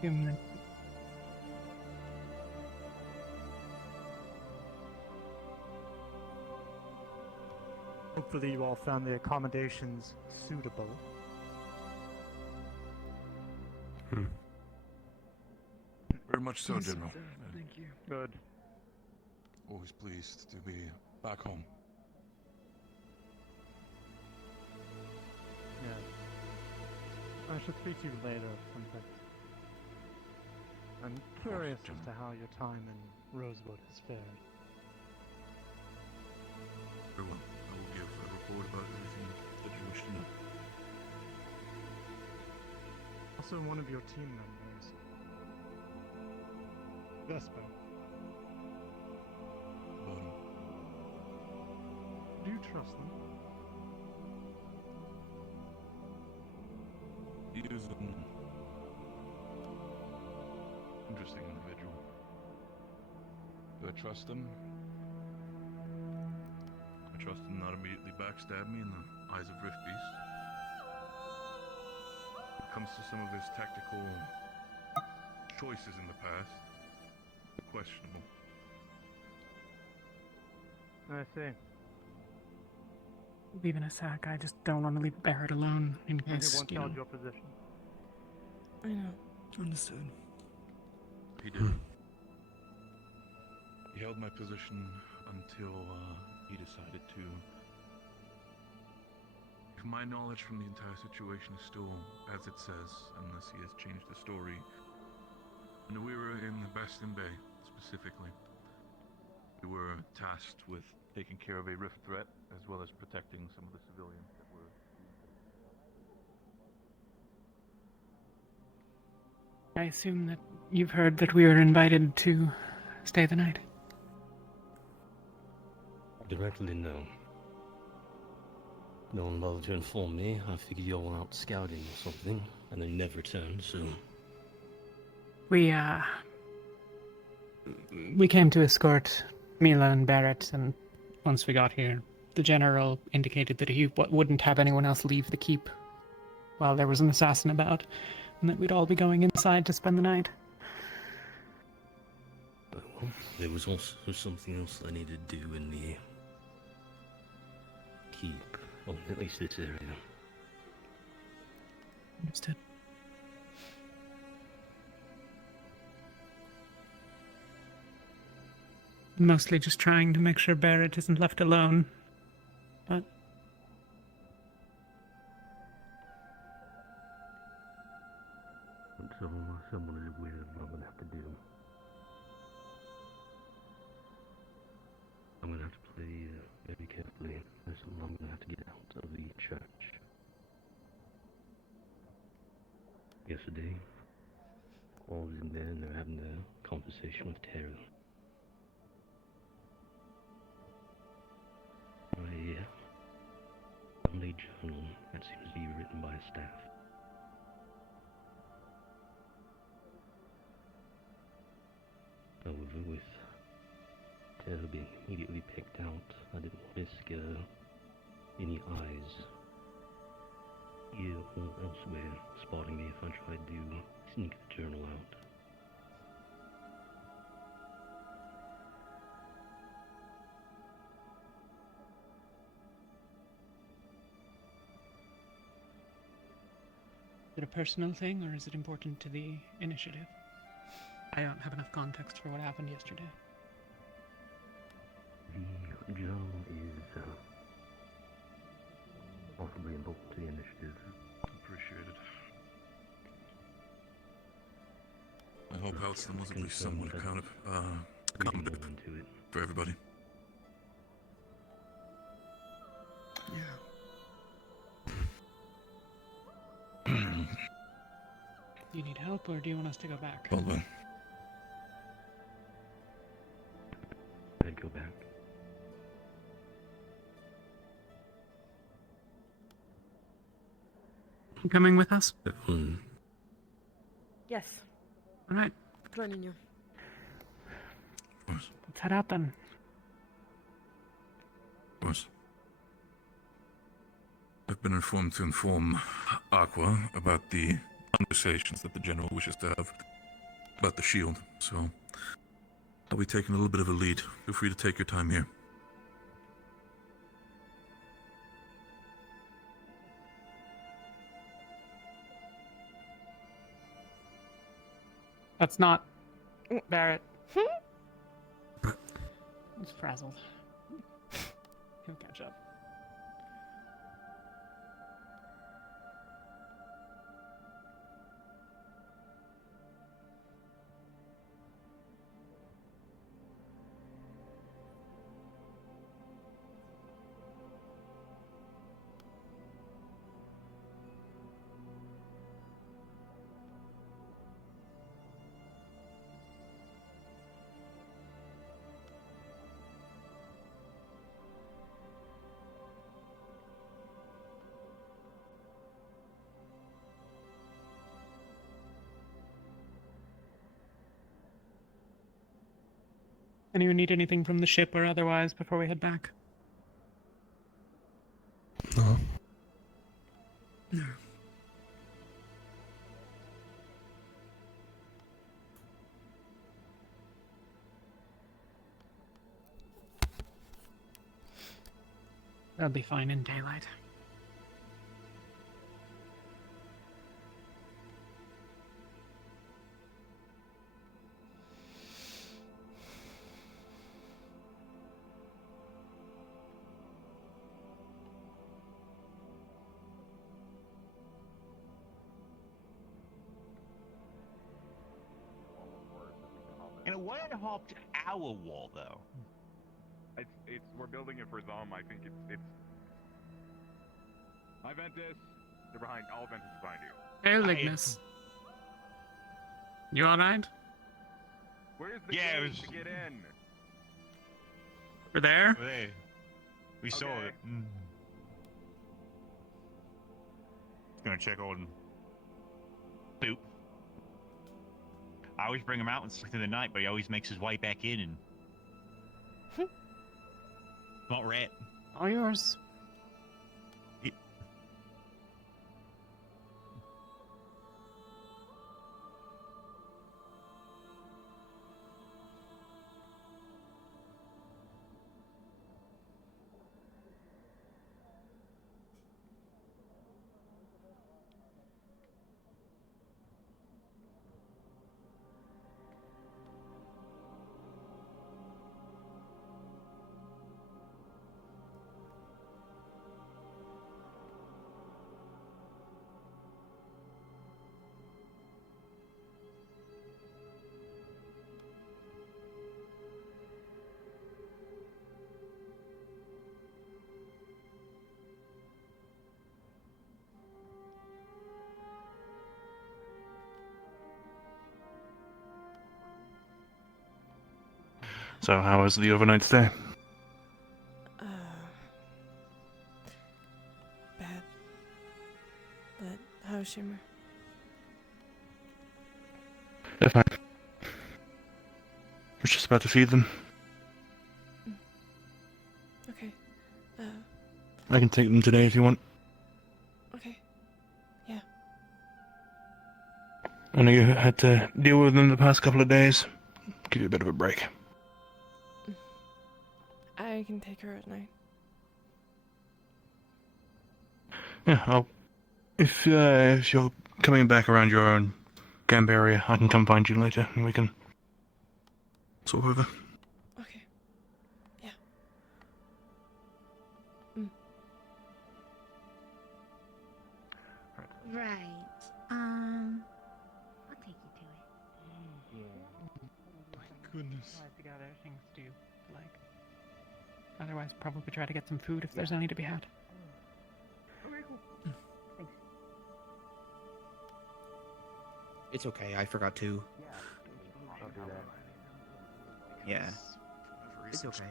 assume that hopefully you all found the accommodations suitable. Very much so, General. Thank you. Good. Always pleased to be back home. Yeah. I should speak to you later sometime. I'm curious as to how your time in Rosewood has fared. Very well. I will give a report about everything that you wish to know. Also, one of your team members, Vesper. About him. Do you trust them? He is an interesting individual. Do I trust him? I trust him not immediately backstab me in the eyes of Rift Beast. When it comes to some of his tactical choices in the past, questionable. I see. leave in a sec. I just don't want to leave Barrett alone in And he case, won't you know. tell your position. I know. Understood. He did. He held my position until he decided to. If my knowledge from the entire situation is still as it says, unless he has changed the story, and we were in the Bastion Bay, specifically. We were tasked with taking care of a rift threat, as well as protecting some of the civilians that were... I assume that you've heard that we were invited to stay the night. Directly, no. No one bothered to inform me. I figured you all went out scouting or something, and then never returned, so... We came to escort Mila and Barrett, and once we got here, the general indicated that he wouldn't have anyone else leave the keep while there was an assassin about, and that we'd all be going inside to spend the night. Well, there was also something else I needed to do in the keep, well, at least this area. Understood. Mostly just trying to make sure Barrett isn't left alone, but... So, someone is aware of what I'm gonna have to do. I'm gonna have to play very carefully. There's something I'm gonna have to get out of the church. Yesterday, all was in there and they're having a conversation with Tara. A Sunday journal that seems to be written by a staff. However, with Tara being immediately picked out, I didn't risk any eyes here or elsewhere spotting me if I tried to sneak the journal out. Is it a personal thing, or is it important to the initiative? I don't have enough context for what happened yesterday. The journal is possibly important to the initiative. Appreciate it. I hope Halston was at least somewhat accommodative for everybody. Yeah. Do you need help, or do you want us to go back? Well then. I'd go back. You coming with us? Yes, All right, joining you. Of course. let's head out then. Of course. I've been informed to inform Aqua about the conversations that the General wishes to have about the shield, so I'll be taking a little bit of a lead. Feel free to take your time here. That's not Barrett. He's frazzled. He'll catch up. Anyone need anything from the ship or otherwise before we head back? No. No. That'll be fine in daylight. In a way, I hopped our wall though. It's we're building it for them. I think it's. Hi, Ventus. They're behind. All Ventus is behind you. Hey, Lignus. You alright? Where's the Yeah, it gate was- to get in? We're there? Hey, we saw Okay. it. Gonna check on Boop. I always bring him out through the night, but he always makes his way back in and. Not rat. All yours. So, how was the overnight stay? Bad. But how's Shimmer? They're fine. I was just about to feed them. Okay. I can take them today if you want. Okay. I know you had to deal with them the past couple of days. Give you a bit of a break. I can take her at night. Yeah, if you're coming back around your own camp area, I can come find you later and we can sort over. Okay. Yeah. Right. I'll take you to it. Goodness. Together, things do like. Otherwise, probably try to get some food if there's any to be had. Okay, cool. Thanks. It's okay, I forgot to. Don't do that. Yeah. For It's okay.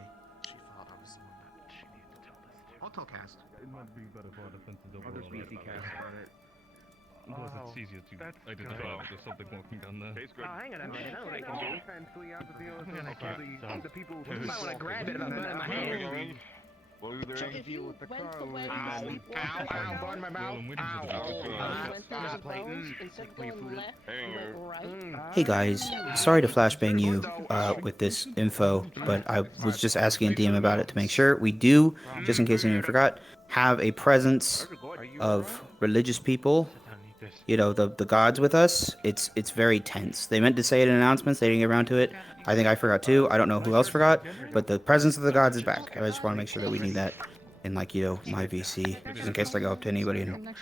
She thought I was the one that she needed to tell this to. I'll cast. It might be better for our defenses overall. Other species cast on it. Plus, it's easier to identify if there's something walking down there. Base good. hang on a minute. I know what I can do. Defensively, I have to deal with I'm gonna the people kill who I want to grab it if I put it in my hand. Well, they're So in if the you with the went crow. the way and then- burn my mouth. you went through the bones, instead of going left, you went right. Hey guys, sorry to flashbang you with this info, but I was just asking DM about it to make sure. We do, just in case anyone forgot, have a presence of religious people. You know, the gods with us. It's very tense. They meant to say it in announcements. They didn't get around to it. I think I forgot too. I don't know who else forgot, but the presence of the gods is back. I just want to make sure that we need that in, like, you know, my VC, just in case I go up to anybody and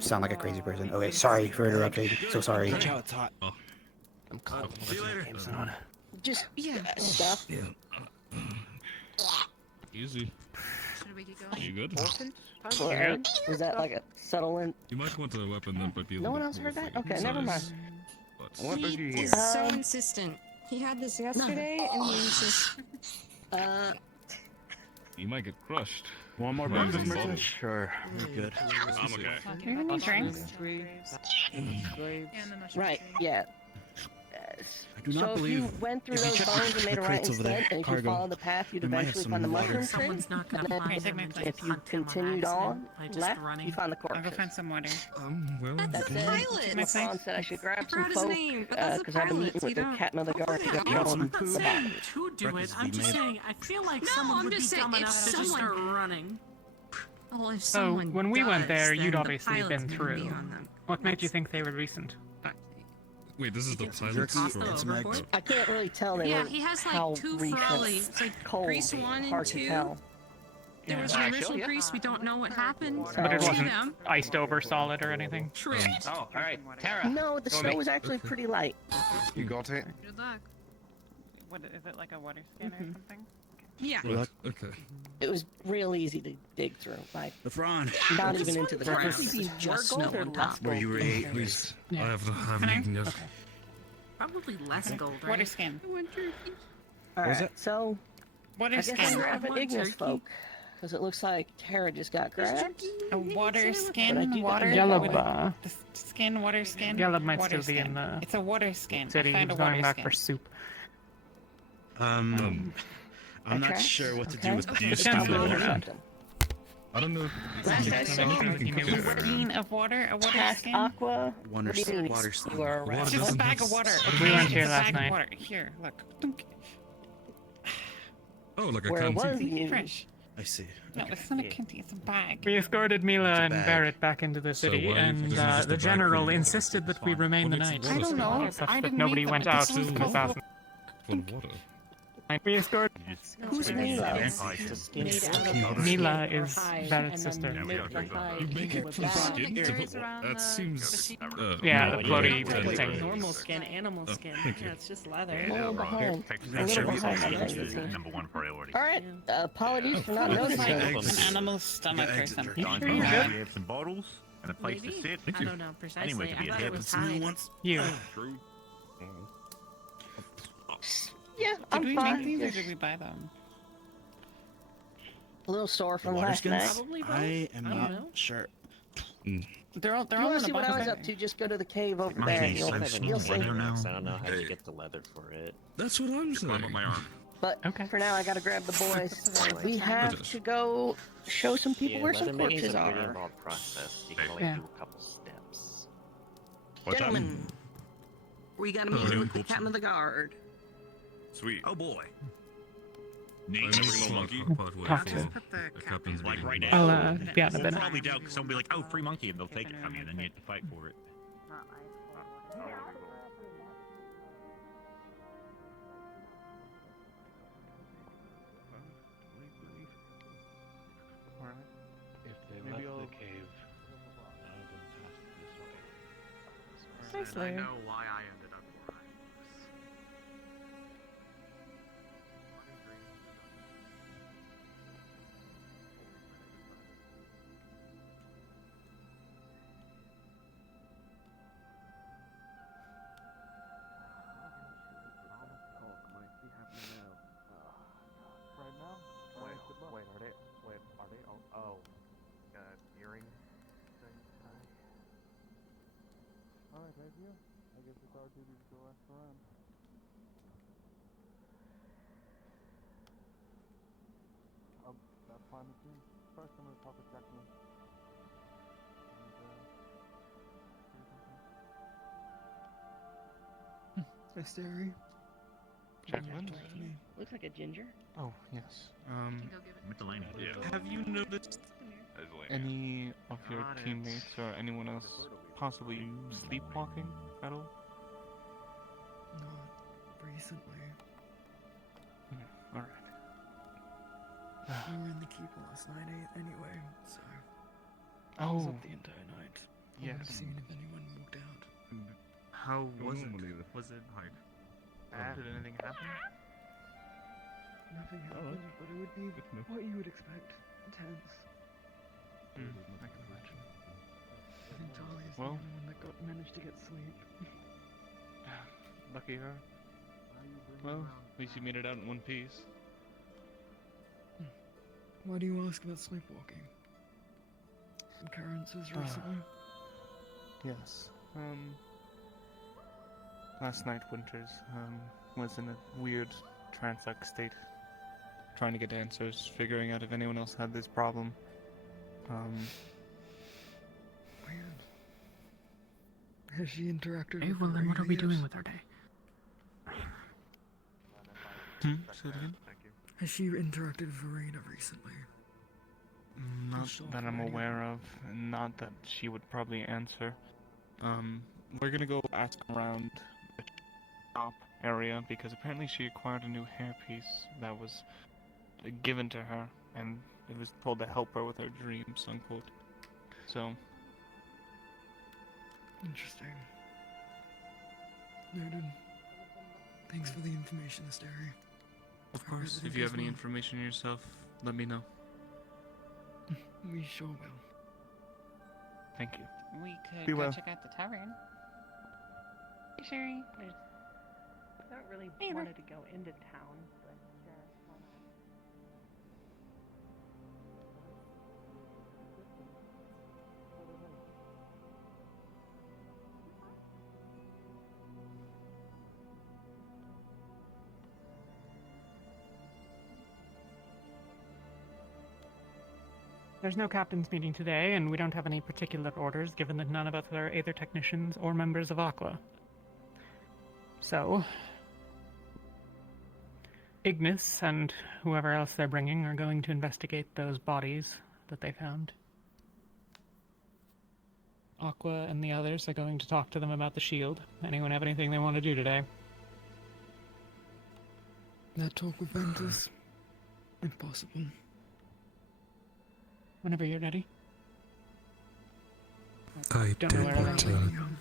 sound like a crazy person. Okay, sorry for interrupting. So sorry. Watch out, it's hot. I'm cold. See you later. Just, stuff. Easy. Should we get going? You good? What? Was that like a subtle in? You might want a weapon that might be a No little one bit else heard more that? for Okay, your never mind. size, but- What does he He hear? is so insistent. He had this yesterday, and he's just. You might get crushed. One more Might breakfast be mission? bubbles. Sure. Good. I'm okay. Do you have any drinks? Right, yeah. I do not so believe if you went through if you those check bones and made the a right crates over there, instead, and if you cargo, follow the path, you'd we might have eventually some find the water. mushroom tree. Someone's not gonna And find then him until if you hunt him on continued accident on by just left, running. you find the I'll go corpses. find some water. Well, That's the it. pilot. My phone said I should grab some Forgot his folk, name, but that's the because I've been pilot, meeting with you the don't- cat mother guard to get I'm on not the saying body. to do it. Breakfast I'm be just made. saying I feel like No, someone I'm would be just saying dumb if enough to just someone- start running. Well, if So, someone when we went does, there, you'd then obviously the been pilot's gonna be through. on them. What made you think they were recent? Wait, this is the pilot jerky for... and some eggs. I can't really tell. They Yeah, were he has how like two recent. Frawley. It's like Cold. Grease 1 and Hard to 2. tell. There was an original Grease. We don't know what happened But it to wasn't them. iced over solid or anything. Tripped. Oh, alright. Tara. No, the snow was actually pretty light. You got it? Good luck. What is it, like a water skin or something? Yeah. Right, okay. It was real easy to dig through. Like, The Fron, not even into the ground. Probably just snow on top. where you were ate. Please, Yeah. I haven't eaten yet. Probably less gold, right? Water skin. Alright, so Water I guess I'm skin. grabbing One Ignis turkey. folk. Because it looks like Tara just got grabbed. A water But I skin, do water. got Yellow, with uh, the skin, water skin. Yellow might water still be in skin. the It's a water skin. city. I He found a was water going back skin. for soup. I'm not Okay. sure what to Okay. do with Do you the still Sounds know good. water? I don't know. Last I saw, A skin of water, a water Cast skin. Aqua. water, What do you mean? water You were Water around. Just a doesn't bag have of water. s- Okay? We weren't here Just a last bag night. of water. Here, look. Dunk. Oh, like a Where was canteen. you? Fresh. I see. No, it's not a canteen. It's a bag. We escorted Mila It's a and bag. Barrett back into the So city, why and isn't it just a the bag general full of insisted that we remain the What night. makes it I don't know. Such I that didn't nobody make went them. out This to was the cold. assassin. Full of water. We escorted. Who's Mila? Mila is Barrett's sister. You make it from skin to what? That seems... Yeah, the no, floaty yeah, thing. Normal skin, animal skin. thank you. Yeah, it's just leather. A little behind. A little behind on that, you see. Number one priority. Alright, apologies for not It's like noticing. an animal's stomach or eggs in something. jerky. We have some bottles and a place Maybe? to sit. I don't know precisely. Anyway, to be I a thought it head was Some new hide. ones. You. True. Yeah, Did I'm we fine. make these or Just did we buy them? a little sore from water last skins? night. Probably both. I am I don't not know. sure. They're all If you in want a to see what box. I was up to, just go to the cave over Monkey there and so you'll small, see. I don't know. I don't know how Hey. to get the leather for it. That's what I'm saying. Climb up my arm. But Okay. for now, I gotta grab the boys. We What have is? to go show some people where some leather making's corpses a pretty are. involved process. You can only Yeah. do a couple steps. What's up? Gentlemen, we gotta Oh, meet yeah, with the cool. captain of the guard. Sweet. Oh boy. I Need know to it's bring a fun monkey. pathway Talk for to him. Put the the captain's Like meeting. right now. I'll be out in a We'll bit. probably doubt because someone will be like, oh, free monkey, and they'll take it from you, and then you have to fight for it. If they Maybe left I'll- the cave, none of them passed this way. Precisely. I know why I ended up where I was. Right now? Wait, are they? Wait, are they? Oh, earring thing. Alright, right here. I guess it's our duty to go ask around. That's find the team. First, I'm gonna talk with Jackman. Hysteria. Jacqueline? Looks like a ginger. Oh, yes. Yeah. Have you noticed any of your teammates or anyone else possibly sleepwalking at all? Not recently. Alright. We were in the keep last night anyway, so I Oh. was up the entire night. I Yes. would have seen if anyone walked out. How was it? Normally the Was it hide. Did anything happen? Nothing happened, but it would be what you would expect. Tense. I can imagine. I think Talia's Well. the only one that managed to get sleep. Lucky her. Well, at least you made it out in one piece. Why do you ask about sleepwalking? Occurrences recently? Yes. Last night, Winters, was in a weird trance-like state. Trying to get answers, figuring out if anyone else had this problem. Weird. Has she interacted Okay, with well then what are we Verena doing yet? with our day? Say it again? Has she interacted with Verena recently? Not Sure, that I'm Verena. aware of, and not that she would probably answer. We're gonna go ask around the shop area, because apparently she acquired a new hairpiece that was given to her, and it was told to help her with her dreams, unquote. So, Interesting. Noted. Thanks for the information, Hysteria. of course, if you have any information yourself, let me know. We sure will. Thank you. We could Be go well. check out the tavern. Hey, Sherry. I don't really Hey, wanted to go into town, but why not? There's no captain's meeting today, and we don't have any particular orders, given that none of us are either technicians or members of Aqua. So, Ignis and whoever else they're bringing are going to investigate those bodies that they found. Aqua and the others are going to talk to them about the shield. Anyone have anything they want to do today? That talk with Ventus, if possible. Whenever you're ready. I Don't know did where want everyone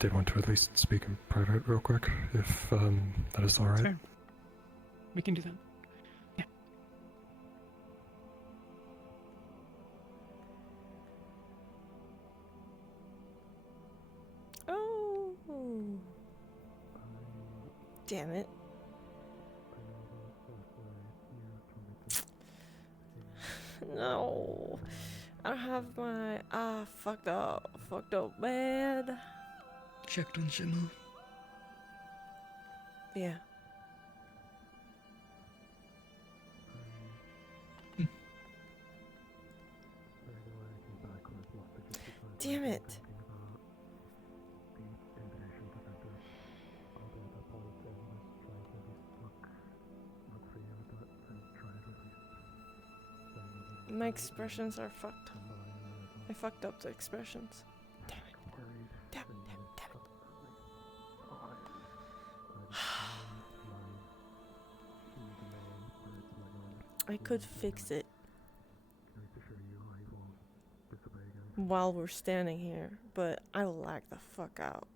did want to at least speak in private real quick, if that is alright. Sure. We can do that. Yeah. Oh. Damn it. No. I don't have my... fucked up. Fucked up bad. Checked on Shimmer. Yeah. Damn it. My expressions are fucked. I fucked up the expressions. Damn it. Damn it. Damn it. I could fix it while we're standing here, but I lag the fuck out.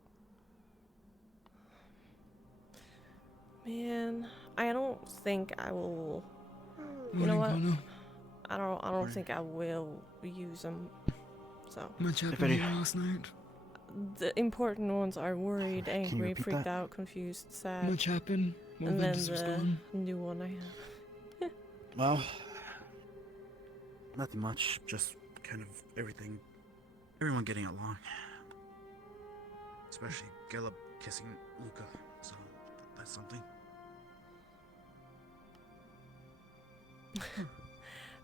Man, I don't think I will. You know what? Connor. I don't think I will use them. So. Much happened last night. The important ones are worried, angry, repeat freaked that? out, confused, sad. Much happened while And then Ventus was the gone. new one I have. Well, nothing much. Just kind of everyone getting along. Especially Caleb kissing Luca. So that's something.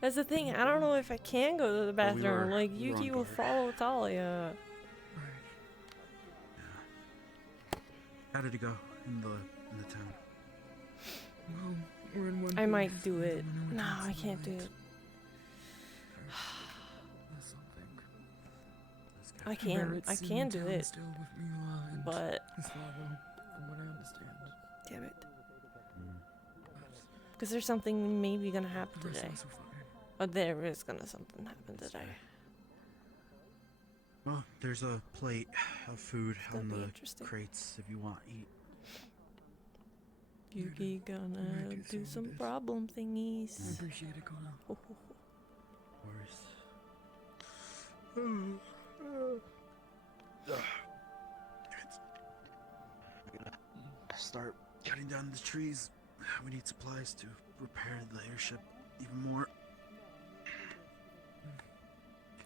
That's the thing. I don't know if I can go to the Well, we bathroom. were- Like, we were on Yuki will guard. follow Talia. How did it go in the town? Well, we're in one I might piece, do and it. then we No, went I to the can't do right. it. Or something. I can. I Barrett's in can do town it. still with Mila and But his father, from what I understand. damn it. Because there's something maybe gonna happen The rest today. of us are fine. Oh, there is gonna something happen today. Well, there's a plate of food That'd on be the interesting. crates if you want to eat. Yuki gonna do do some some of this. problem I thingies. appreciate it, Connor. Ho, ho, ho. Start cutting down the trees. We need supplies to repair the airship even more.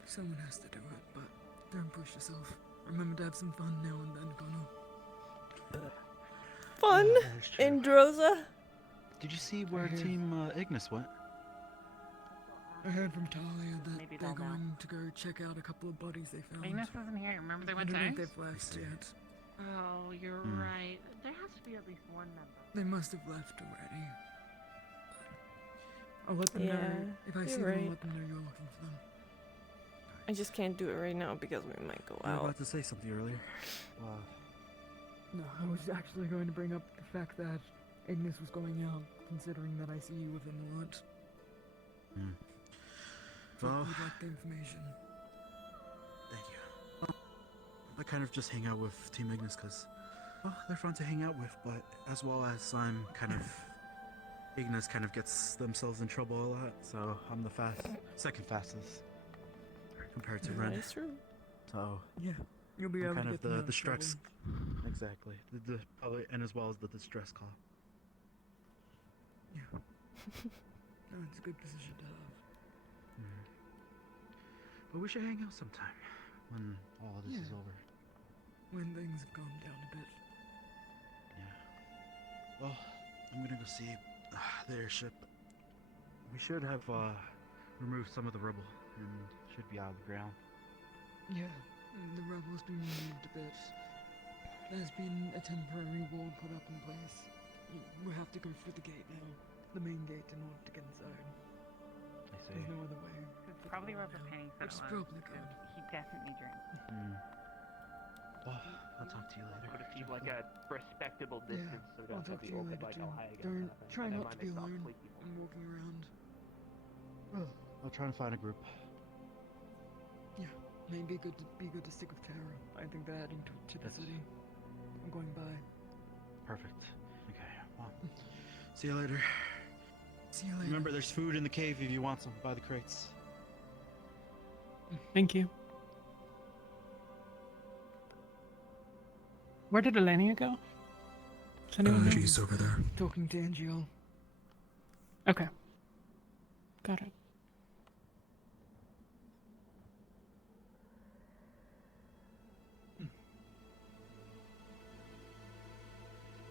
Someone has to do it, but don't push yourself. Remember to have some fun now and then, Connor. Fun in Droza. Did you see where hear- Team Ignis went? I heard from Talia that Maybe they're they'll know. going to go check out a couple of bodies they found. Ignis wasn't here. Remember they I went don't to know if Ace? they've left yet. Oh, you're Hmm. right. There has to be at least one member. They must have left already. I'll let them Yeah, know. If I you're see them, right. I'll let them know you're looking for them. I just can't do it right now because we might go You were out. about to say something earlier. No, I was actually going to bring up the fact that Ignis was going out, considering that I see you with him a lot. Thought Well, you'd like the information. thank you. Well, I kind of just hang out with Team Ignis because, well, they're fun to hang out with, but as well as I'm kind of... Ignis kind of gets themselves in trouble a lot, so I'm the second fastest compared to Ren. That's true. So Yeah, you'll be I'm able kind to of get them out the of distress. trouble. Exactly. The probably, and as well as the distress call. Yeah. No, it's a good position to have. But we should hang out sometime when all of this is Yeah. over. When things have calmed down a bit. Well, I'm gonna go see the airship. We should have removed some of the rubble and should be out of the ground. Yeah, the rubble's been removed a bit. There's been a temporary wall put up in place. We have to go through the gate now. The main gate in order to get inside. I see. There's no other way. It's probably rubber painting for Which is probably good. He definitely drinks. Well, I'll talk to you later. But if you like a respectable distance, so we I'll don't have talk to the you open later like too. Ohio again. Don't try And not mind to be they stop alone. fleet people. I'm walking around. Well, I'll try and find a group. Yeah, maybe be good to stick with Tara. I think they're heading to the That's- city. I'm going by. Perfect. Okay, well, see you later. See you later. Remember, there's food in the cave if you want some. Buy the crates. Thank you. Where did Elenia go? Does anyone know? She's over there. Talking to Angel. Okay. Got it.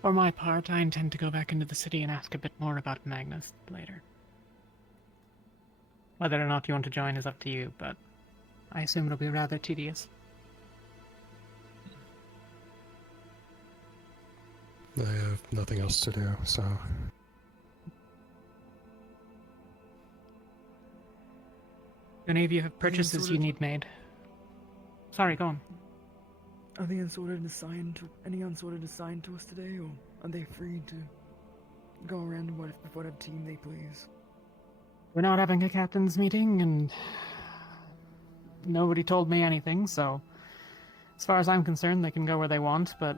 For my part, I intend to go back into the city and ask a bit more about Magnus later. Whether or not you want to join is up to you, but I assume it'll be rather tedious. I have nothing else to do, so Do any of you have purchases you need made? Sorry, go on. Are they unsorted assigned to any unsorted assigned to us today, or are they free to go around with whatever team they please? We're not having a captain's meeting, and nobody told me anything, so as far as I'm concerned, they can go where they want, but,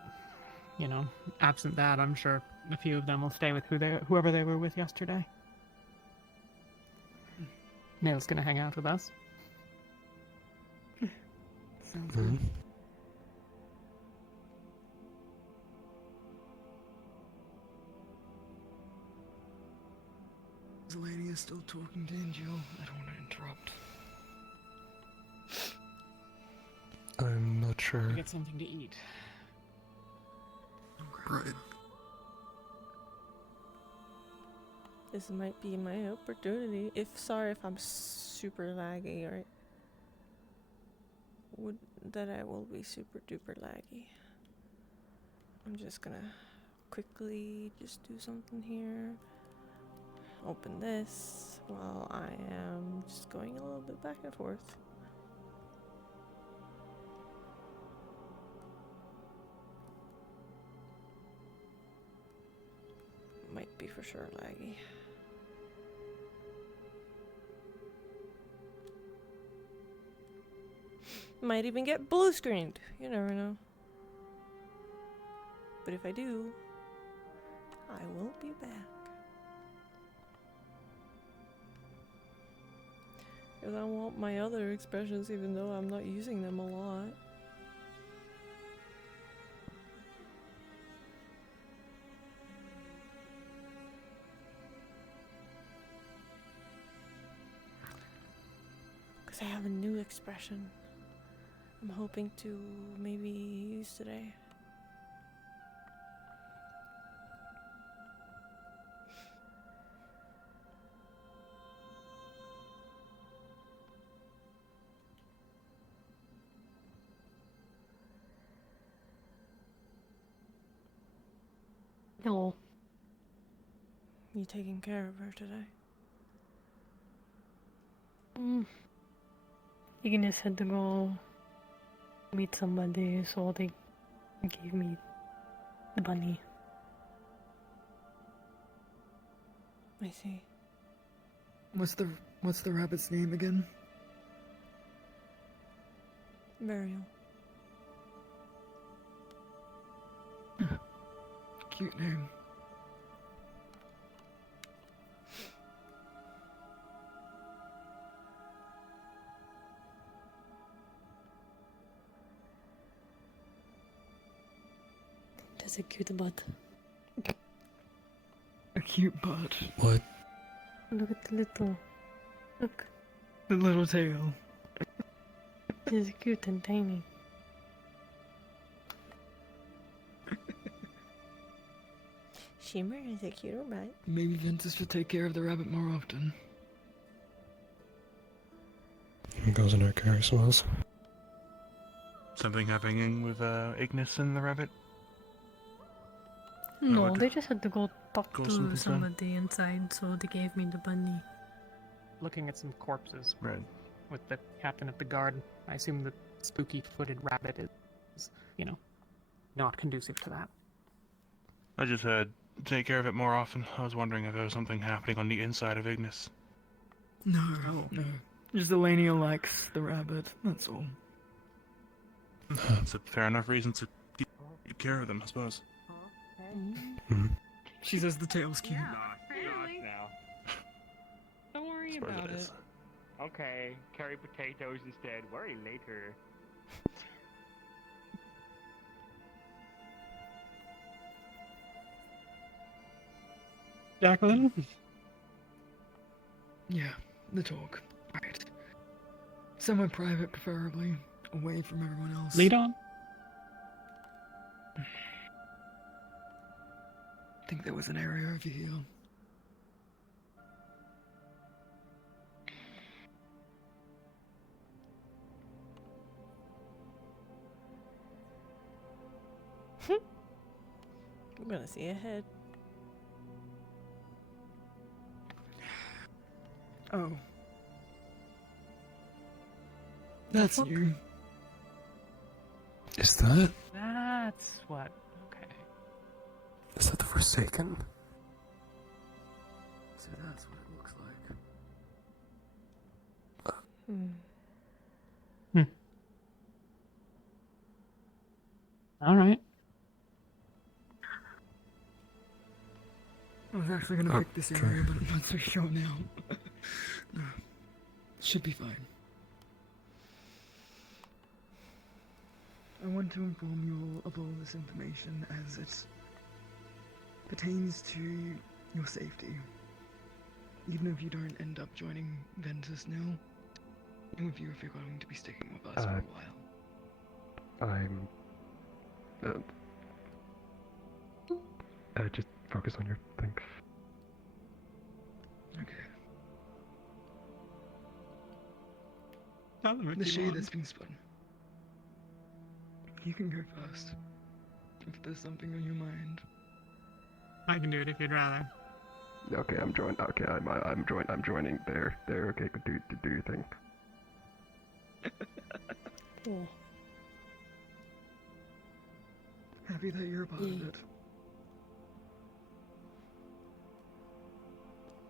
you know, absent that, I'm sure a few of them will stay with whoever they were with yesterday. Neil's gonna hang out with us. Sounds good. Zelania is still talking to Angel. I don't want to interrupt. I'm not sure. Get something to eat. Right. This might be my opportunity. Sorry if I'm super laggy, right? That I will be super duper laggy. I'm just gonna quickly just do something here. Open this while I am just going a little bit back and forth. Might be for sure laggy. Might even get blue screened. You never know. But if I do, I will be back. Because I want my other expressions even though I'm not using them a lot. Because I have a new expression I'm hoping to maybe use today. No. You taking care of her today? Ignis had to go meet somebody, so they gave me the bunny. I see. What's the rabbit's name again? Burial. Cute name. That's a cute butt. A cute butt. What? Look at the little. Look. The little tail. It's cute and tiny. Shimmer is a cuter butt. Maybe Ventus should take care of the rabbit more often. It goes in our care as well. Something happening with Ignis and the rabbit? No, they just had to go talk Go to someplace then. somebody inside, so they gave me the bunny. Looking at some corpses Right. with the captain of the guard, I assume the spooky-footed rabbit is, not conducive to that. I just said take care of it more often. I was wondering if there was something happening on the inside of Ignis. No, no. Just Elenia likes the rabbit, that's all. It's a fair enough reason to keep care of them, I suppose. She says the tail's cute. Really? Now. Don't worry Suppose about it it. is. Okay, carry potatoes instead. Worry later. Jacqueline? Yeah, the talk. Right. Somewhere private, preferably. Away from everyone else. Lead on. I think there was an area over here. I'm gonna see ahead. Oh. That's new. Is that? That's what. Okay. Is that the Forsaken? So that's what it looks like. All right. I was actually gonna pick this area, but I'm not so sure now. No. Should be fine. I want to inform you all of all this information as it pertains to your safety. Even if you don't end up joining Ventus now, even if you're going to be sticking with us for a while. I'm... just focus on your thing. The shade that's been spun. You can go first. If there's something on your mind. I can do it if you'd rather. Okay, I'm joining. Okay, I'm joining. There. Okay, do your thing. Cool. Happy that you're a part of it.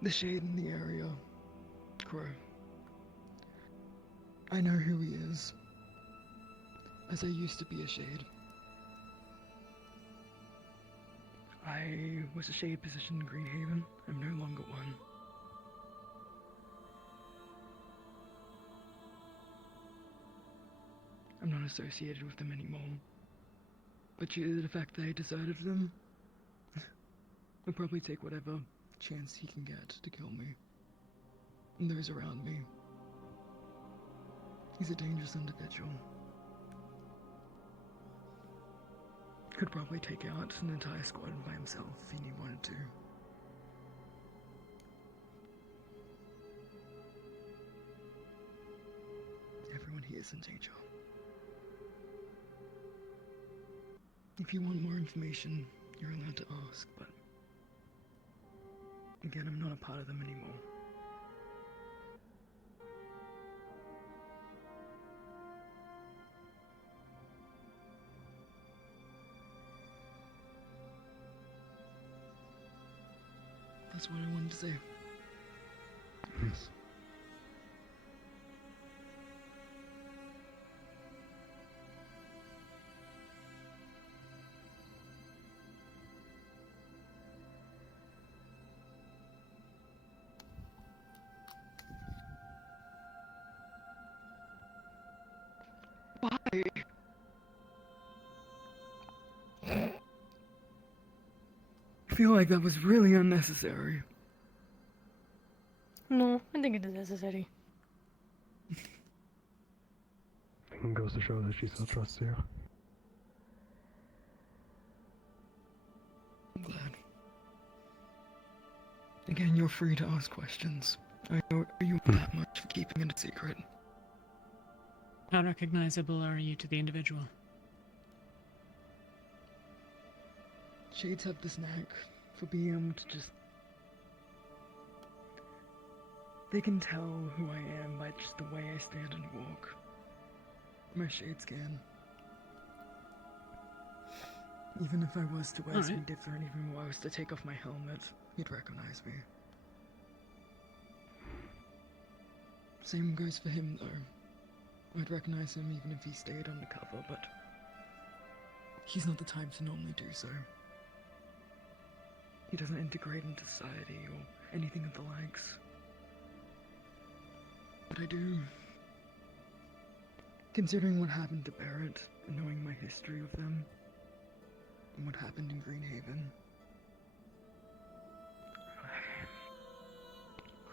The shade in the area. Crow. I know who he is. As I used to be a shade. I was a shade position in Greenhaven. I'm no longer one. I'm not associated with them anymore. But due to the fact that I deserted them, he'll probably take whatever chance he can get to kill me. And those around me. He's a dangerous individual. Could probably take out an entire squad by himself if he wanted to. Everyone here is in danger. If you want more information, you're allowed to ask, but again, I'm not a part of them anymore. That's what I wanted to say. Yes. Why? I feel like that was really unnecessary. No, I think it is necessary. It goes to show that she still trusts you. I'm glad. Again, you're free to ask questions. I owe you that much for keeping it a secret. How recognizable are you to the individual? Shades have this knack for being able to just... They can tell who I am by just the way I stand and walk. My shades can. Even if I was to wear something different, even if I was to take off my helmet, he'd recognize me. Same goes for him though. I'd recognize him even if he stayed undercover, but he's not the type to normally do so. He doesn't integrate into society or anything of the likes. But I do. Considering what happened to Barrett, and knowing my history with them, and what happened in Greenhaven.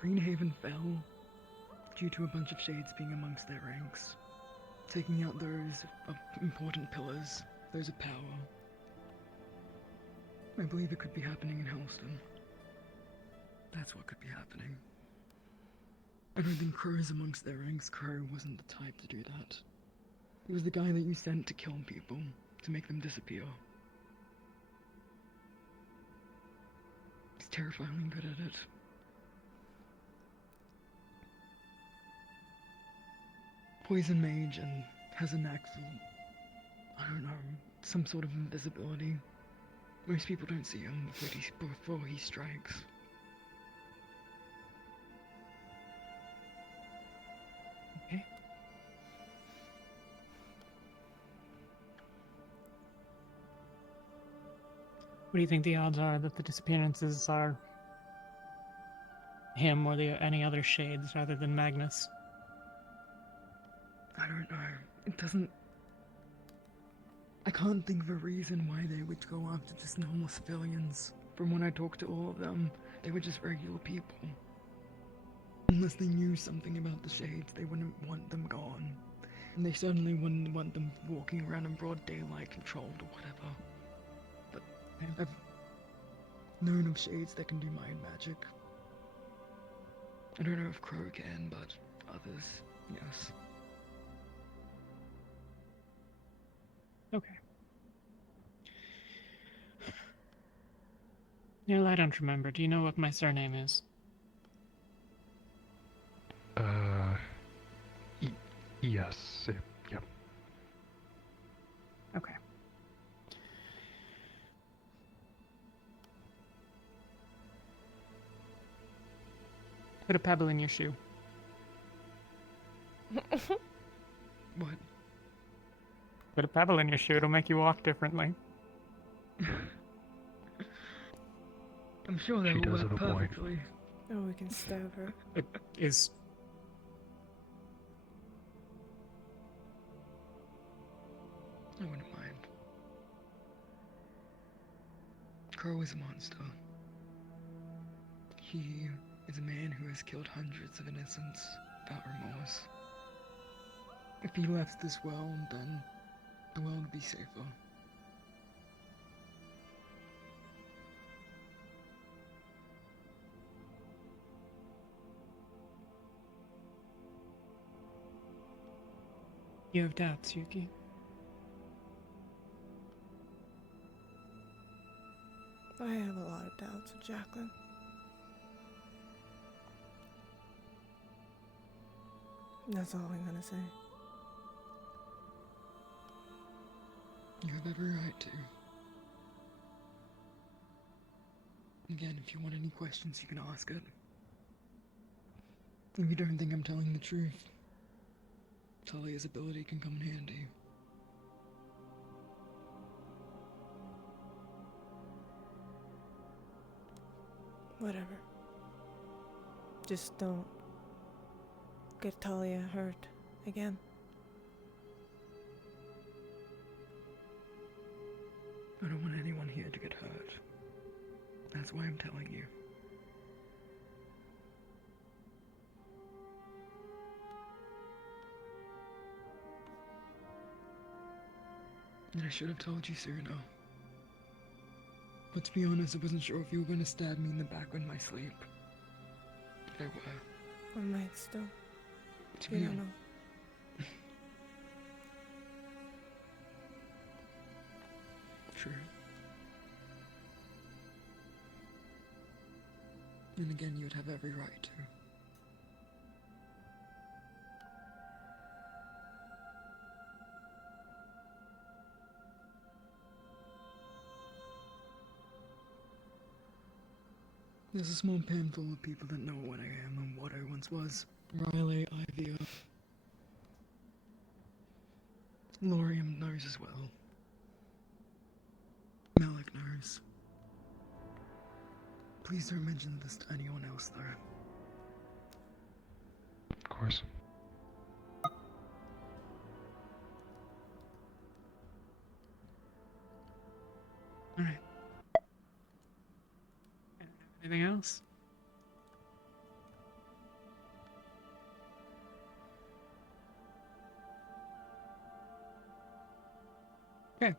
Greenhaven fell due to a bunch of shades being amongst their ranks, taking out those important pillars, those of power. I believe it could be happening in Helston. That's what could be happening. I don't think Crow is amongst their ranks. Crow wasn't the type to do that. He was the guy that you sent to kill people, to make them disappear. He's terrifyingly good at it. Poison mage and has a knack for, I don't know, some sort of invisibility. Most people don't see him before he strikes. Okay. What do you think the odds are that the disappearances are him or any other shades rather than Magnus? I don't know. It doesn't... I can't think of a reason why they would go after just normal civilians. From when I talked to all of them, they were just regular people. Unless they knew something about the shades, they wouldn't want them gone. And they certainly wouldn't want them walking around in broad daylight controlled or whatever. But I've known of shades that can do mind magic. I don't know if Crow can, but others, yes. Okay. Neil, I don't remember. Do you know what my surname is? Yes. Yep. Okay. Put a pebble in your shoe. What? Put a pebble in your shoe, it'll make you walk differently. I'm sure that She will does work have a point. perfectly. Oh, we can stab her. It is. I wouldn't mind. Crow is a monster. He is a man who has killed hundreds of innocents without remorse. If he left this world, then the world would be safer. You have doubts, Yuki. I have a lot of doubts with Jacqueline. That's all I'm gonna say. You have every right to. Again, if you want any questions, you can ask it. If you don't think I'm telling the truth, Talia's ability can come in handy. Whatever. Just don't get Talia hurt again. I don't want anyone here to get hurt. That's why I'm telling you. And I should have told you sooner. But to be honest, I wasn't sure if you were going to stab me in the back in my sleep. But I were. I might still. To You be don't hon- know. True. And again, you'd have every right to. There's a small handful of people that know what I am and what I once was. Riley, Ivy, Lorium knows as well. Malik knows. Please don't mention this to anyone else, though. Of course. Alright. Anything else? Okay.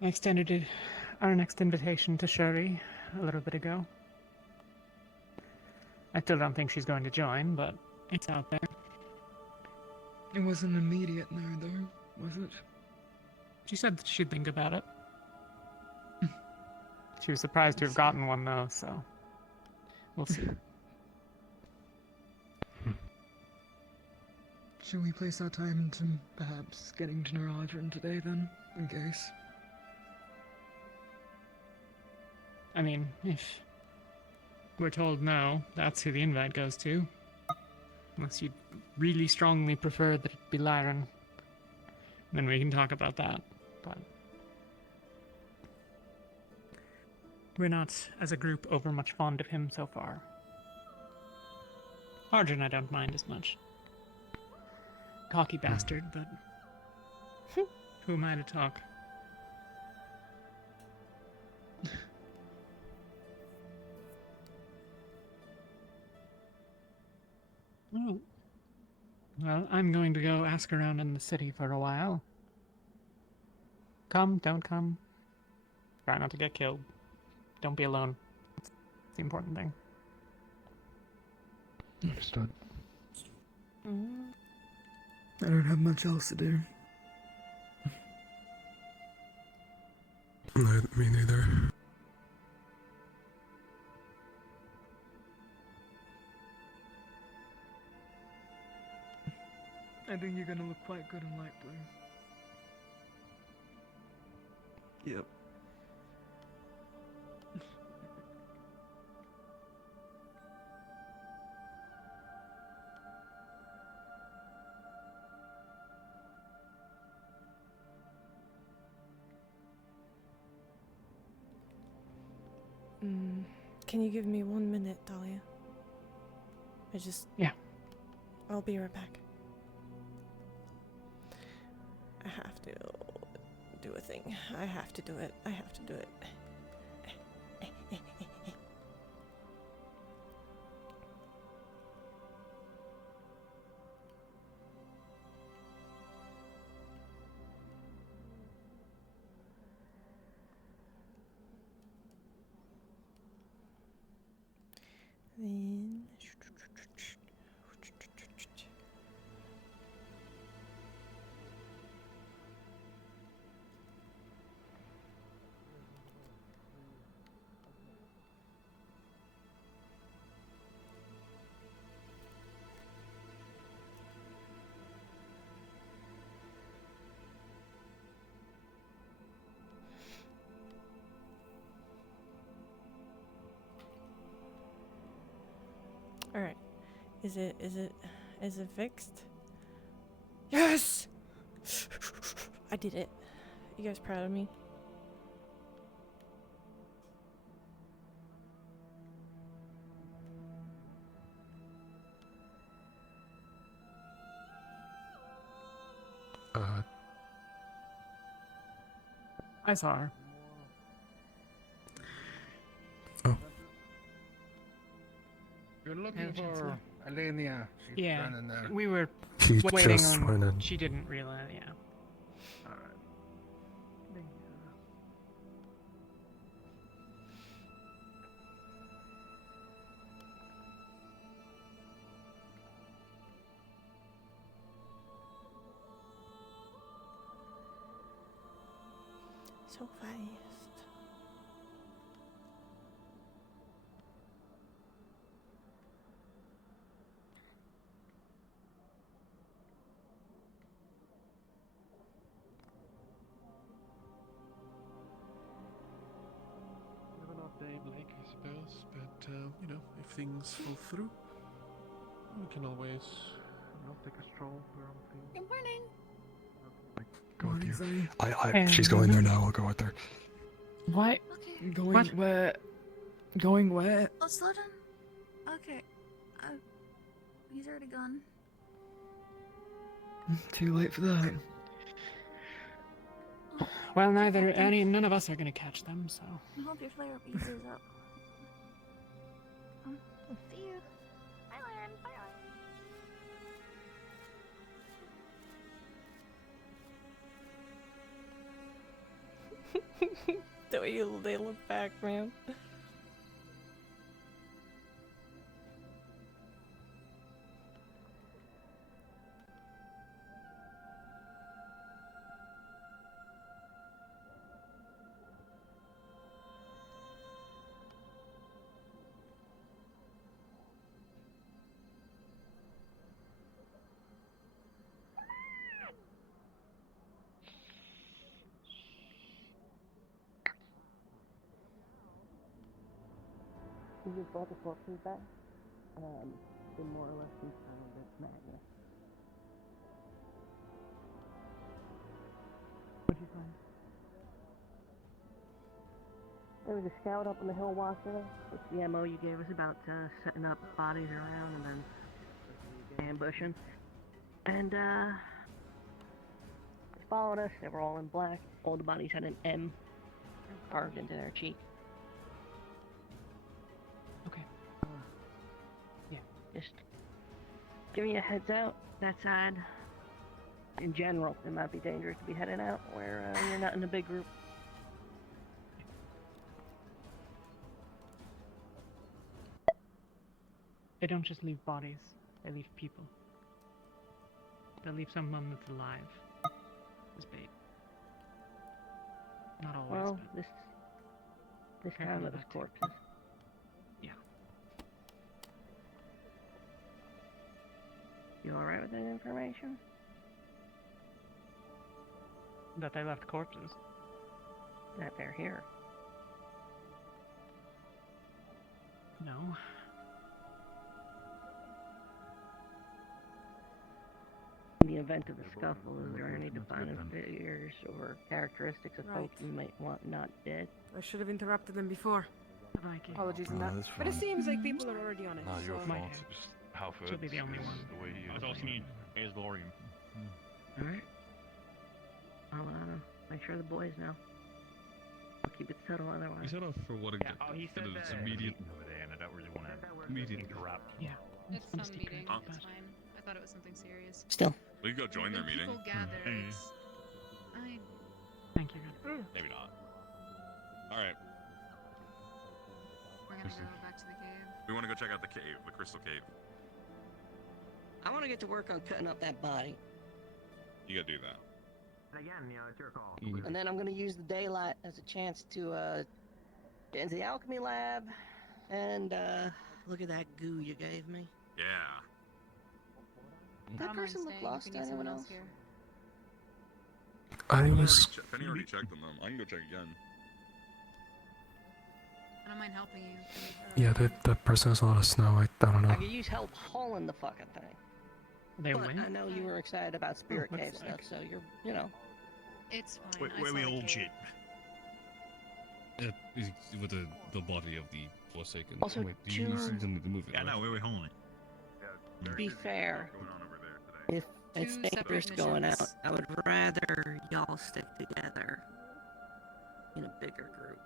I extended our next invitation to Shuri a little bit ago. I still don't think she's going to join, but it's out there. It wasn't immediate no, though, was it? She said that she'd think about it. She was surprised to have gotten one, though, so we'll see. Should we place our time into perhaps getting to know Adrian today, then, in case? I mean, if we're told no, that's who the invite goes to. Unless you really strongly prefer that it be Lyran, then we can talk about that. But we're not, as a group, over much fond of him so far. Arjun I don't mind as much. Cocky bastard, but who am I to talk? Oh. Well, I'm going to go ask around in the city for a while. Come, don't come. Try not to get killed. Don't be alone. It's the important thing. Understood. I don't have much else to do. Me neither. I think you're gonna look quite good in light blue. Yep. Can you give me 1 minute, Dahlia? Yeah. I'll be right back. I have to do a thing. I have to do it. I have to do it. Then all right. Is it fixed? Yes! I did it. You guys proud of me? I saw her. You're looking for Alenia. She's Yeah, running there. we were He waiting just on. went in. She didn't realize. Yeah. Alright. So fast. Have an off day, Blake, I suppose. But, you know, if things fall through, we can always, take a stroll around things. Good morning. Go with you. Zoe. She's going there now. I'll go with her. What? Okay. Going What? where? Going where? Oh, slow down. Okay. He's already gone. Too late for that. Well, none of us are gonna catch them, so. I hope your flare up eases up. See you. Bye, Lauren. Bye, Lauren. The way they look back, man. We just brought the corpses back. They more or less confirmed it's madness. What'd you find? There was a scout up on the hill walking. It's the MO you gave us about setting up bodies around and then ambushing. And they followed us. They were all in black. All the bodies had an M carved into their cheek. Okay. Yeah. Just giving you a heads out. That side, in general, it might be dangerous to be heading out where you're not in a big group. They don't just leave bodies; they leave people. They'll leave someone that's alive as bait. Not always. Well, but this careful time of it was that too. corpses. Yeah. You alright with that information? That they left corpses. That they're here. No. In the event of a scuffle, is there any defining features or characteristics of folks you might want not dead? I should have interrupted them before. Apologies on No, that. that's But it fine. seems like people are already on it. No, your so- fault. It's just how Ferd's She'll be the only one. The way he is. That's all you need. Is Lorium. Alright. I'll make sure the boys know. I'll keep it subtle otherwise. We set off for what Yeah. Oh, he said it's that. immediate. Over there, and I don't really want to Immediate. interrupt. Yeah. It's some meeting. It's fine. I thought it was something serious. Still. We can go join their When meeting. people gather, it's... Thank you. Maybe not. Alright. We're gonna go back to the cave. We want to go check out the cave, the crystal cave. I want to get to work on cutting up that body. You gotta do that. Again, it's your call. And then I'm going to use the daylight as a chance to get into the alchemy lab and look at that goo you gave me. Yeah. Did that person look lost to anyone else? Here. I was. Penny already checked them. I can go check again. I don't mind helping you. Yeah, that person has a lot of snow. I don't I know. could use help hauling the fucking thing. They But win? I know you were excited about Spirit looks Cave like. stuff, so you're, you know. It's fine. Where I we saw the all cave. shit. With the body of the Forsaken. Also, Wait, do you two- still need to move it? Yeah, no, right? where we hauling it? To be fair, Going on over there today. if it's Two separate dangerous going out, missions. I would rather y'all stick together in a bigger group.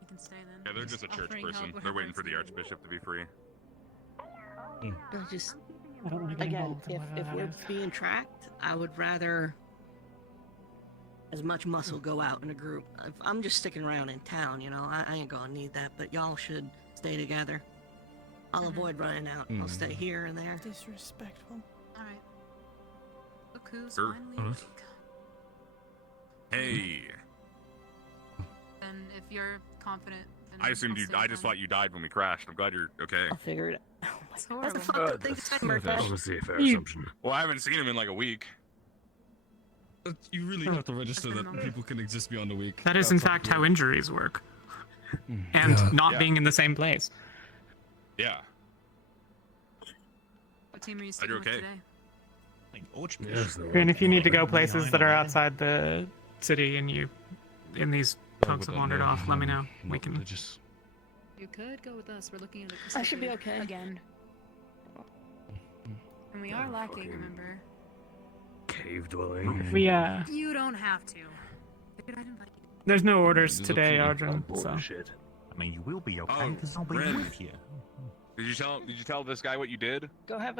You can stay then. Yeah, they're just a church offering person. help They're wherever waiting it's for the needed. archbishop to be free. But just I don't want to get again, involved in if whatever that we're is. being tracked, I would rather as much muscle go out in a group. If I'm just sticking around in town, you know, I ain't gonna need that. But y'all should stay together. I'll avoid running out. I'll stay here and there. Disrespectful. Alright. Look who's Sure. finally Alright. awake. Hey. And if you're confident, then I assumed I'll you. stay I with just them. thought you died when we crashed. I'm glad you're okay. I'll figure it out. Oh my It's god. That's the horrible. fucked up thing to say, Murtaugh. Honestly, a fair You- assumption. Well, I haven't seen him in like a week. But you really have to register that people can exist beyond a week. That is in fact how injuries work. And Yeah. not Yeah. being in the same place. Yeah. What team are you I sticking do with okay. today? Like Archbishop. Yes, though. And if you need to go places that are Yeah. outside the city and these folks have wandered off, let me know. We can. Religious. You could go with us. We're looking at a I crystal should be cave okay. again. And we are lacking, remember? Cave dwelling. We You don't have to. Figured I'd invite you. there's no orders There's today, up Ardren. So Bullshit. I mean, you will be okay Oh, because I'll be Ren. with you. Did you tell this guy what you did? Go have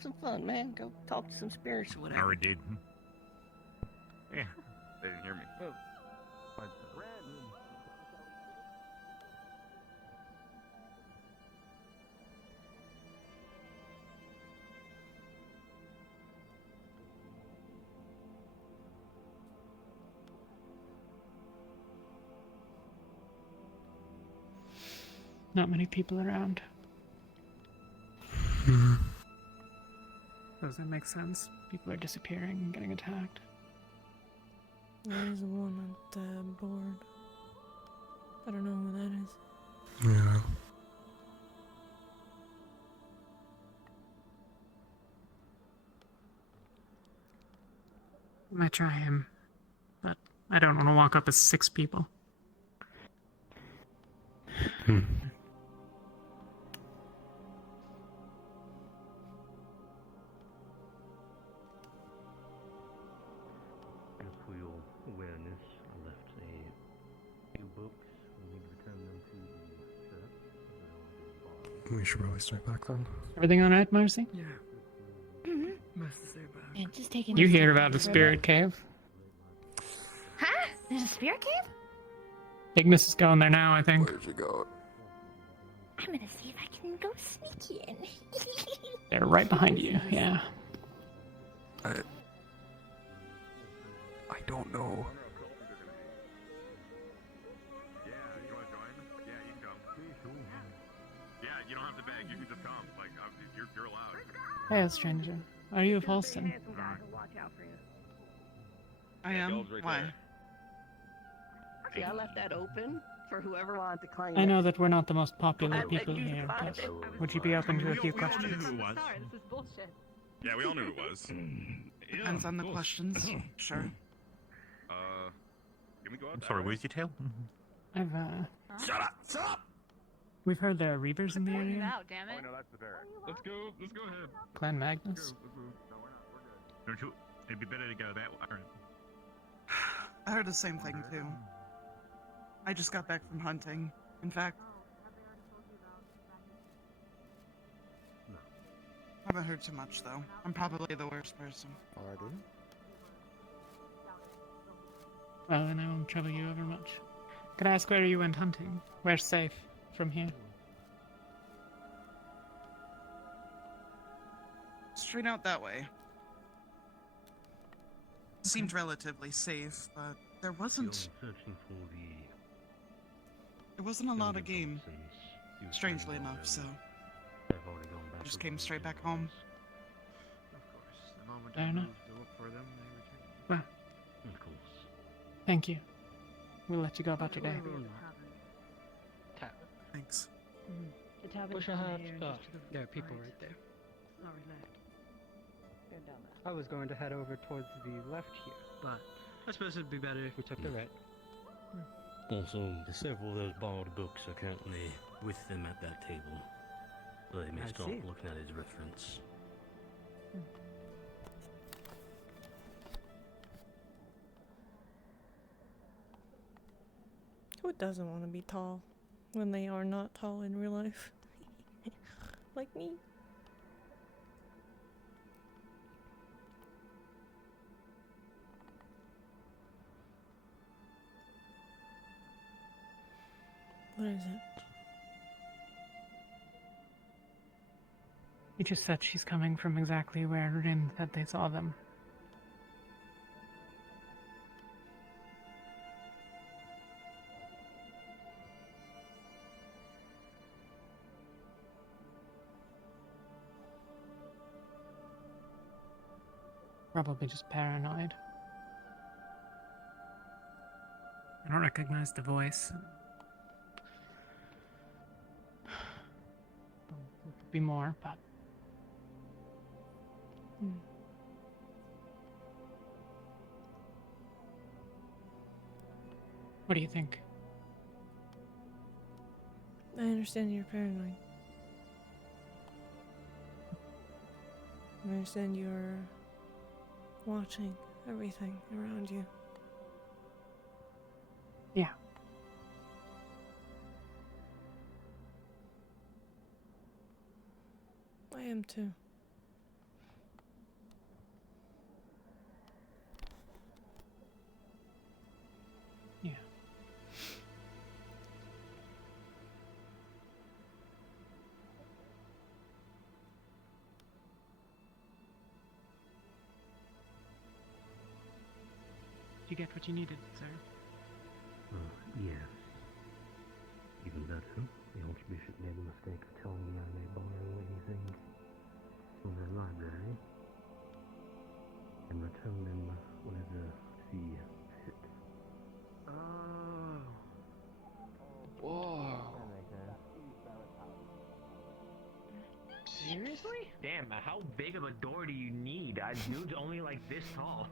some fun, man. Go talk to some spirits or I whatever. already did. Yeah. They didn't hear me. not many people around. Does that make sense? People are disappearing and getting attacked. There's one at the board. I don't know who that is. Yeah. I might try him, but I don't want to walk up as 6 people. And for your awareness, I left a few books. We need to return them to the church. We should probably start back then. Everything all right, Marcy? Yeah. Best to stay back. And just taking. You a hear step about the further. spirit cave? Huh? There's a spirit cave? Ignis is going there now, I think. Where'd you go? I'm gonna see if I can go sneaky in. They're right behind you, yeah. I don't know. Yeah, you want to join? Yeah, you can come. Yeah, you don't have to beg. You can just come. Like, you're allowed. Hey, stranger. Are you of Holston? I am. Why? See, I left that open for whoever wanted to claim I it. know that we're not the most popular people here, but would you be open to a few We all knew questions? who it was. This is bullshit. Yeah, we all knew who it was. Depends on the questions. Sure. Can we go out? I'm sorry, where's your tail? I've, Shut up! Shut up! We've heard there are Reavers in the area. Out, damn it. Oh, no, that's the barrack. Let's go ahead. Clan Magnus. Don't you? It'd be better to go that way. I heard the same thing too. I just got back from hunting. In fact, I haven't heard too much though. I'm probably the worst person. Alrighty. Well, then I won't trouble you over much. Could I ask where you went hunting? Where's safe from here? Straight out that way. Seemed relatively safe, but there wasn't. Searching for the. There wasn't a lot of game. Strangely enough, so. Just came straight back home. The moment Fair I enough. moved to look for them, they returned. Well, Of course. thank you. We'll let you go about your day. Thanks. The tavern Wish I had stuff. There are people right there. I was going to head over towards the left here, but I suppose it'd be better if we took the right. Also, several of those borrowed books are currently with them at that table. So they may I start see. looking at his reference. Who doesn't want to be tall when they are not tall in real life? Like me. What is it? You just said she's coming from exactly where Rin said they saw them. Probably just paranoid. I don't recognize the voice. Could be more, but what do you think? I understand you're paranoid. I understand you're watching everything around you. Yeah. I am too. Yeah. Did you get what you needed, sir? Yes. Even better, the Archbishop made the mistake of telling me I may borrow anything from the library and return them whenever see fit. Oh. Whoa. Seriously? Damn, how big of a door do you need? Dude's only like this tall.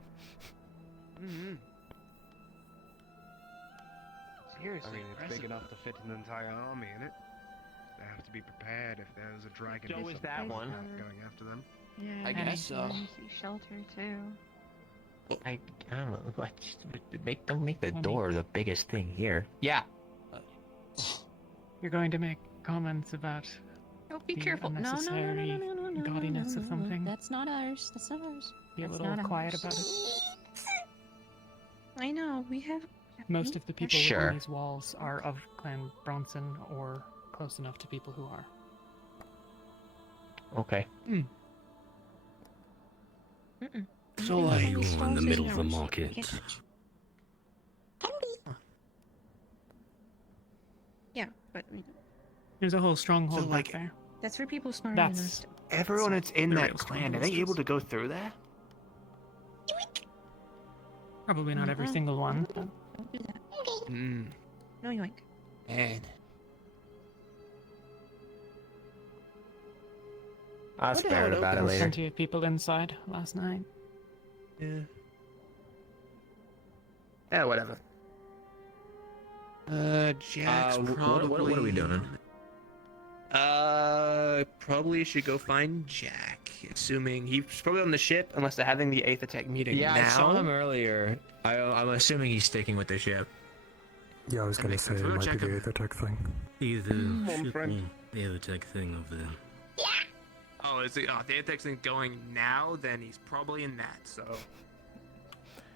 Mm-hmm. I Seriously, mean, it's big enough to fit an entire army in it. They have to be prepared if there's a dragon So is that one. going after them. I guess so. Shelter too. I don't know. Don't make the door the biggest thing here. Yeah. You're going to make comments about Oh, be the careful. No, unnecessary gaudiness of something. That's not ours. That's not ours. Be a That's little not quiet ours. about it. I know. We have. Most of the people Sure. within these walls are of Clan Bronson or close enough to people who are. Okay. So like you're in the middle of the market. Yeah, but There's a whole stronghold So, back there. that's for people smarter than us. That's Everyone that's in the that real clan, are stronghold. they able to go through there? Probably not every single one. But... Mm. No yoink. Man. I'll What the spare hell it about it opens? later. Plenty of people inside last night. Yeah. Yeah, whatever. Jack's probably... What are we doing? Probably should go find Jack. Assuming he's probably on the ship, unless they're having the 8th attack meeting Yeah, now. I saw him earlier. I'm assuming he's sticking with the ship. Yeah, I was gonna say it might be the Aethertech thing. Either on, ship friend. or the Aethertech thing over there. Oh, is the Aethertech thing going now? Then he's probably in that, so...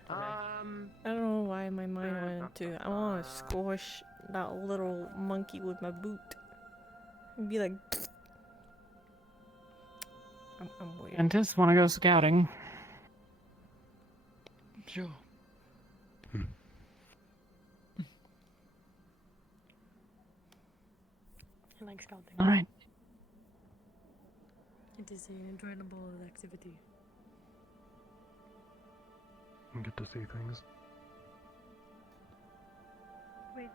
I don't know why my mind went to. I want to squash that little monkey with my boot. And be like. I'm weird. Dentists want to go scouting. Sure. I like scouting. All right. It is an enjoyable activity. You get to see things. Wait.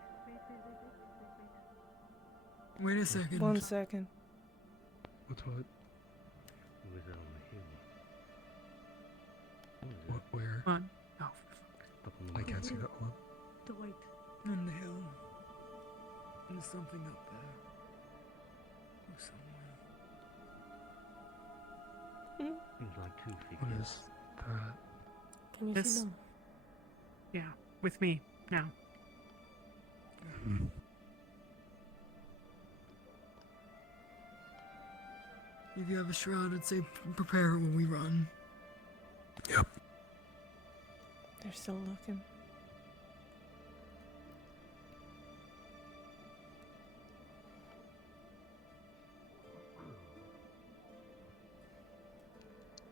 Wait a second. 1 second. What's what? Who is that on the hill? What? Where? What? Oh, Up on the I can't see that one. The white. On the hill. There's something up there. Or somewhere. Seems like 2 feet. What is that? Can you This- see them? Yeah, with me now. If you have a shroud, I'd say prepare when we run. Yep. They're still looking.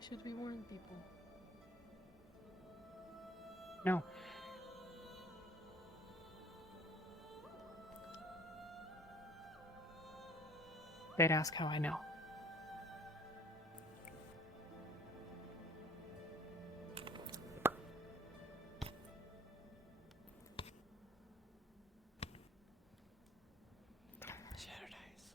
Should we warn people? No. They'd ask how I know. Shattered eyes.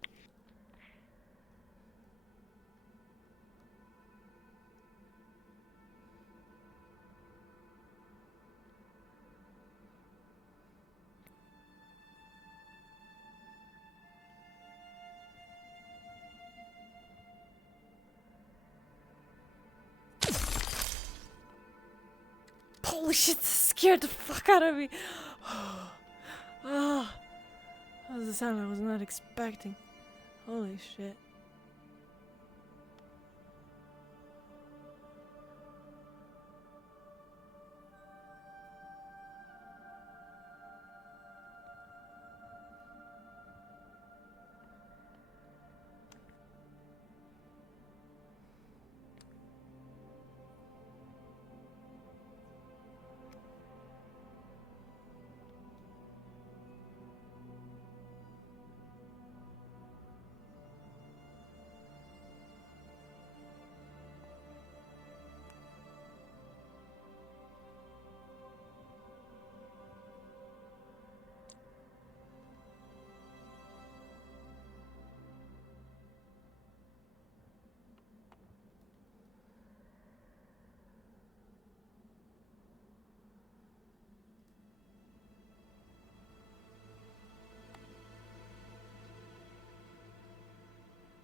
Holy shit, this scared the fuck out of me. Ah, that was a sound I was not expecting. Holy shit.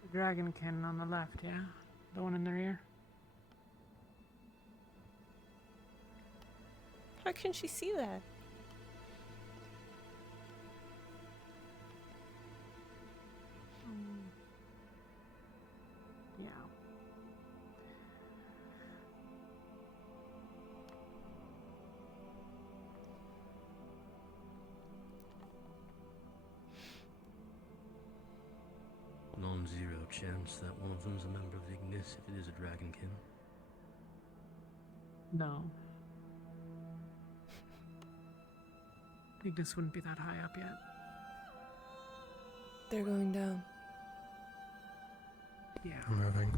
The dragon cannon on the left, yeah? The one in the rear? How can she see that? Yeah. On some zero chance that one of them's a member of Ignis if it is a dragonkin? No. Ignis wouldn't be that high up yet. They're going down. Yeah. Moving.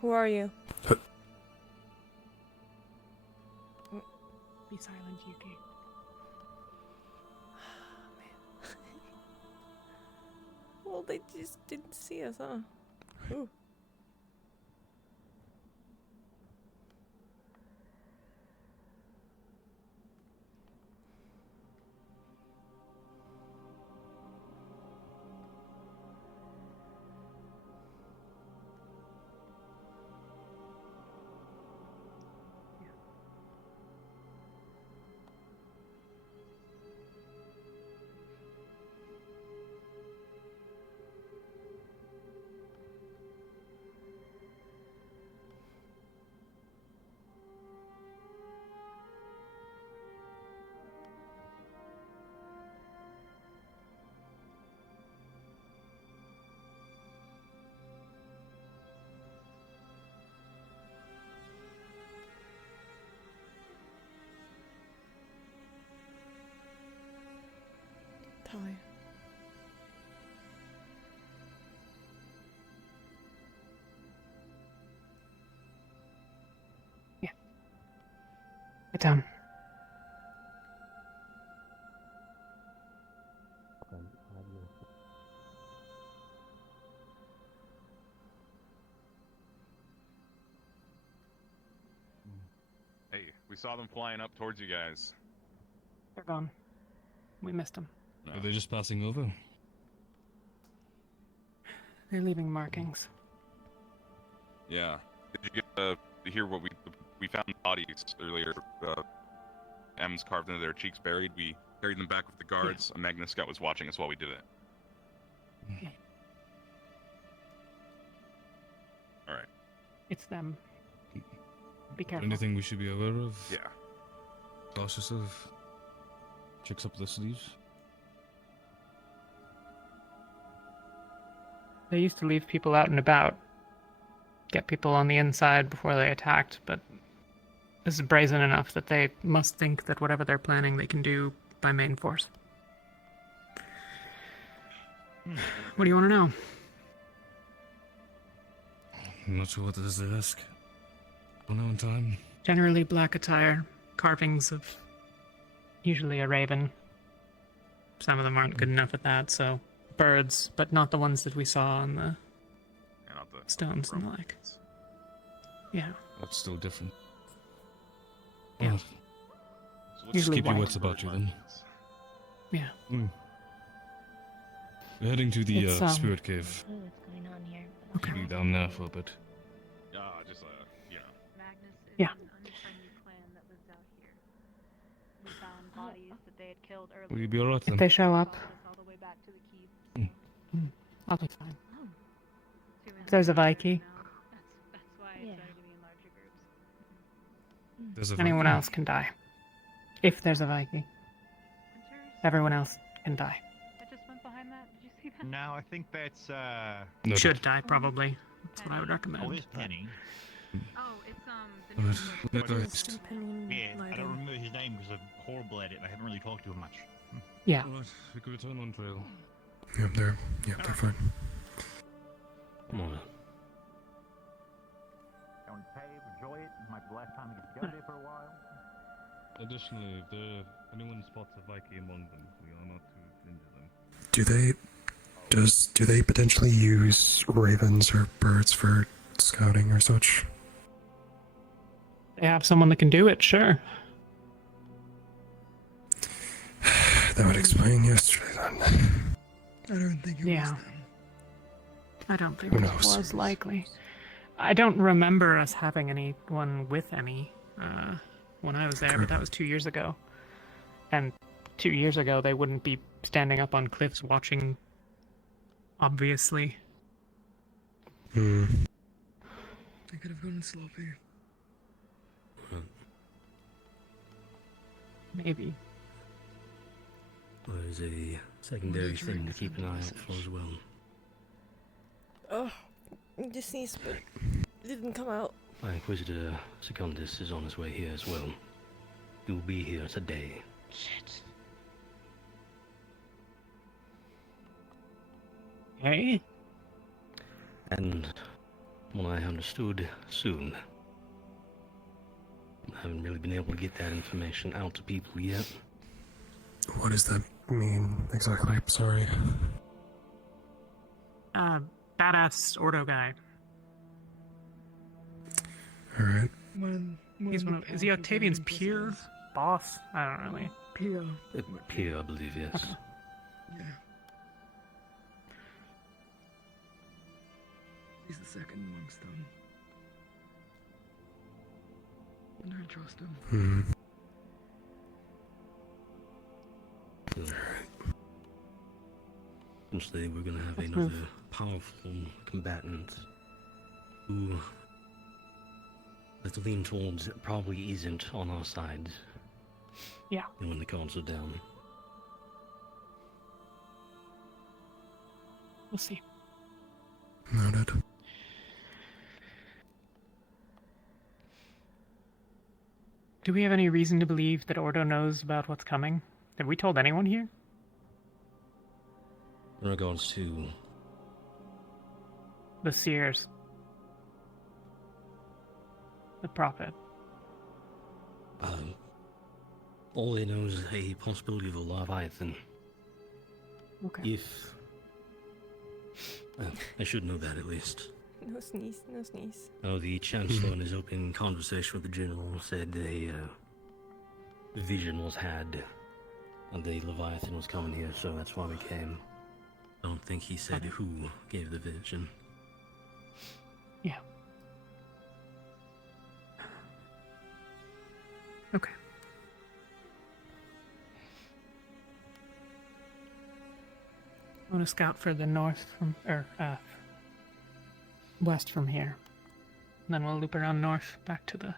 Who are you? Be silent, Yuki. Well, they just didn't see us, huh? Ooh. Talia. Yeah. Get down. Hey, we saw them flying up towards you guys. They're gone. We missed them. Are they just passing over? They're leaving markings. Yeah. Did you get to hear what we found bodies earlier? M's carved into their cheeks, buried. We carried them back with the guards. A Magnus Scout was watching us while we did it. Yeah. All right. It's them. Be careful. Anything we should be aware of? Yeah. Cautious of? Checks up the sleeves? They used to leave people out and about. Get people on the inside before they attacked, but this is brazen enough that they must think that whatever they're planning they can do by main force. What do you want to know? I'm not sure what it is they ask. Don't know in time. Generally black attire, carvings of usually a raven. Some of them aren't good enough at that, so birds, but not the ones that we saw on the stones and the like. Yeah. That's still different. Yeah. Well, Usually just keep your white. wits about you then. Yeah. We're heading to the It's, spirit cave. What's going on here? Okay. We'll be down there for a bit. Just you know. Magnus is Yeah. an unfriendly clan that lives out here. We found bodies that they had killed earlier. Will you be alright then? If they show up, All the way back to the keep. I'll be fine. Two If there's a Viking, That's why it's better to be in larger groups. There's a anyone Viking? else can die. If there's a Viking. Everyone else can die. I just went behind that. Did you see that? No, I think that's You should die, probably. That's what I would recommend. Oh, there's Penny. Oh, it's the new Yeah, I don't remember his name because I'm horrible at it. I haven't really talked to him much. Yeah. Alright, we can return on trail. Yep, they're fine. Come on. Going to cave, enjoy it. It might be the last time we get to go there for a while. Additionally, if anyone spots a Viking among them, we are not to injure them. Do they potentially use ravens or birds for scouting or such? They have someone that can do it, sure. That would explain yesterday then. I don't think it was them. I don't think Who it knows? was likely. I don't remember us having anyone with any when I was there, but that was 2 years ago. And 2 years ago, they wouldn't be standing up on cliffs watching, obviously. I could have gone sloppy. Maybe. There's a secondary thing to keep an eye out for as well. Oh, just sneezed, but it didn't come out. My Inquisitor Secundus is on his way here as well. He will be here today. Shit. Hey? And what I understood, soon. I haven't really been able to get that information out to people yet. What does that mean exactly? Sorry. Badass Ordo guy. Alright. He's one of, is he Octavian's peer? Boss? I don't really. Peer. Peer, I believe, yes. Okay. Yeah. He's the second amongst them. And I trust him. Essentially, we're gonna have another powerful combatant who, let's lean towards, probably isn't on our side. Yeah. When the cards are down. We'll see. Noted. Do we have any reason to believe that Ordo knows about what's coming? Have we told anyone here? In regards to... The Seers. The Prophet. All they know is a possibility of a Leviathan. Okay. If... I should know that at least. No sneeze, no sneeze. Oh, the Chancellor in his open conversation with the General said a vision was had, and the Leviathan was coming here, so that's why we came. I don't think he said who gave the vision. Yeah. Okay. I want to scout further north from, west from here. And then we'll loop around north back to the...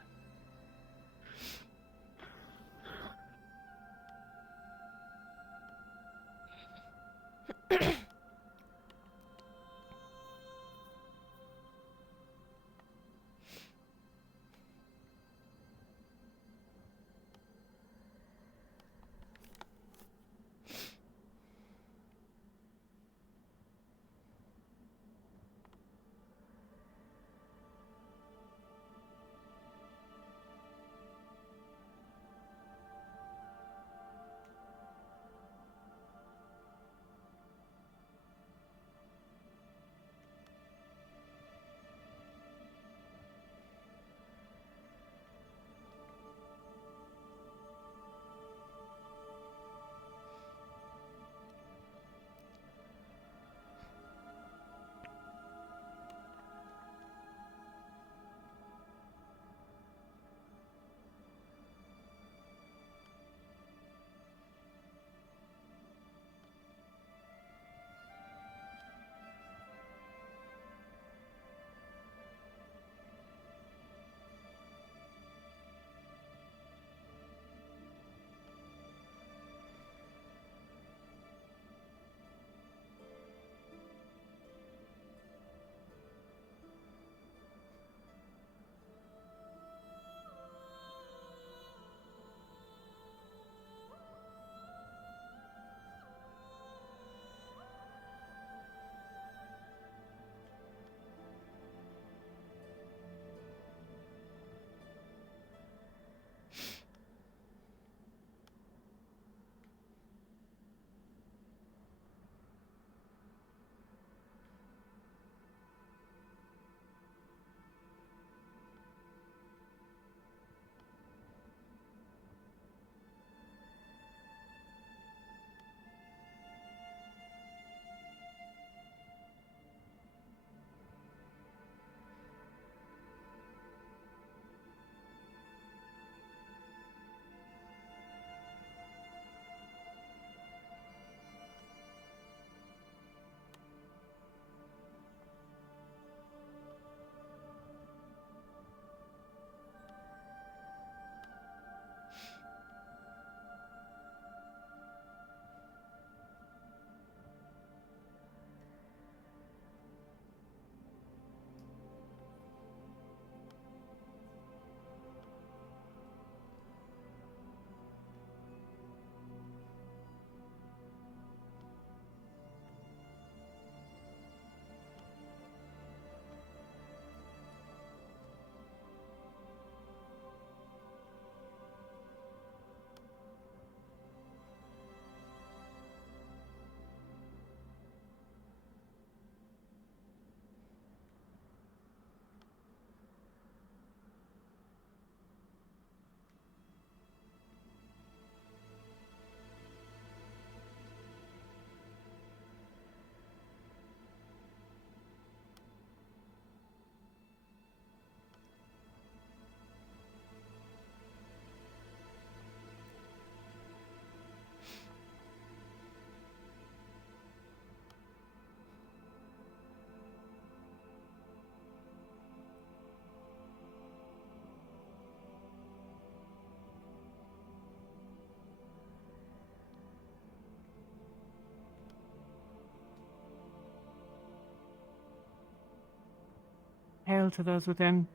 hail to those within.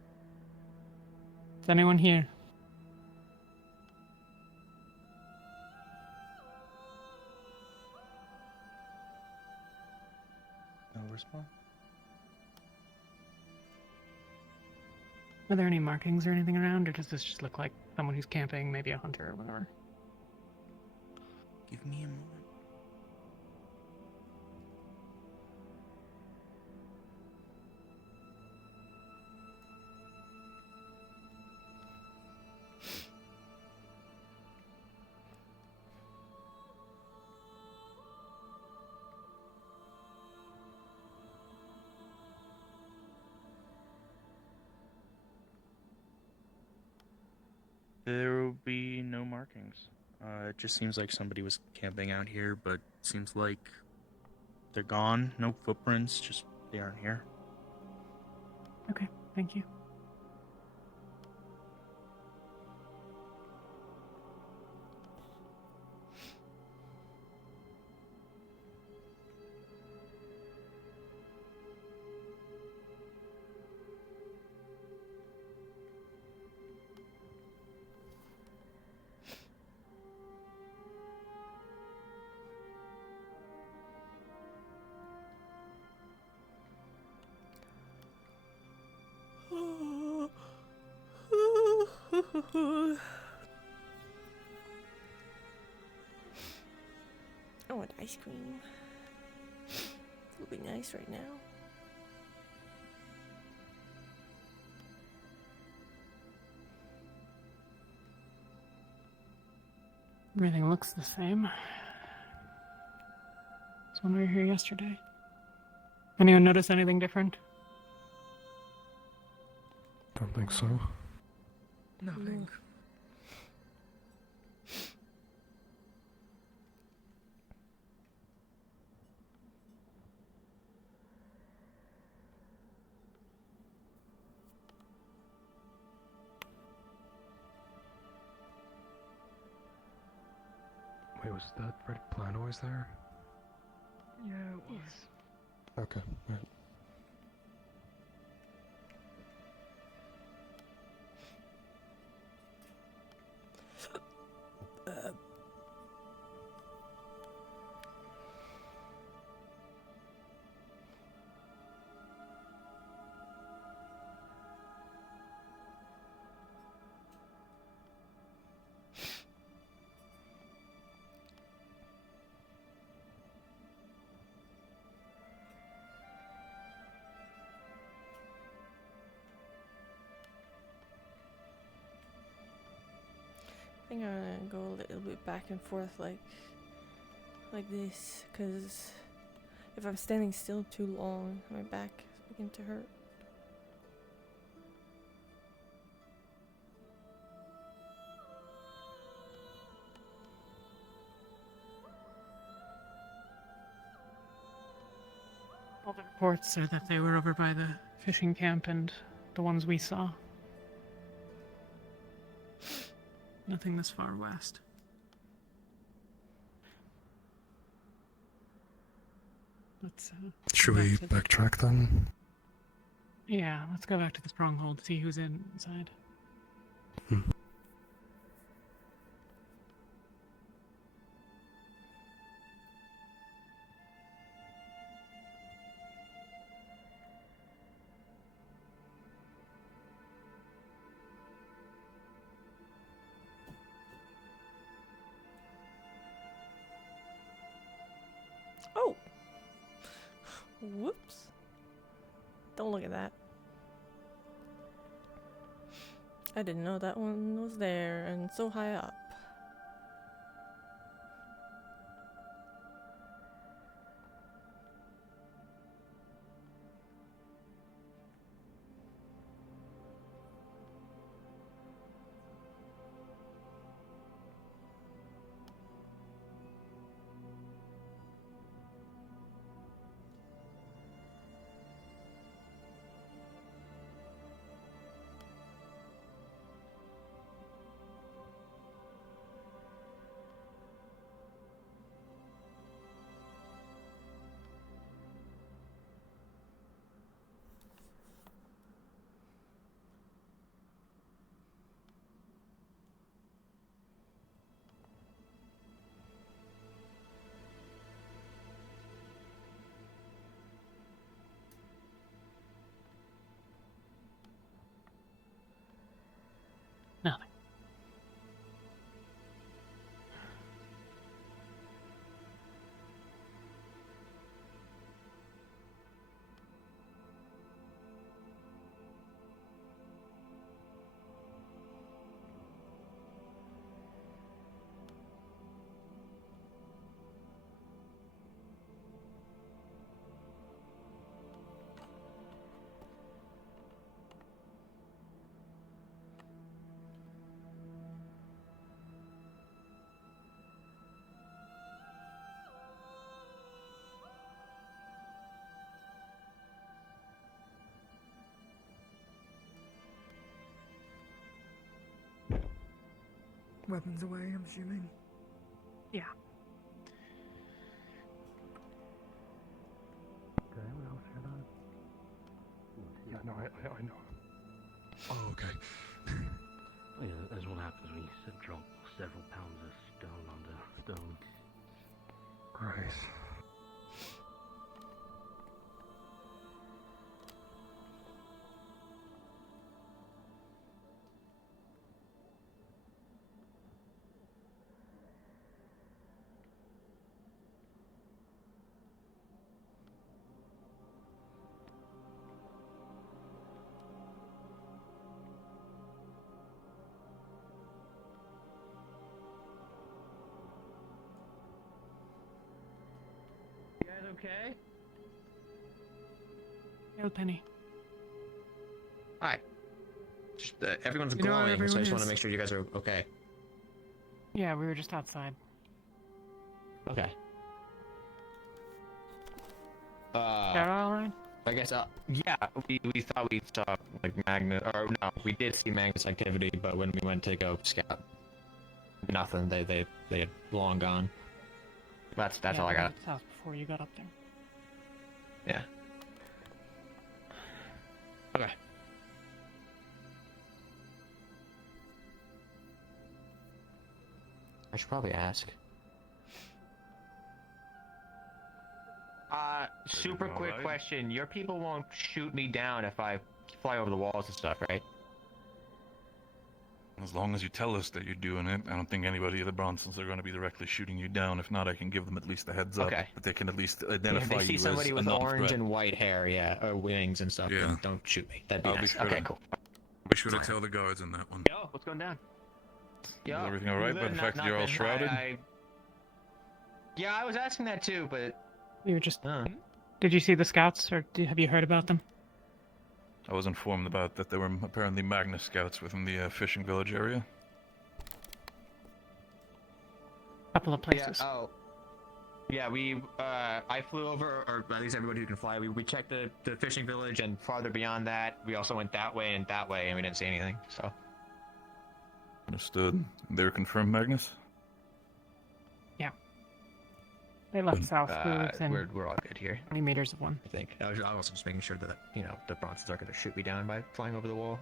Is anyone here? No response. Are there any markings or anything around, or does this just look like someone who's camping, maybe a hunter or whatever? Give me a moment. There will be no markings. It just seems like somebody was camping out here, but seems like they're gone. No footprints, just they aren't here. Okay, thank you. I want ice cream. It'll be nice right now. Everything looks the same. It's when we were here yesterday. Anyone notice anything different? Don't think so. Nothing. Wait, was that red plant always there? Yeah, it was. Okay, right. I think I'm gonna go a little bit back and forth like this, because if I'm standing still too long, my back is beginning to hurt. All the reports are that they were over by the fishing camp and the ones we saw. Nothing this far west. Let's Should we backtrack then? Yeah, let's go back to the stronghold, see who's inside. Oh! Whoops. Don't look at that. I didn't know that one was there and so high up. Weapons away, I'm assuming. Yeah. Okay, what else should I? Yeah, no, I know. Oh, okay. Oh, yeah, that's what happens when you drop several pounds of stone onto stone. Right. You guys okay? No, Penny. Hi. Just, everyone's You know how glowing, so I everyone just want to is. make sure you guys are okay. Yeah, we were just outside. Okay. They're all right? I guess, yeah, we thought we saw, like, Magnus, or no, we did see Magnus activity, but when we went to go scout, nothing, they had long gone. That's Yeah, all I they were got. at the house before you got up there. Yeah. Okay. I should probably ask. Super Everything quick alright? question. Your people won't shoot me down if I fly over the walls and stuff, right? As long as you tell us that you're doing it, I don't think anybody of the Bronsons are going to be directly shooting you down. If not, I can give them at least a heads up. Okay. That they can at least Yeah, identify if they see you somebody as with a orange non-threat. and white hair, yeah, or wings and stuff, Yeah. then don't shoot me. That'd be I'll be nice. sure Okay, to- cool. Be sure to tell the guards on that one. Yo, what's going down? Is everything alright by the fact that you're all shrouded? Yeah, I was asking that too, but We were just. Did you see the scouts, or have you heard about them? I was informed about that there were apparently Magnus scouts within the fishing village area. Couple of places. Yeah, yeah, we, I flew over, or at least everybody who can fly, we checked the fishing village, and farther beyond that, we also went that way, and we didn't see anything, so. Understood. They were confirmed Magnus? Yeah. They left south. We were within We're all good here. 20 meters of one. I think. I was also just making sure that, you know, the Bronsons aren't going to shoot me down by flying over the wall.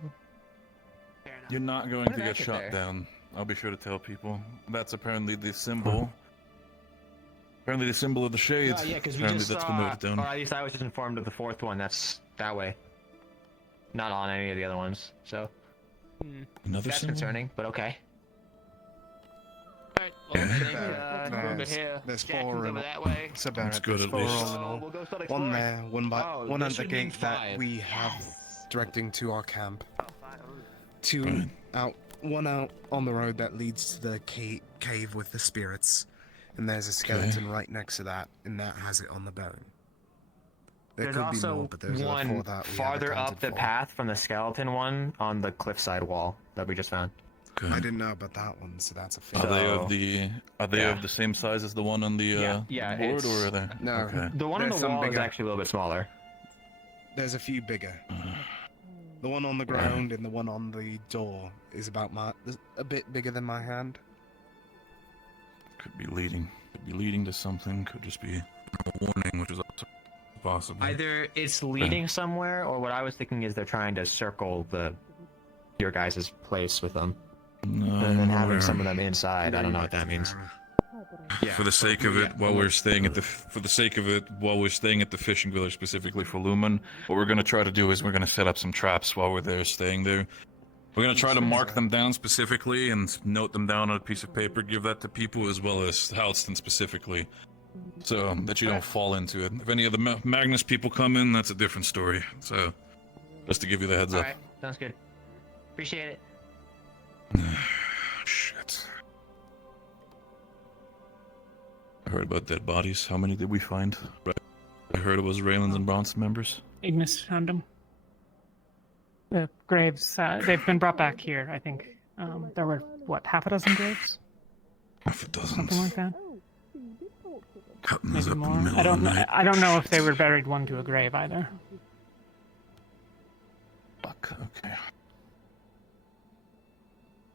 You're not going What to did I get get shot there? down. I'll be sure to tell people. That's apparently the symbol. Apparently the symbol of the shades. Oh, yeah, because we apparently just that's saw, been noted down. or at least I was just informed of the fourth one. That's that way. Not on any of the other ones, so. Another That's symbol? concerning, but okay. Alright, well, I think, we're good here. There's Jackson's four over in all. that way. So That's Barrett, good there's at four least. all in all. We'll go start One exploring. there, one by Oh, one there at the should be gate that 5. we have directing to our camp. Two Right. out, one out on the road that leads to the cave with the spirits, and there's a skeleton right next to that, and that has it on the bone. There There's could be also more, but there's one four that we farther have up accounted the for. path from the skeleton one on the cliffside wall that we just found. I didn't know about that one, so that's a fail. Are they of the same size as the one on the yeah, board, it's- or are they? No, Okay. The one on There's the some wall is bigger. actually a little bit smaller. There's a few bigger. The one on the ground and the one on the door is about a bit bigger than my hand. Could be leading to something. Could just be a warning, which is also possible. Either it's leading somewhere, or what I was thinking is they're trying to circle your guys' place with them, No, and then having where? some of them inside. I don't know what that means. Yeah. For the sake of it, Yeah. while we're staying at the fishing village specifically for Lumen, what we're gonna try to do is we're gonna set up some traps while we're there, staying there. We're gonna try to mark them down specifically and note them down on a piece of paper, give that to people, as well as Halston specifically, so that you don't fall into it. If any of the Magnus people come in, that's a different story. So, just to give you the heads up. Alright, sounds good. Appreciate it. Shit. I heard about dead bodies. How many did we find? Right. I heard it was Raylan's and Bronson members. Ignis found them. The graves, they've been brought back here, I think. There were, what, half a dozen graves? Half a dozen. Something like that. Cutting us Maybe up in the more. middle I of don't, the night. I don't know if they were buried one to a grave either. Fuck, okay.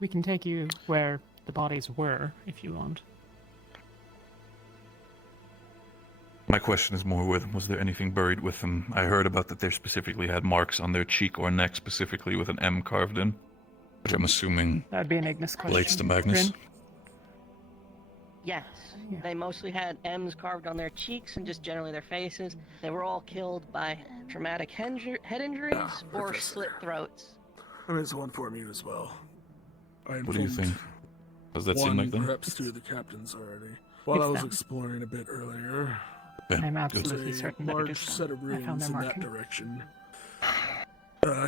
We can take you where the bodies were, if you want. My question is more with, was there anything buried with them? I heard about that they specifically had marks on their cheek or neck, specifically with an M carved in, which I'm assuming That'd be an Ignis question. relates to Magnus. Rin? Yes, they mostly had M's carved on their cheeks and just generally their faces. They were all killed by traumatic head injuries or slit throats. There's one for me as well. What do you think? Does that seem like them? Perhaps two of the captains already. While I was exploring a bit earlier, I'm absolutely there's a certain that it large is set of them. I found runes their in that marking. direction.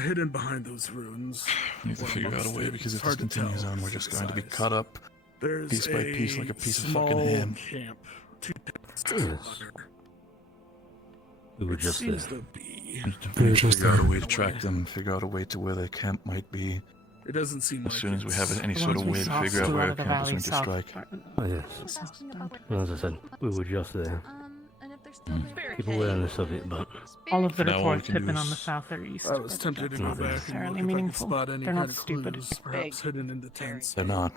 Hidden behind those runes. We need to figure out a way, because if this Hard to continues tell on, we're just going to be size. cut up There's piece by piece like a piece of fucking small ham. Camp. We were It just seems there. to be. Figure out a way to track them, figure out a way to where their camp might be. It doesn't seem As like soon as we have any The sort ones of we way to saw figure out still where out our of the camp is valley going to south. strike. Oh, yes. Well, as I said, we were just there. Keep awareness of it, but... All of the Now all we reports can had do been is- on the south or east. I was but tempted to that's go not back and necessarily look if I could meaningful. spot any They're kind not of stupid. clues, perhaps hidden in the tents. They're not.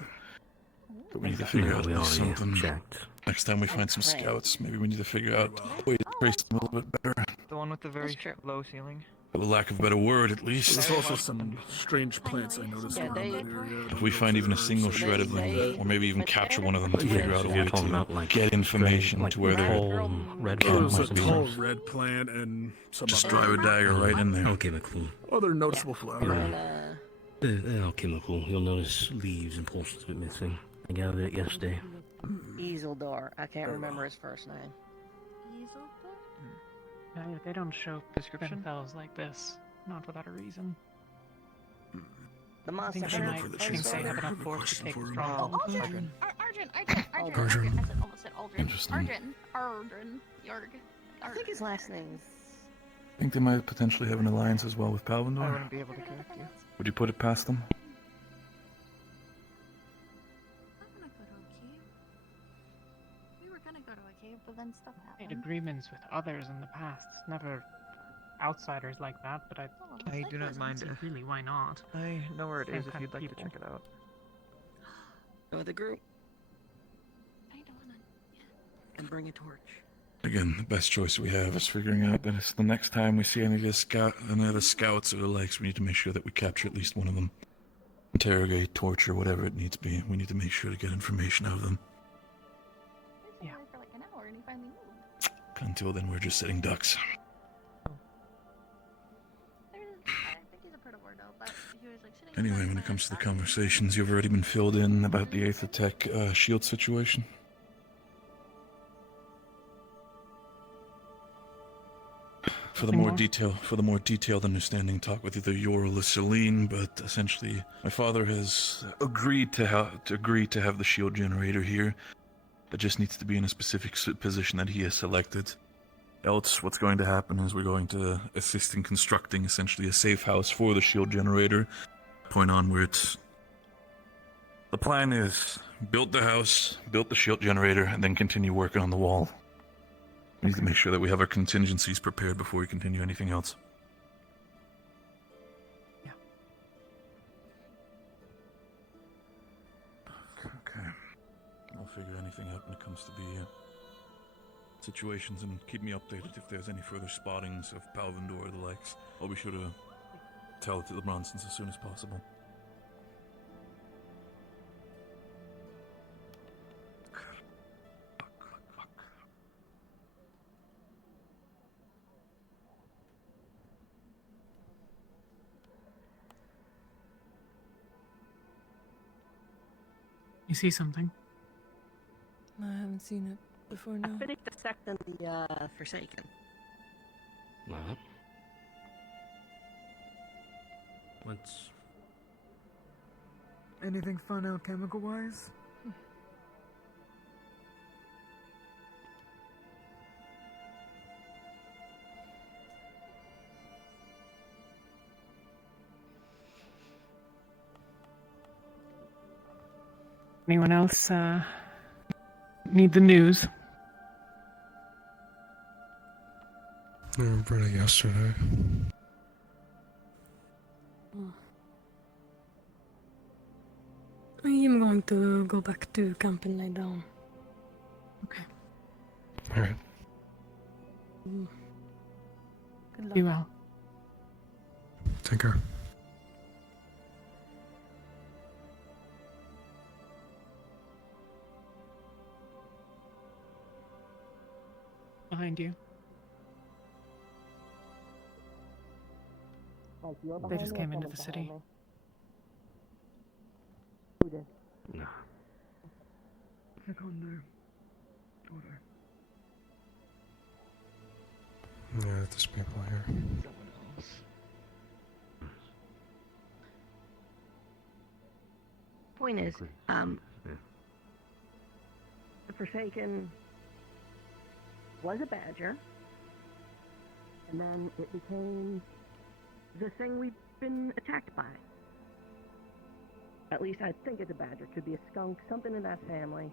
But we need to figure out we already something. checked. Next time we find some scouts, maybe we need to figure out a way to trace them a little bit better. The one with the very low ceiling. For the lack of a better word, at least. There's also some strange plants I noticed around that area. If we find even a single shred of them, or maybe even capture one of them to figure out a way to get information to where they're red There was a might be. tall red plant and some Just other drive a dagger right in there. I'll give it a clue. other noticeable flowers. They're alchemical. You'll notice leaves and portions of it missing. I gathered it yesterday. Isildur. I can't remember his first name. They don't show themselves like this, not without a reason. The I monster think they might think they have enough force to take the stronghold. Arjun! Arjun! Arjun. I almost said Aldrin. Interesting. Arjun. Yarg. I think his last name's... I think they might potentially have an alliance as well with I Palvindor. wouldn't be able to correct you. Would you put it past them? We were gonna go to a cave, but then stuff Made happened. agreements with others in the past, never outsiders like that, but I do not mind see it. really why not. I know where it Same is if kind you'd of like to people. check it out. Go with the group. And bring a torch. Again, the best choice we have is figuring out that it's the next time we see any of the scouts or the likes, we need to make sure that we capture at least one of them. Interrogate, torture, whatever it needs to be. We need to make sure to get information out of them. We were for like an hour and he finally moved. Until then, we're just sitting ducks. I think he's a pretty though, but he was like sitting Anyway, when it comes to the conversations, you've already been filled in about the Aether Tech shield situation. For the more detailed understanding, talk with either Yorl or Celine. But essentially, my father has agreed to have the shield generator here. It just needs to be in a specific position that he has selected. Else, what's going to happen is we're going to assist in constructing essentially a safe house for the shield generator. Point onwards. The plan is build the house, build the shield generator, and then continue working on the wall. We need to make sure that we have our contingencies prepared before we continue anything else. Okay. I'll figure anything out when it comes to the situations and keep me updated if there's any further spottings of Palvindor or the likes. I'll be sure to tell it to the Bronsons as soon as possible. You see something? I haven't seen it before now. I finished the sect and the Forsaken. What? What's... Anything fun alchemical wise? Anyone else need the news? I read it yesterday. I am going to go back to camp and lay down. Okay. Alright. Good luck. Be well. Take care. Behind you. They just came into the city. Who did? No. Secondo. Order. Yeah, there's people here. Someone else. Point is, the Forsaken was a badger, and then it became the thing we've been attacked by. At least I think it's a badger. Could be a skunk, something in that family.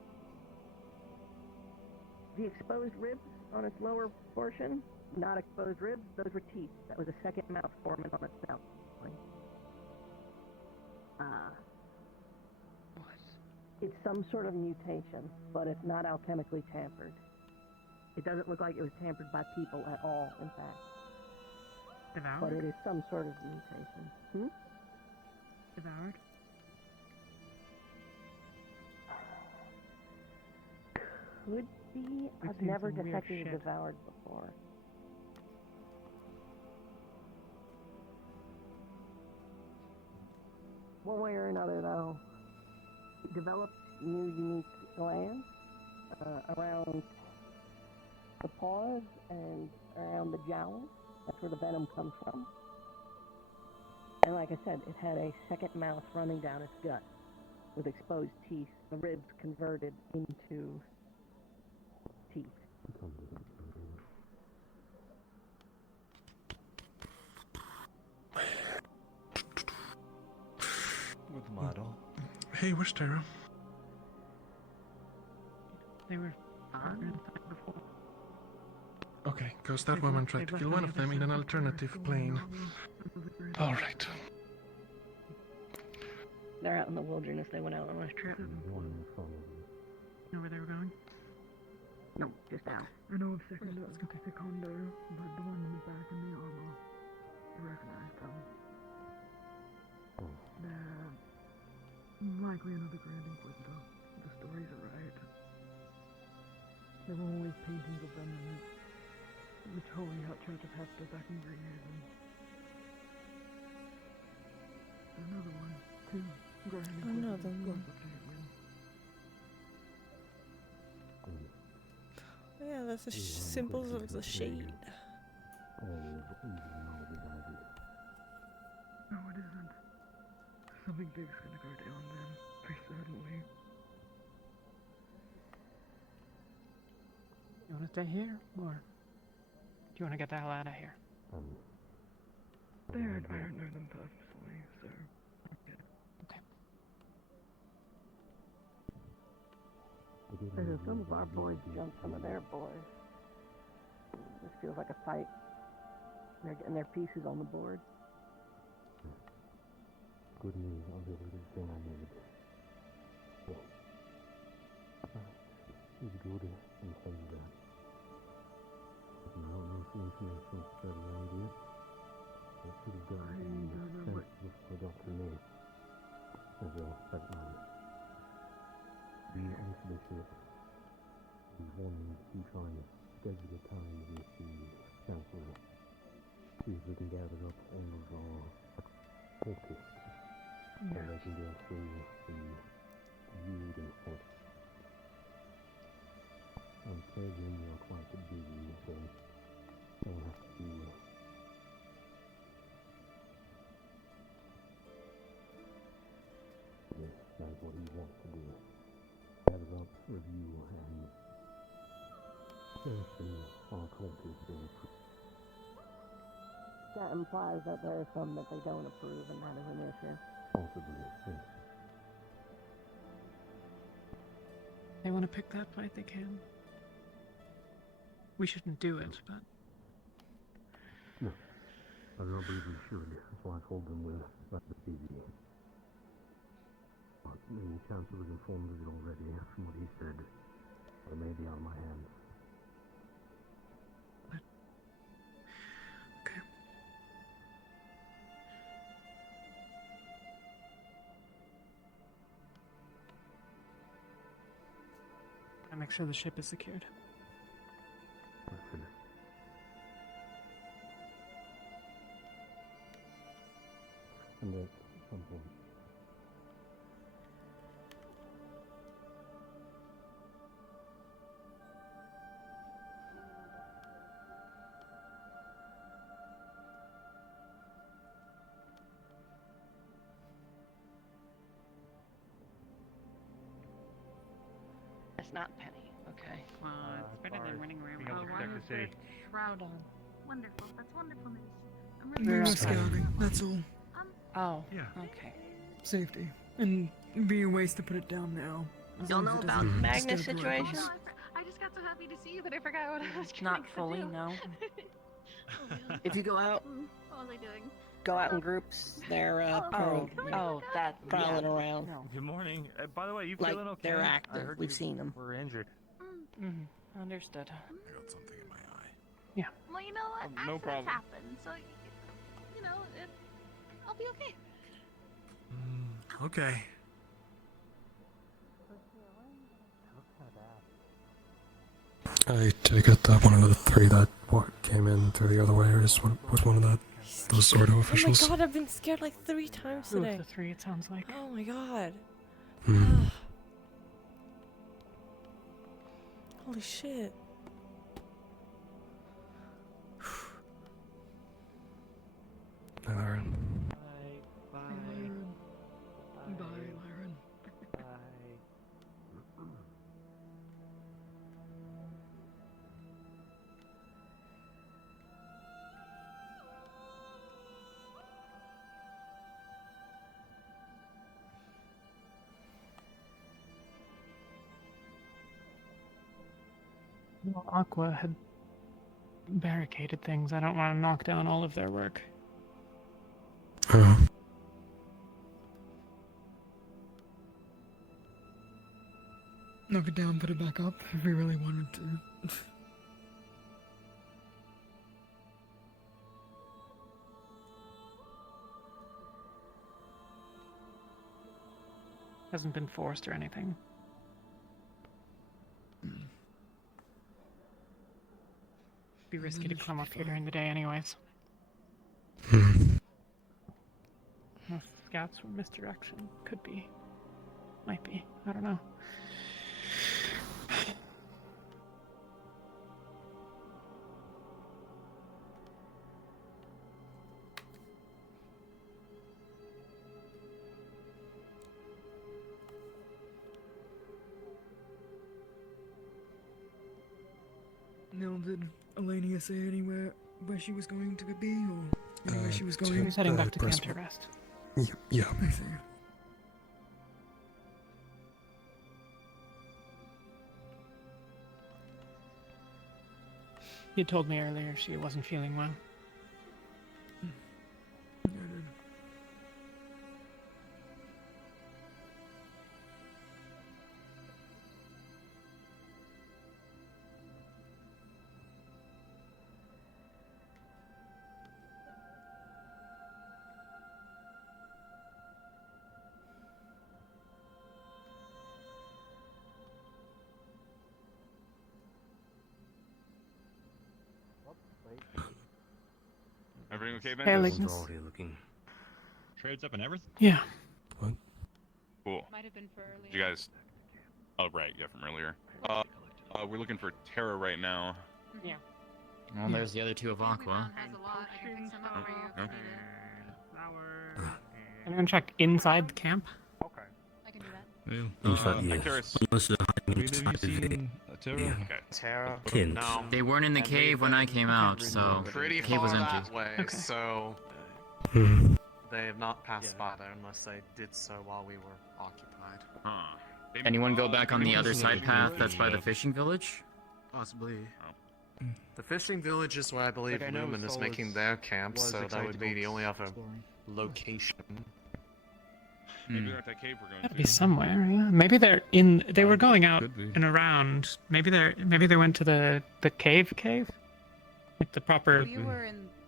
The exposed ribs on its lower portion, not exposed ribs, those were teeth. That was a second mouth forming on its mouth. It's some sort of mutation, but it's not alchemically tampered. It doesn't look like it was tampered by people at all, in fact. Devoured? But it is some sort of mutation. Devoured? Could be. We've I've seen never some weird detected a shit. devoured before. One way or another, though, it developed new unique glands around the paws and around the jowls. That's where the venom comes from. And like I said, it had a second mouth running down its gut with exposed teeth, the ribs converted into teeth. Good model. Hey, where's Tara? They were inside before. Okay, because that woman tried to kill one of them in an alternative plane. Alright. They're out in the wilderness. They went out on a trip. You know where they were going? No, just out. I know of Secondo, but the one in the back in the armor, I recognize them. They're likely another Grand Inquisitor. The stories are right. There were always paintings of them in the Holy Church of Hester back in Greenhaven. Another one, too. Grand Inquisitor. Another one. Yeah, that's the symbols of the shade. No, it isn't. Something big's gonna go down then, pretty certainly. You want to stay here, or do you want to get the hell out of here? I don't know them personally, so... So some of our boys jumped some of their boys. This feels like a fight. They're getting their pieces on the board. Good news, I'll be able to do the thing I need. It's good and say that. If you don't know if the information is spread around yet, that should have gotten sensitive for Dr. Nate. As well, that man. Be onto the ship. We wanted to try and schedule a time with the council. See if we can gather up all of our focus. So they can go through the viewed and stuff. I'm afraid when you're quite busy, so I'll have to yes, that's what he wants to do. Gather up, review, and strengthen our culture. That implies that there are some that they don't approve, and that is an issue. Possibly, yes. They want to pick that fight, they can. We shouldn't do it, but No, I don't believe we should, so I told them we'll let the busy. I mean, Chancellor was informed of it already from what he said. It may be out of my hands. I make sure the ship is secured. And at some point. It's not Penny. Okay. Well, it's better than running around being able to with protect the city. shroud on. Wonderful. That's wonderful news. I'm We really were scouting, that's all. Oh. Yeah. Okay. Safety. And it'd be a waste to put it down now. as Y'all long as know it about doesn't Magnus disturb the situation? weapons. I just got so happy to see you that I forgot what I was Not gonna fully, do. no. Oh, man. If you go out, What was I doing? go out in groups. They're prowling around. Good morning. By the way, you Like, feeling okay? they're I active. heard We've you seen them. were injured. Mm-hmm. Understood. I got something in my eye. Yeah. Well, you know what? no Accidents problem. happen, so you know, I'll be okay. Okay. I take it that one of the three that came in through the other way was one of those Ordo officials. Oh my god, I've been scared like 3 times Two of today. the three, it sounds like. Oh my god. Hmm. Holy shit. Hey, Lauren. Bye, Lyran. Well, Aqua had barricaded things. I don't want to knock down all of their work. Oh. Knock it down, put it back up if we really wanted to. Hasn't been forced or anything. Be risky to come up here during the day anyways. If scouts were misdirection. Could be. Might be. I don't know. Now, did Elenia say anywhere where she was going to be, or anywhere she was going? She was heading back to camp to Breastwork. rest. Yeah. I see. You told me earlier she wasn't feeling well. Everything okay, Ben? Hey, Everyone's Lignus. all here looking. Trades up and everything? Yeah. Cool. Might have been for earlier. Did you guys? Oh right, yeah, from earlier. We're looking for Terra right now. Yeah. Well, there's the other two of Aqua. Has a lot. I can pick some up for you if you need it. Anyone check inside the camp? Okay. I can do that. In fact, yes. Curious. Unless they're hiding Maybe have you inside of seen Terra? Yeah. Okay. Terra? Tent. No. They weren't in the And cave when I came out, so Pretty the cave was far empty. that way, Okay. so Hmm. they have not passed by there unless they did so while we were occupied. Huh. Anyone go back on the other Anyone side see path the that's by the village? fishing village? Possibly. The fishing village is where I believe Like, I know Lumen is Sol making was- their camp, was so that excited would to be go the only other exploring. location. Maybe they're at that cave we're going Gotta to. be somewhere, yeah. Maybe they're in. They were going out could be. and around. Maybe they went to the cave, like the proper.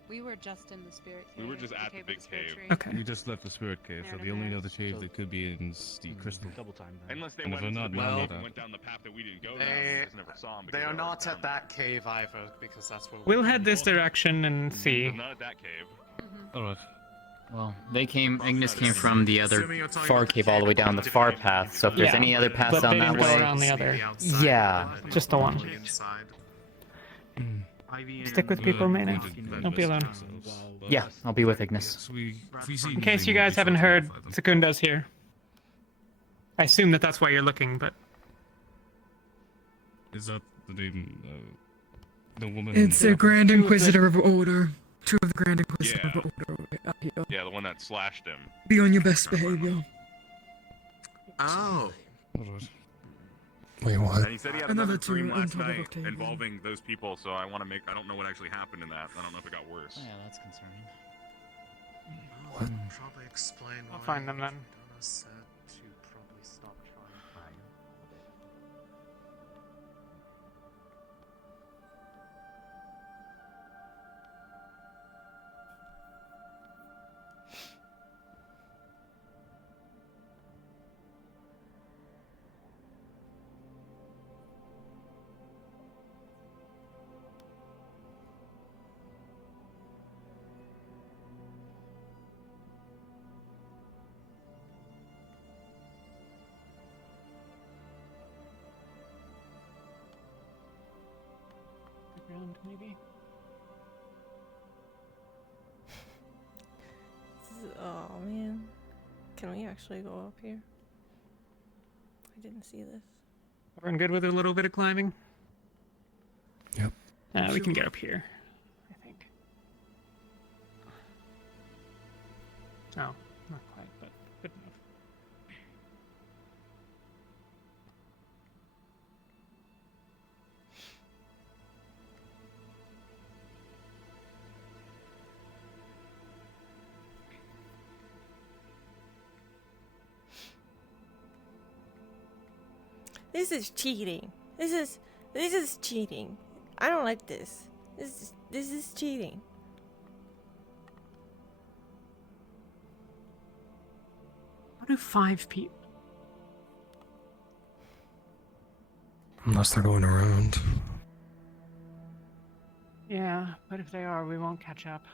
We were just in the spirit cave. We were just at the big cave. Okay. We just left the spirit cave, so the only other cave that could be in is the crystal. Double time. Unless they And went if into we're the not, big well, cave and went down the path that we didn't go down. They, We just never saw them. they are not at that cave either, because that's where We'll head this direction and see. Not at that cave. Alright. Well, Ignis came from the other far cave all the way down the far path, so if there's Yeah, any other paths but down they that didn't go way... around the other. Yeah. Just the one. Stick with people, Mayne. Don't be alone. Yeah, I'll be with Ignis. In case you guys haven't heard, Secunda's here. I assume that that's why you're looking, but... Is that the name, the woman... It's the Grand Inquisitor of Order. Two of the Grand Inquisitor of Order out here. Yeah, the one that slashed him. Be on your best behavior. Oh. Wait, what? And he said he had Another another dream two on last top of night Octavian. involving those people, so I want to make. I don't know what actually happened in that. I don't know if it got worse. Yeah, that's concerning. Well, that probably explain I'll why find them then. Donna said to probably stop trying. Ground, maybe. Oh man, can we actually go up here? I didn't see this. Everyone good with a little bit of climbing? Yep. We can get up here, I think. No, not quite, but good enough. This is cheating. This is cheating. I don't like this. This is cheating. How do 5 people? Unless they're going around. Yeah, but if they are, we won't catch up.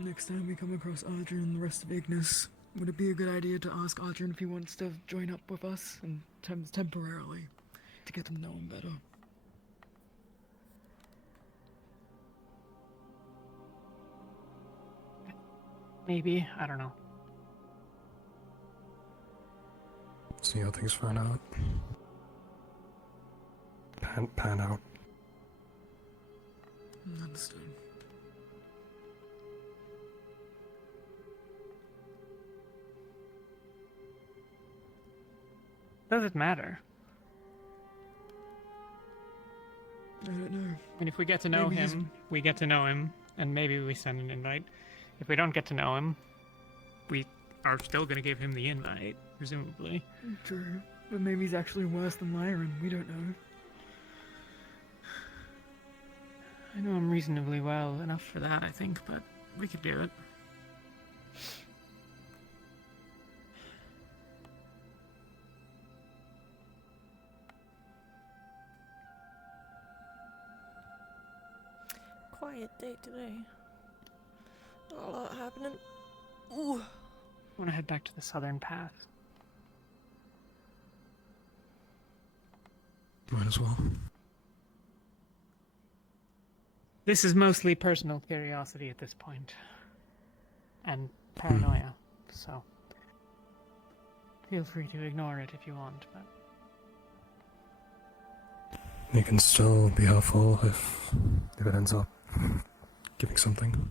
Next time we come across Adrian and the rest of Ignis, would it be a good idea to ask Adrian if he wants to join up with us and temporarily to get to know him better? Maybe, I don't know. See how things pan out. Pan out. Understood. Does it matter? I don't know. I mean, if we get to know Maybe he's- him, we get to know him, and maybe we send an invite. If we don't get to know him, we are still going to give him the invite, presumably. True. But maybe he's actually worse than Lyran. We don't know. I know him reasonably well enough for that, I think, but we could do it. Quiet day today. Not a lot happening. Ooh. I want to head back to the southern path. Might as well. This is mostly personal curiosity at this point. And paranoia, so feel free to ignore it if you want, but... You can still be helpful if it ends up giving something.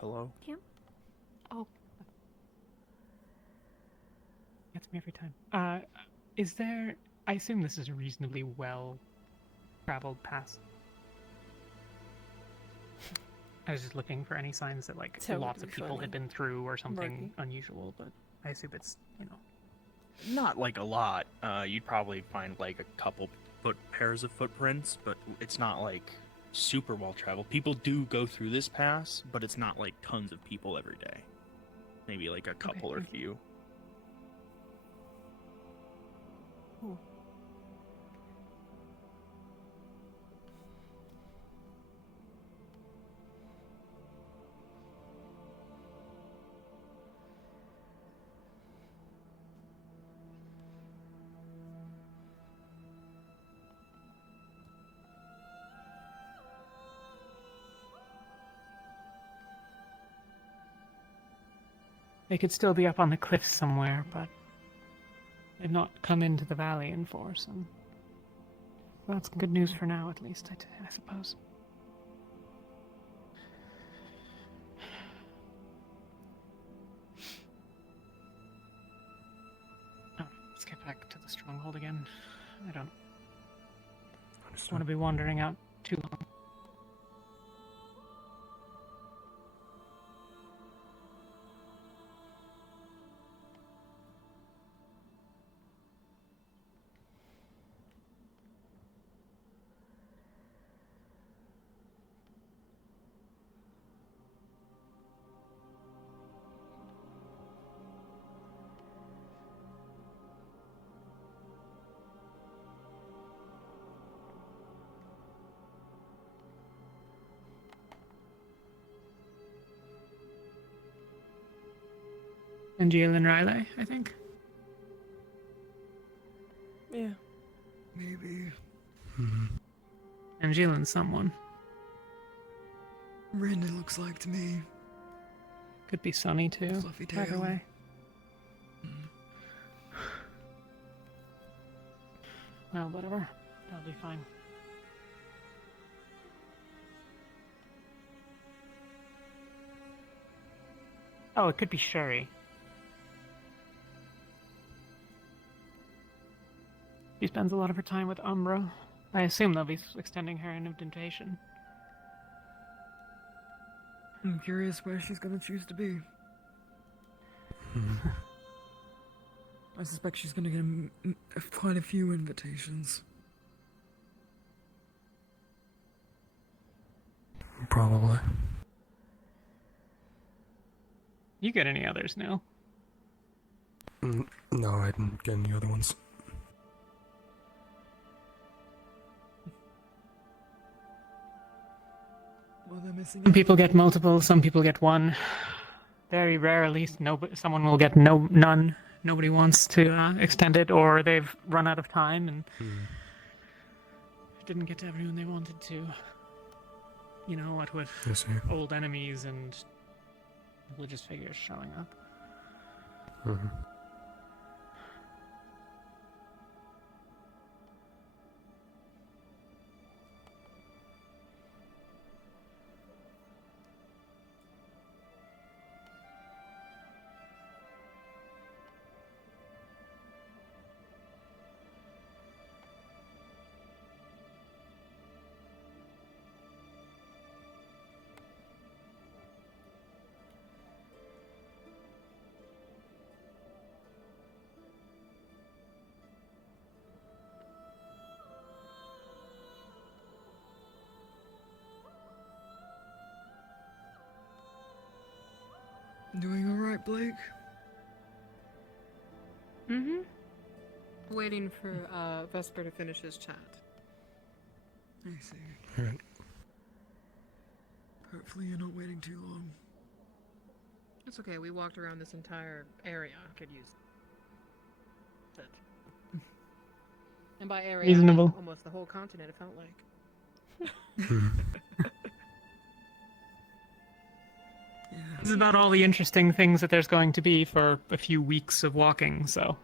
Hello? Kim? Oh. Gets me every time. Is there... I assume this is a reasonably well-traveled pass. I was just looking for any signs that, like, That would lots be of people funny. had been through or something Murky. unusual, but I assume it's, you know... Not like a lot. You'd probably find like a couple pairs of footprints, but it's not like super well traveled. People do go through this pass, but it's not like tons of people every day. Maybe like a couple or few. Cool. They could still be up on the cliffs somewhere, but they've not come into the valley in force, and that's good news for now, at least, I suppose. Oh, let's get back to the stronghold again. I don't want to be wandering out too long. And Jill and Riley, I think. Yeah. Maybe. And Jill and someone. Rain, it looks like to me. Could be sunny too. Fluffy By the tail. way. Well, whatever. That'll be fine. Oh, it could be Sherry. She spends a lot of her time with Umbra. I assume they'll be extending her an invitation. I'm curious where she's gonna choose to be. I suspect she's gonna get quite a few invitations. Probably. You get any others now? No, I didn't get any other ones. Well, they're missing Some out. people get multiple, some people get one. Very rarely, someone will get none. Nobody wants to extend it, or they've run out of time and didn't get to everyone they wanted to. You know, what with I see. old enemies and religious figures showing up. Doing alright, Blake? Mm-hmm. Waiting for Vesper to finish his chat. I see. Alright. Hopefully you're not waiting too long. It's okay, we walked around this entire area. Could use it. And by area, I mean Reasonable. almost the whole continent, it felt like. This is about all the interesting things that there's going to be for a few weeks of walking, so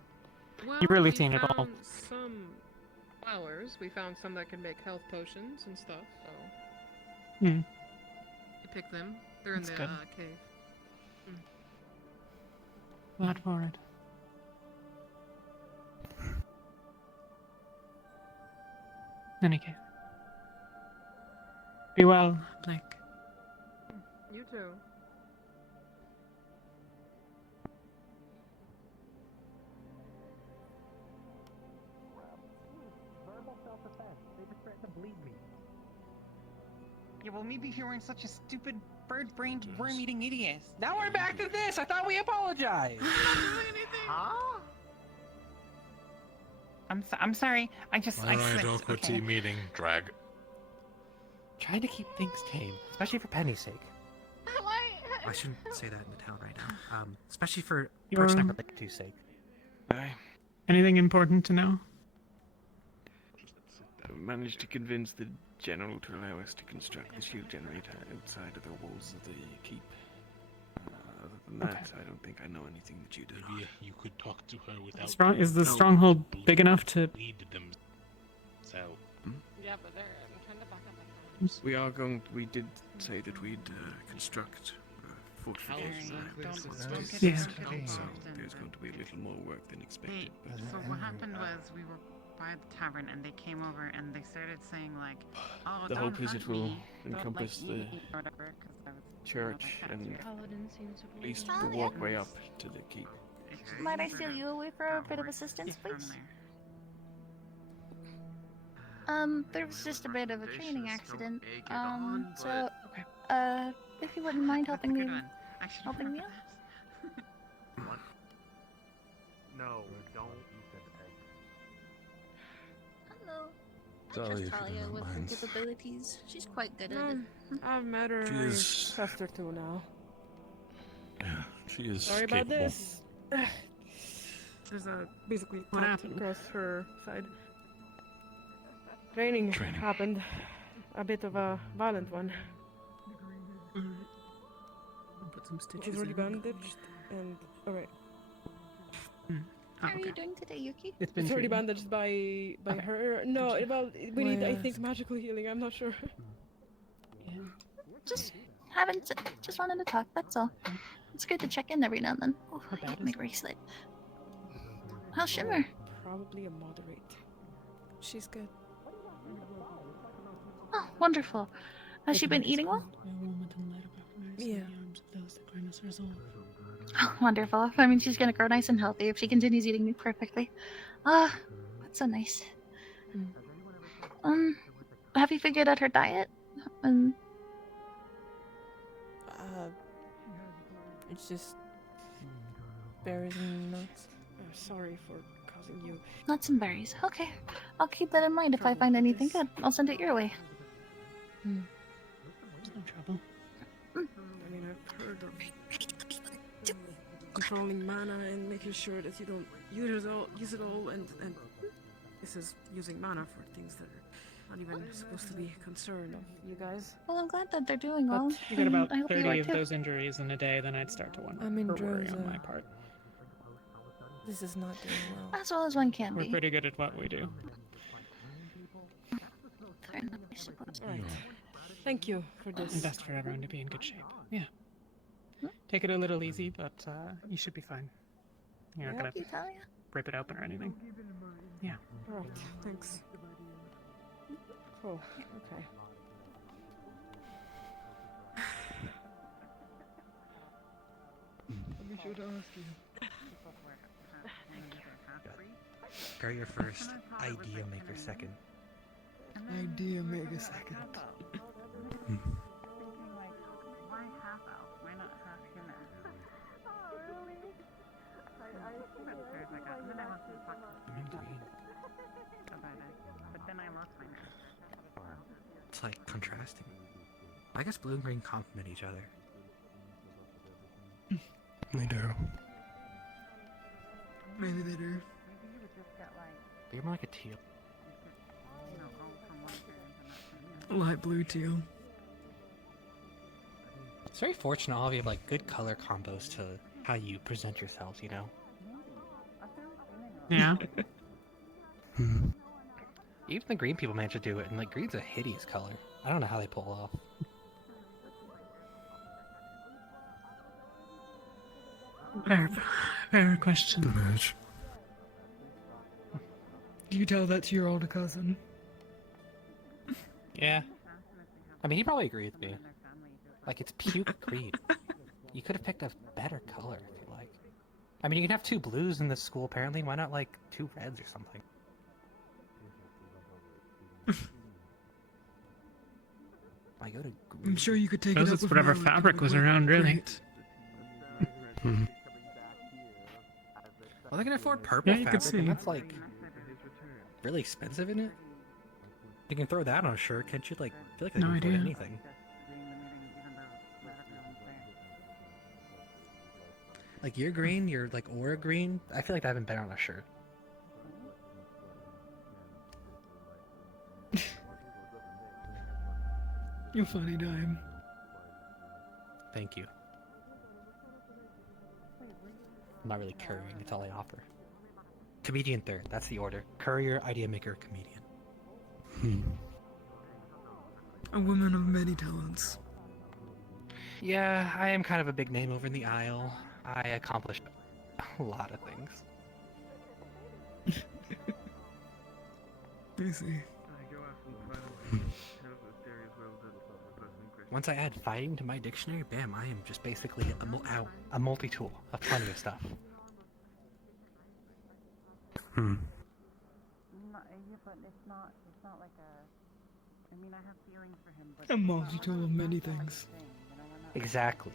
Well, you've really we seen it all. found some flowers. We found some that can make health potions and stuff, so you pick them. They're That's in good. the cave. Glad for it. Any case. Be well, Blake. You too. Verbal self-defense. They just threatened to bleed me. Yeah, well, maybe if you weren't such a stupid, bird-brained, worm-eating idiot. Now we're back to this! I thought we apologized! Huh? I'm sorry. I Alright, slipped, awkward okay? team meeting. Drag. Trying to keep things tame, especially for Penny's sake. Why? I shouldn't say that in the town right now. Especially for Your- person I relate to's sake. Anything important to know? I managed to convince the general to allow us to construct the shield generator outside of the walls of the keep. Other than that, I don't think I know anything that you do. Maybe you could talk to her without. Is the stronghold big enough to? Bleed them out. Yeah, but there, I'm trying to back up. We are going. We did say that we'd construct fortifications. Don't get Yeah. So there's going to be a little more work than expected. So what happened was we were by the tavern and they came over and they started saying like, "Oh, The don't hope is hurt it will me. Don't, encompass like, the eat me," or whatever, 'cause I was, church and Paladin seems to at least believe. the walkway up to the keep. Might I steal you away for a bit of assistance, please? There was just a bit of a training accident. So, if you wouldn't mind helping me out. No, don't. Hello. Sorry I if you trust Talia don't with her mind. capabilities. She's quite good at it. I've met her. She I is- trust her too now. Yeah, she is Sorry capable. about this. There's a basically What top happened? across her side. Training happened. A bit of a violent one. Put some She's stitches already in. bandaged, and alright. How are you doing today, Yuki? It's been It's already treated. bandaged by her. No, well, we need, I think, magical healing. I'm not sure. Just wanted to talk, that's all. It's good to check in every now and then. Oh, I hate my bracelet. How's Shimmer? Probably a moderate. She's good. Oh, wonderful. Has she been eating well? Yeah. Oh, wonderful. I mean, she's gonna grow nice and healthy if she continues eating perfectly. Ah, that's so nice. Have you figured out her diet? It's just berries and nuts. Sorry for causing you. Nuts and berries. Okay. I'll keep that in mind if I find anything good. I'll send it your way. No trouble. I mean, I've heard of controlling mana and making sure that you don't use it all, and this is using mana for things that are not even supposed to be a concern of you guys. Well, I'm glad that they're doing well. If you get about I hope you 30 are of too. those injuries in a day, then I'd start to wonder. I'm in or worry on Droza. my part. This is not doing well. As well as one can We're be. pretty good at what we do. Fair enough, I suppose. Right. Thank you for this. And best for everyone to be in good shape. Yeah. Take it a little easy, but you should be fine. You're not gonna Thank you, Talia. rip it open or anything. Yeah. Alright, thanks. Oh, okay. Be sure to ask you. Courier first, idea maker second. Idea maker second. Why half elf? Why not half human? But then I lost my nurse. It's like contrasting. I guess blue and green complement each other. They do. Maybe they do. They're more like a teal. Light blue teal. It's very fortunate all of you have like good color combos to how you present yourselves, you know? Yeah. Even the green people manage to do it, and like green's a hideous color. I don't know how they pull it off. Fair question. Image. You tell that to your older cousin. Yeah. I mean, he probably agreed with me. Like, it's puke green. You could have picked a better color if you like. I mean, you can have 2 blues in this school, apparently. Why not, like, 2 reds or something? I go to green. I'm sure you could take Suppose it up it's with whatever Mallory, fabric it would was work around, really. great. Well, they can afford purple Yeah, you could fabric, and see. that's, like, really expensive, isn't it? You can throw that on a shirt, can't you? Like, I feel like they No can afford idea. anything. Like, you're green, you're, like, aura green. I feel like that haven't been on a shirt. You funny dime. Thank you. I'm not really couriering, it's all I offer. Comedian third, that's the order. Courier, idea maker, comedian. A woman of many talents. Yeah, I am kind of a big name over in the aisle. I accomplish a lot of things. I see. Once I add fighting to my dictionary, bam, I am just basically a multi-tool of plenty of stuff. Yeah, but it's not like a. I mean, I have feelings for him, but. A multitude of many things. Exactly.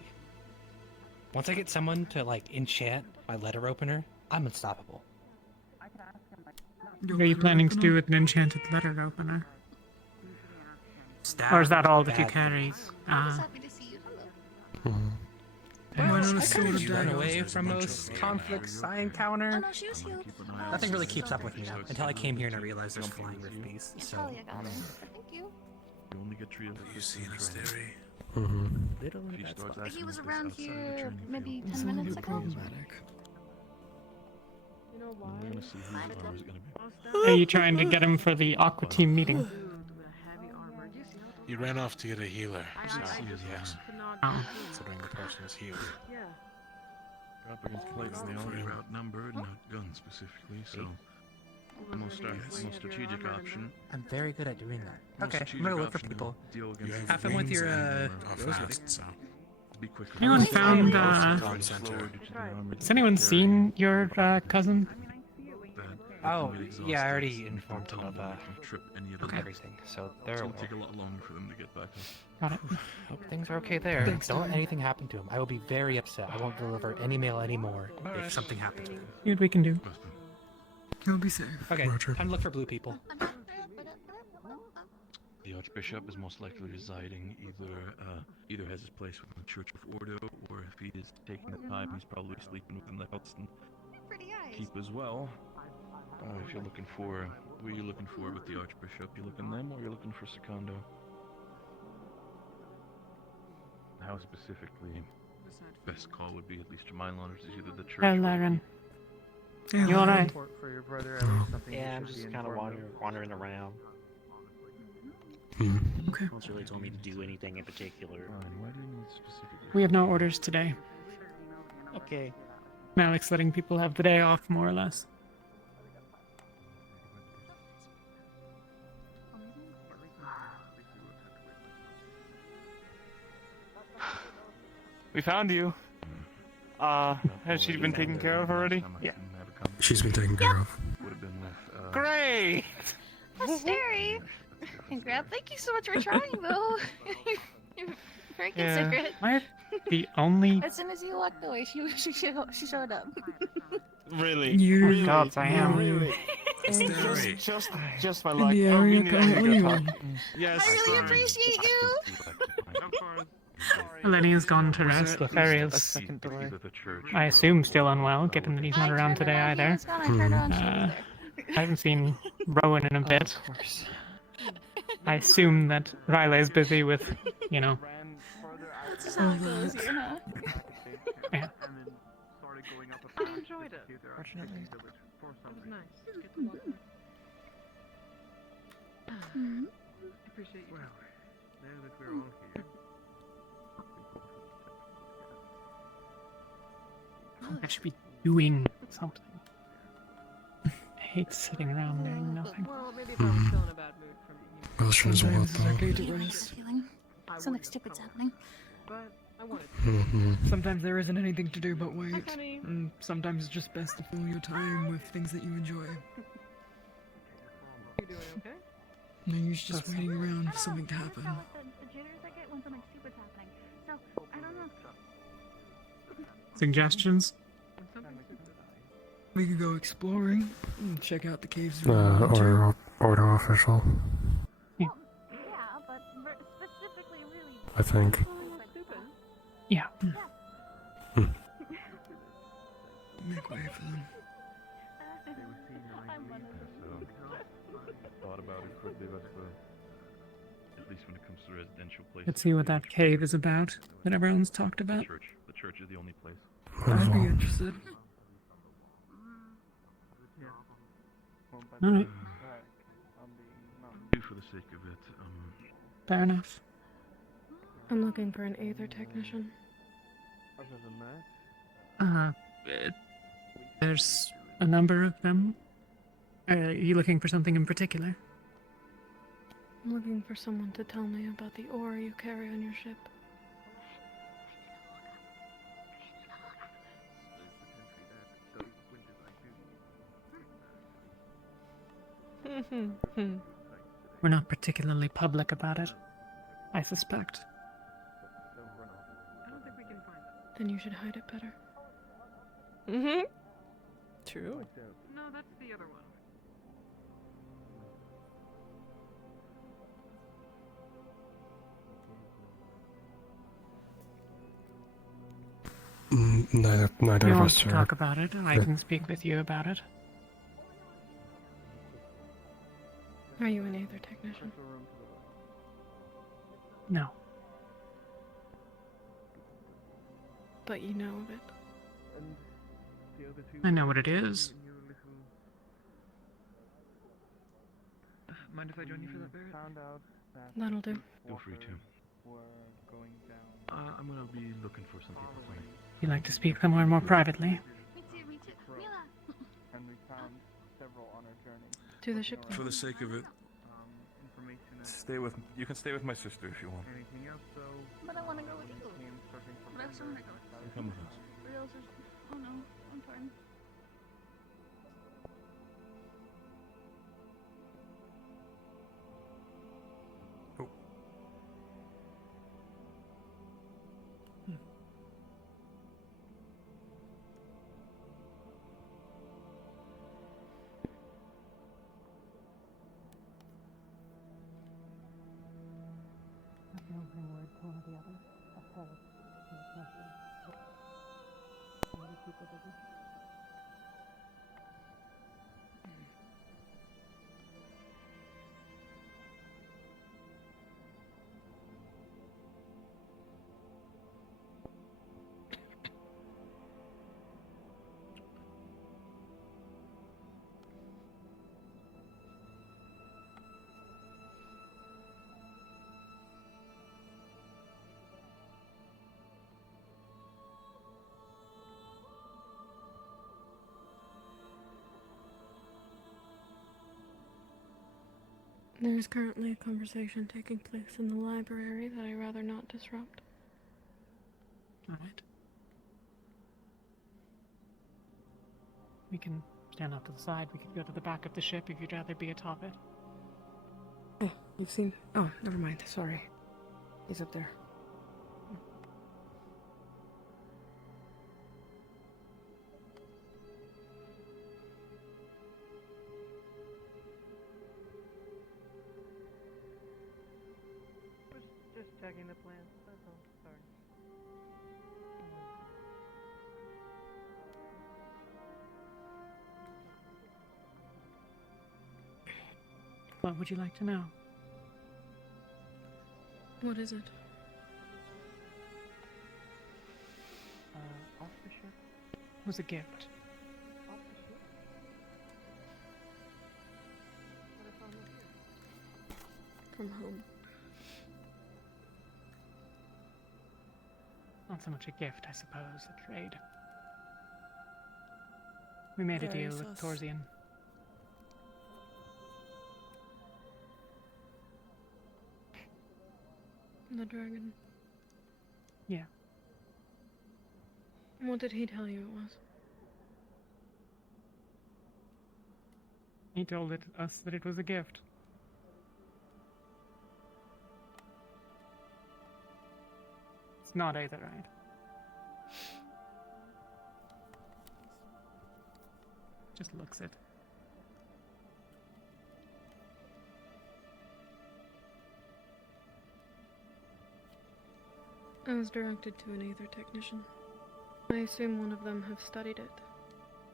Once I get someone to, like, enchant my letter opener, I'm unstoppable. What are you planning to do with an enchanted letter opener? Or is that all that you carry? Happy to see you. Hello. Well, Why not a I sword kind of of just run daggers? away from most conflicts I encounter. Oh no, she was healed. Nothing really keeps up with me now, until I came here and I realized there's flying rift beasts, so... Talia got it. Thank you. You only get treated like this in training. Little in a If you bad start spot. acting He was like this around outside of the here training maybe field, 10 minutes ago. problematic. You know we're why? gonna see whose armor is gonna be. Are you trying to get him for the Aqua Team meeting? You ran off to get a healer, so yes. Oh. Considering the person is healed. Yeah. We're up against plates, they already are outnumbered, not guns specifically, so the most strategic option. I'm very good at doing that. Most Okay, I'm strategic gonna look for option to people. deal against have the Have fun with things your and Rosewood. fast, so. Be quick. Anyone found, has anyone seen your cousin? Oh, yeah, I already informed them of Okay. everything, so they're It's aware. gonna take a lot longer for them to get back up. Got it. Hope things are okay there. Thanks, Don't let Darren. anything happen to him. I will be very upset. I won't deliver any mail anymore if something happens to him. See what we can do. He'll be safe. Okay, time to look for blue people. The Archbishop is most likely residing either has his place within the Church of Ordo, or if he is taking the time, he's probably sleeping within the Helston Keep as well. If you're looking for, who are you looking for with the Archbishop? You looking them, or you're looking for Secondo? How specifically? Best call would be, at least to my knowledge, is either the church. Hey, or Laren. the- You alright? Report for your brother, at least something Yeah, you I'm should just be kind of informed of. wandering around. Okay. No one's really told me to do anything in particular. Why do you need specific? We have no orders today. Okay. Malik's letting people have the day off, more or less. We found you. Has she been taken care of already? Yeah. She's been taken care of. Would have been with. Great! That's scary. Congrats. Thank you so much for trying, though. You're very considerate. Am I the only... As soon as you walked away, she showed up. Really? You... Gods, I am. Really? Scary. Just my In luck. the Oh, area we need to currently go on. talk. Yes. I really appreciate you. Lenny's gone to rest. A Lothario's, second delay. I assume, still unwell, given that he's not around today either. I turned around, she was there. I haven't seen Rowan in a bit. Of course. I assume that Riley's busy with, you know... That's just how it goes here, huh? Yeah. I enjoyed it. Fortunately. It was nice. Get to walk Mhm. I appreciate you. Well, now that we're all here. I should be doing something. I hate sitting around doing nothing. Well, maybe if I was still in a bad mood from you. Potions will Sometimes it's help okay though. to I know rest. that feeling. Something stupid's happening. But I wanted Sometimes there isn't anything to do but wait. Hi, honey. And sometimes it's just best to fill your time with things that you enjoy. You doing okay? No use just waiting around for something to happen. The jitters I get when something stupid's happening. So, I don't know. Suggestions? We could go exploring and check out the caves. Order official, Yeah, but specifically really... I think. Yeah. Make way for them. Thought about it quickly, at least when it comes to residential places. Let's see what that cave is about that everyone's talked about. The church is the only place. I'd be interested. Alright, Do for the sake of it. fair enough. I'm looking for an Aether technician. There's a number of them. Are you looking for something in particular? I'm looking for someone to tell me about the ore you carry on your ship. We're not particularly public about it, I suspect. I don't think we can find it. Then you should hide it better. Mm-hmm. True. No, that's the other one. Neither If of you want us to are. talk about it, I Yeah. can speak with you about it. Are you an Aether technician? No. But you know of it. And the other two. I know what it is. in your little. Mind if I join you for that, Barrett? Found out that That'll do. Feel free to. were going down. I'm gonna be looking for some people for you. You like to speak somewhere more privately? Me too, me too. Mila! And we found several on our journey. To the ship. For the sake of it, Information and stay with. You can stay with my sister if you want. anything else, so. But I want to go with you. Came searching for But I just want to go with You come with us. you. Reals is... Oh no, I'm fine. I don't bring word to one or the other. I've heard. There's nothing. Somebody keep it busy. There is currently a conversation taking place in the library that I'd rather not disrupt. Alright. We can stand off to the side. We could go to the back of the ship if you'd rather be atop it. Oh, you've seen... Oh, never mind. Sorry. He's up there. Just checking the plans. That's all. Sorry. What would you like to know? What is it? Off the ship. It was a gift. Off the ship. What I found this here. From home. Not so much a gift, I suppose, a trade. We made a Very deal with sus. Torsian. The dragon. Yeah. What did he tell you it was? He told us that it was a gift. It's not aetherite. Just looks it. I was directed to an aether technician. I assume one of them have studied it.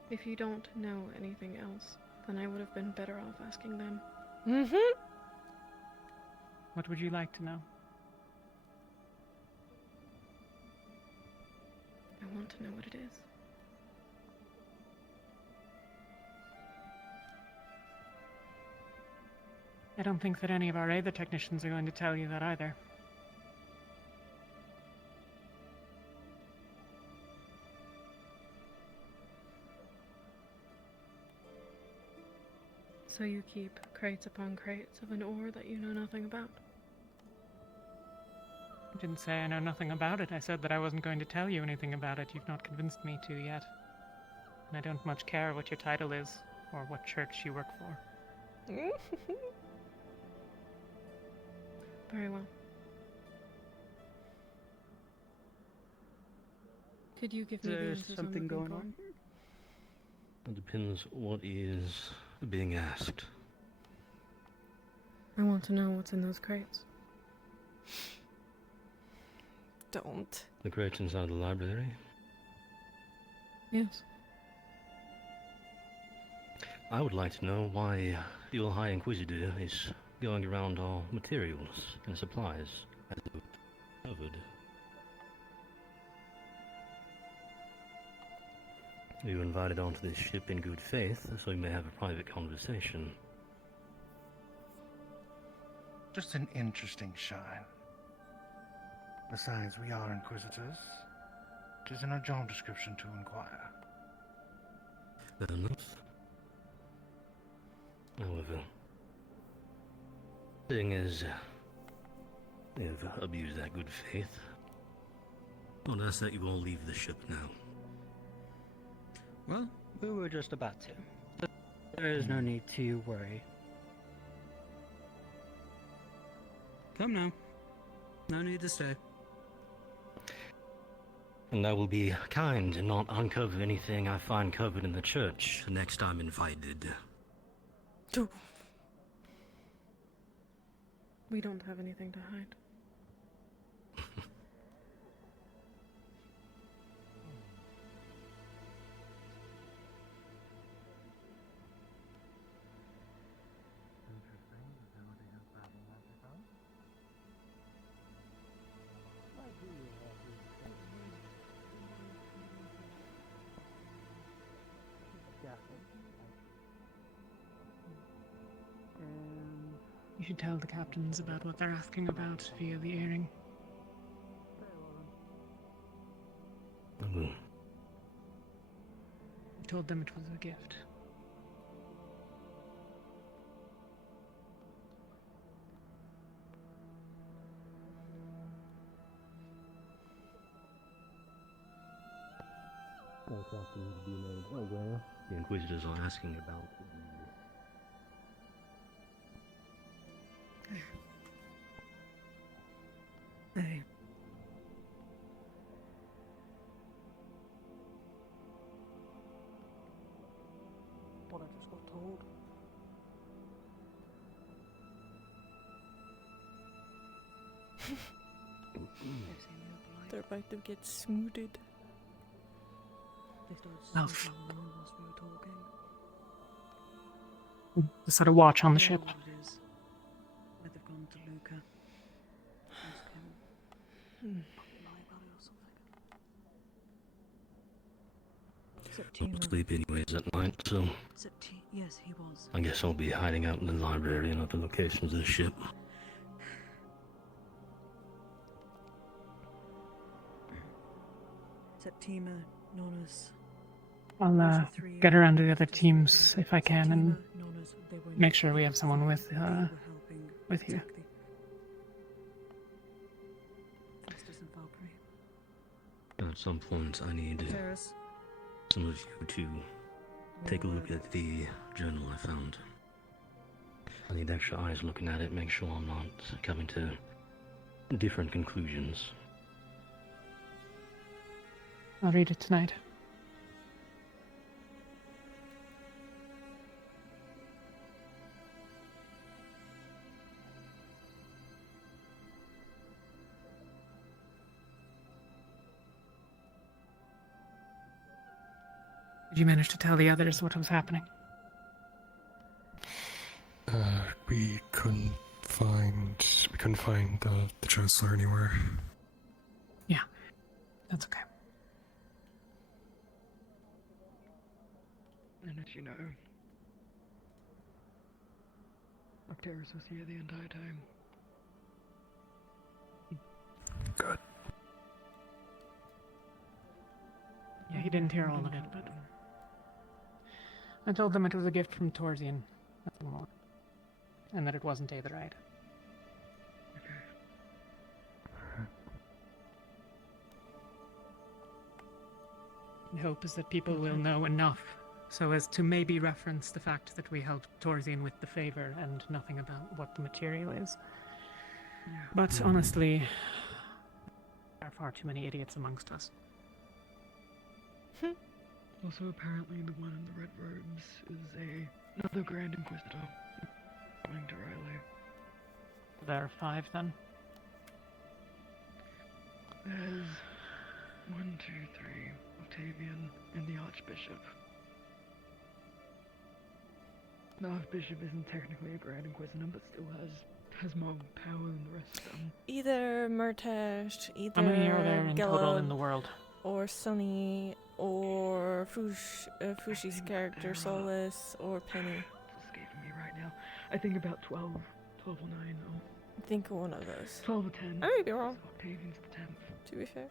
If you don't know anything else, then I would have been better off asking them. Mm-hmm. What would you like to know? I want to know what it is. I don't think that any of our aether technicians are going to tell you that either. So you keep crates upon crates of an ore that you know nothing about? I didn't say I know nothing about it. I said that I wasn't going to tell you anything about it. You've not convinced me to yet. And I don't much care what your title is, or what church you work for. Very well. Could you give me the There's answers something I'm going looking on for? here? It depends what is being asked. I want to know what's in those crates. Don't. The crates inside the library? Yes. I would like to know why the old High Inquisitor is going around all materials and supplies As it covered. You were invited onto this ship in good faith, so we may have a private conversation. Just an interesting shine. Besides, we are inquisitors. It is in our job description to inquire. Fair enough. However, seeing as they have abused that good faith, I'll ask that you all leave the ship now. Well, we were just about to. There is no need to worry. Come now. No need to stay. And I will be kind and not uncover anything I find covered in the church the next I'm invited. We don't have anything to hide. You should tell the captains about what they're asking about via the earring. I will. I told them it was a gift. The Inquisitors are asking about Hey. What I just got told. They're about to get smooted. Elf. Just sort of watch on the ship. I will sleep anyways at night, so Yes, he was. I guess I'll be hiding out in the library and other locations of the ship. Septima, Nonus. I'll get around to the other teams if I can and make sure we have someone with you. At some point, I need Ferris. some of you to take a look at the journal I found. I need extra eyes looking at it, make sure I'm not coming to different conclusions. I'll read it tonight. Did you manage to tell the others what was happening? We couldn't find the Chancellor anywhere. Yeah, that's okay. And as you know, Octaris was here the entire time. Good. Yeah, he didn't hear all of it, but I told them it was a gift from Torsian, nothing more, and that it wasn't Aetherite. The hope is that people will know enough so as to maybe reference the fact that we helped Torsian with the favor and nothing about what the material is. Yeah. But honestly, there are far too many idiots amongst us. Also, apparently, the one in the red robes is another Grand Inquisitor coming to Riley. There are 5 then? There's 1, 2, 3, Octavian, and the Archbishop. The Archbishop isn't technically a Grand Inquisitor, but still has more power than the rest of them. Either Murtash, either How many are there in total in Gelab, the world? or Sunny, or Fushi's character Solus, or Penny. It's escaping me right now. I think about 12 or 9 though. I think one of those. 12 or 10. I may be wrong. Octavian's the 10th. To be fair.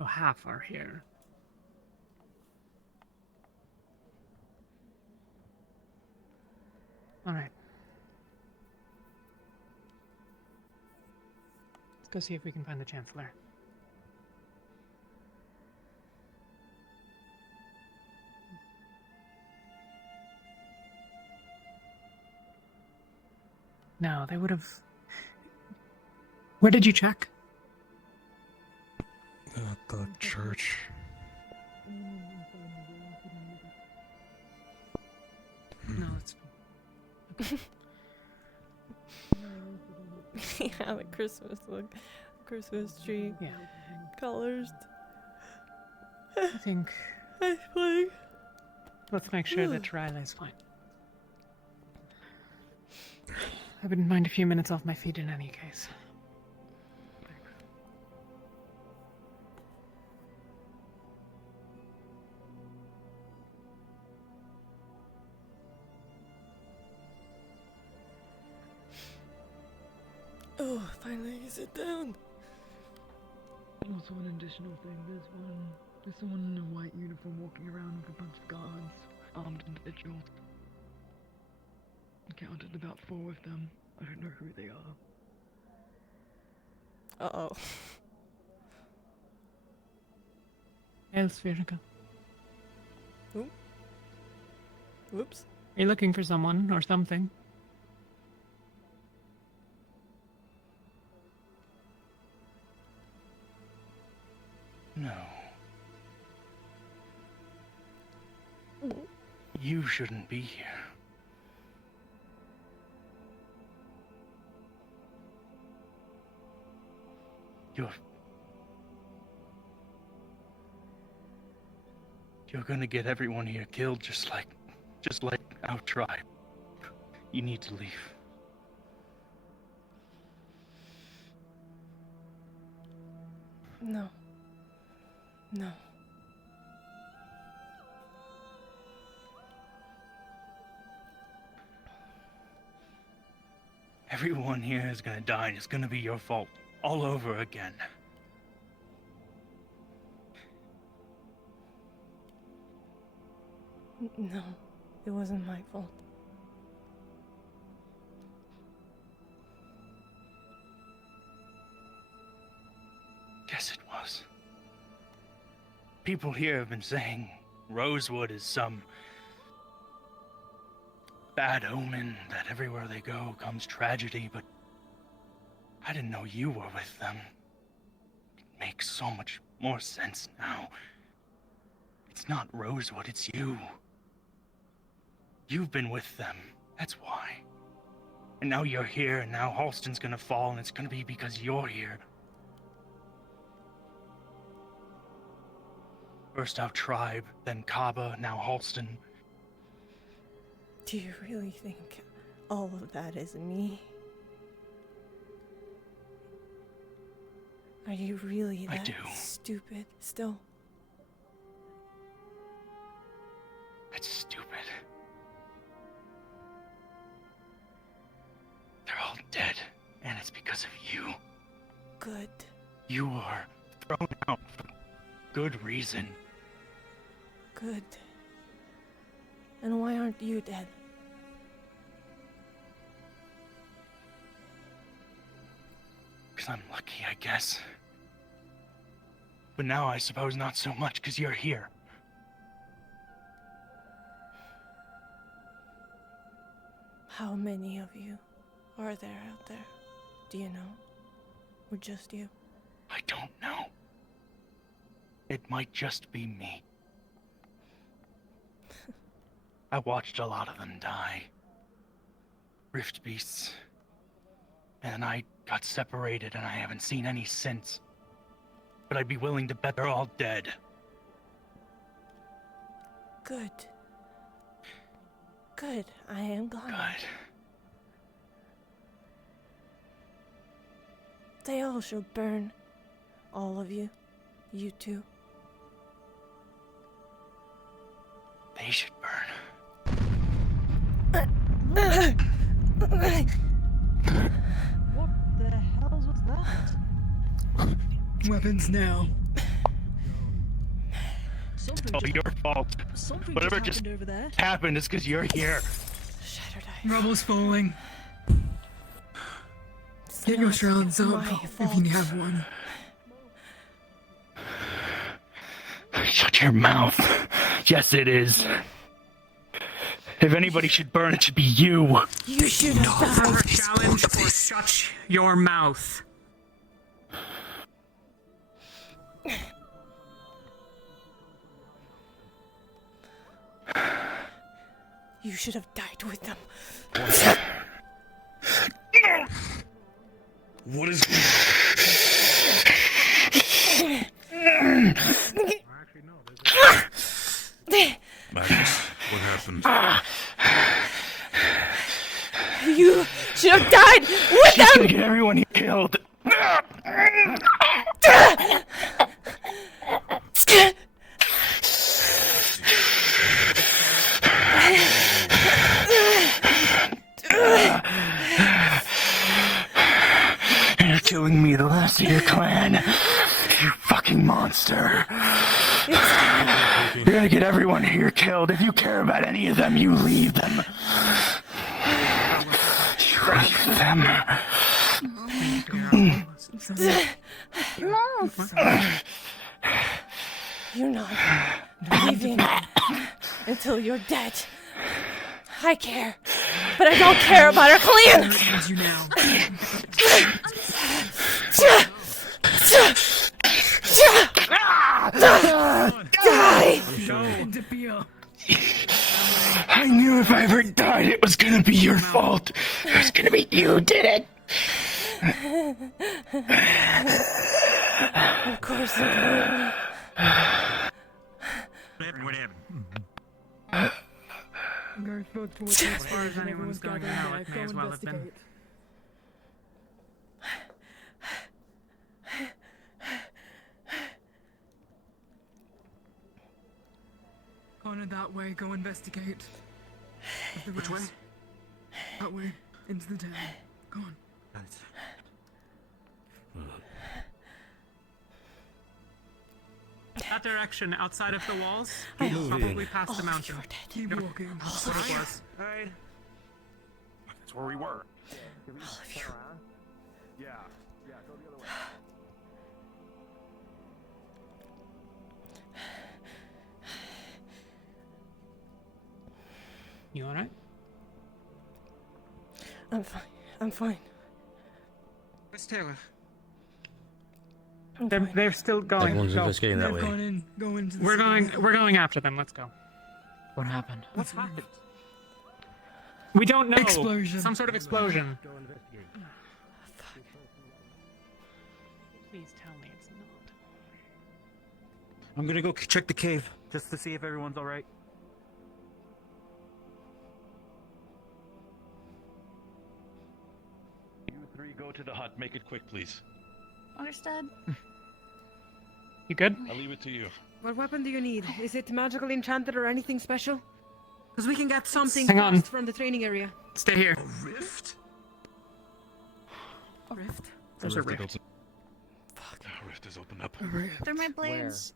Oh, half are here. Alright. Let's go see if we can find the Chancellor. No, they would have... Where did you check? At the church. No, it's... Yeah, the Christmas look. Christmas tree. Yeah. Colors. I think... I think... Let's make sure that Riley's fine. I wouldn't mind a few minutes off my feet in any case. Oh, finally I can sit down. Also, an additional thing, there's someone in a white uniform walking around with a bunch of guards, armed individuals. I counted about 4 of them. I don't know who they are. Uh-oh. El Spherica. Who? Whoops. Are you looking for someone or something? No. You shouldn't be here. You're gonna get everyone here killed just like our tribe. You need to leave. No. No. Everyone here is gonna die and it's gonna be your fault all over again. No, it wasn't my fault. Yes, it was. People here have been saying Rosewood is some bad omen, that everywhere they go comes tragedy, but I didn't know you were with them. It makes so much more sense now. It's not Rosewood, it's you. You've been with them, that's why. And now you're here, and now Halston's gonna fall, and it's gonna be because you're here. First our tribe, then Kaba, now Halston. Do you really think all of that is me? Are you really that stupid still? That's stupid. They're all dead, and it's because of you. Good. You are thrown out for good reason. Good. And why aren't you dead? Because I'm lucky, I guess. But now I suppose not so much, because you're here. How many of you are there out there? Do you know? Or just you? I don't know. It might just be me. I watched a lot of them die. Rift beasts. And I got separated and I haven't seen any since. But I'd be willing to bet they're all dead. Good. Good. I am gone. Good. They all shall burn. All of you. You too. They should burn. What the hell was that? Weapons now. It's all your fault. Something Whatever just just happened over there. happened is because you're here. Rubble's falling. Get your shrouds up if you have one. Shut your mouth. Yes, it is. If anybody should burn, it should be you. You should have died. Challenge or shut your mouth. You should have died with them. What is... Magnus, what happened? You should have died with She's them! gonna get everyone he killed. You're killing me, the last of your clan. You fucking monster. You're gonna get everyone here killed. If you care about any of them, you leave them. You leave them. You're not leaving until you're dead. I care, but I don't care about our clan. You now. Die! I knew if I ever died, it was gonna be your fault. It was gonna be you who did it. Of course it would. As far as anyone's going now, it may as well have been. Connor, that way. Go investigate. Which way? That way. Into the town. Go on. That direction, outside of the walls, probably past the mountain. Keep walking. That's what it was. Hey. That's where we were. Can we All of you. turn around? Yeah. Yeah, go the other way. You alright? I'm fine. I'm fine. Where's Taylor? They're still going. Everyone's Go. investigating that They've way. gone in. Go into the We're city. going after them. Let's go. What happened? What's happened? We don't know. Explosion. Some sort of explosion. Please tell me it's not. I'm gonna go check the cave just to see if everyone's all right. You three go to the hut. Make it quick, please. Understood. You good? I'll leave it to you. What weapon do you need? Is it magically enchanted or anything special? Because we can get something Hang on. fast from the training area. Stay here. A rift? Rift? There's a rift. A rift has opened up. They're my blades.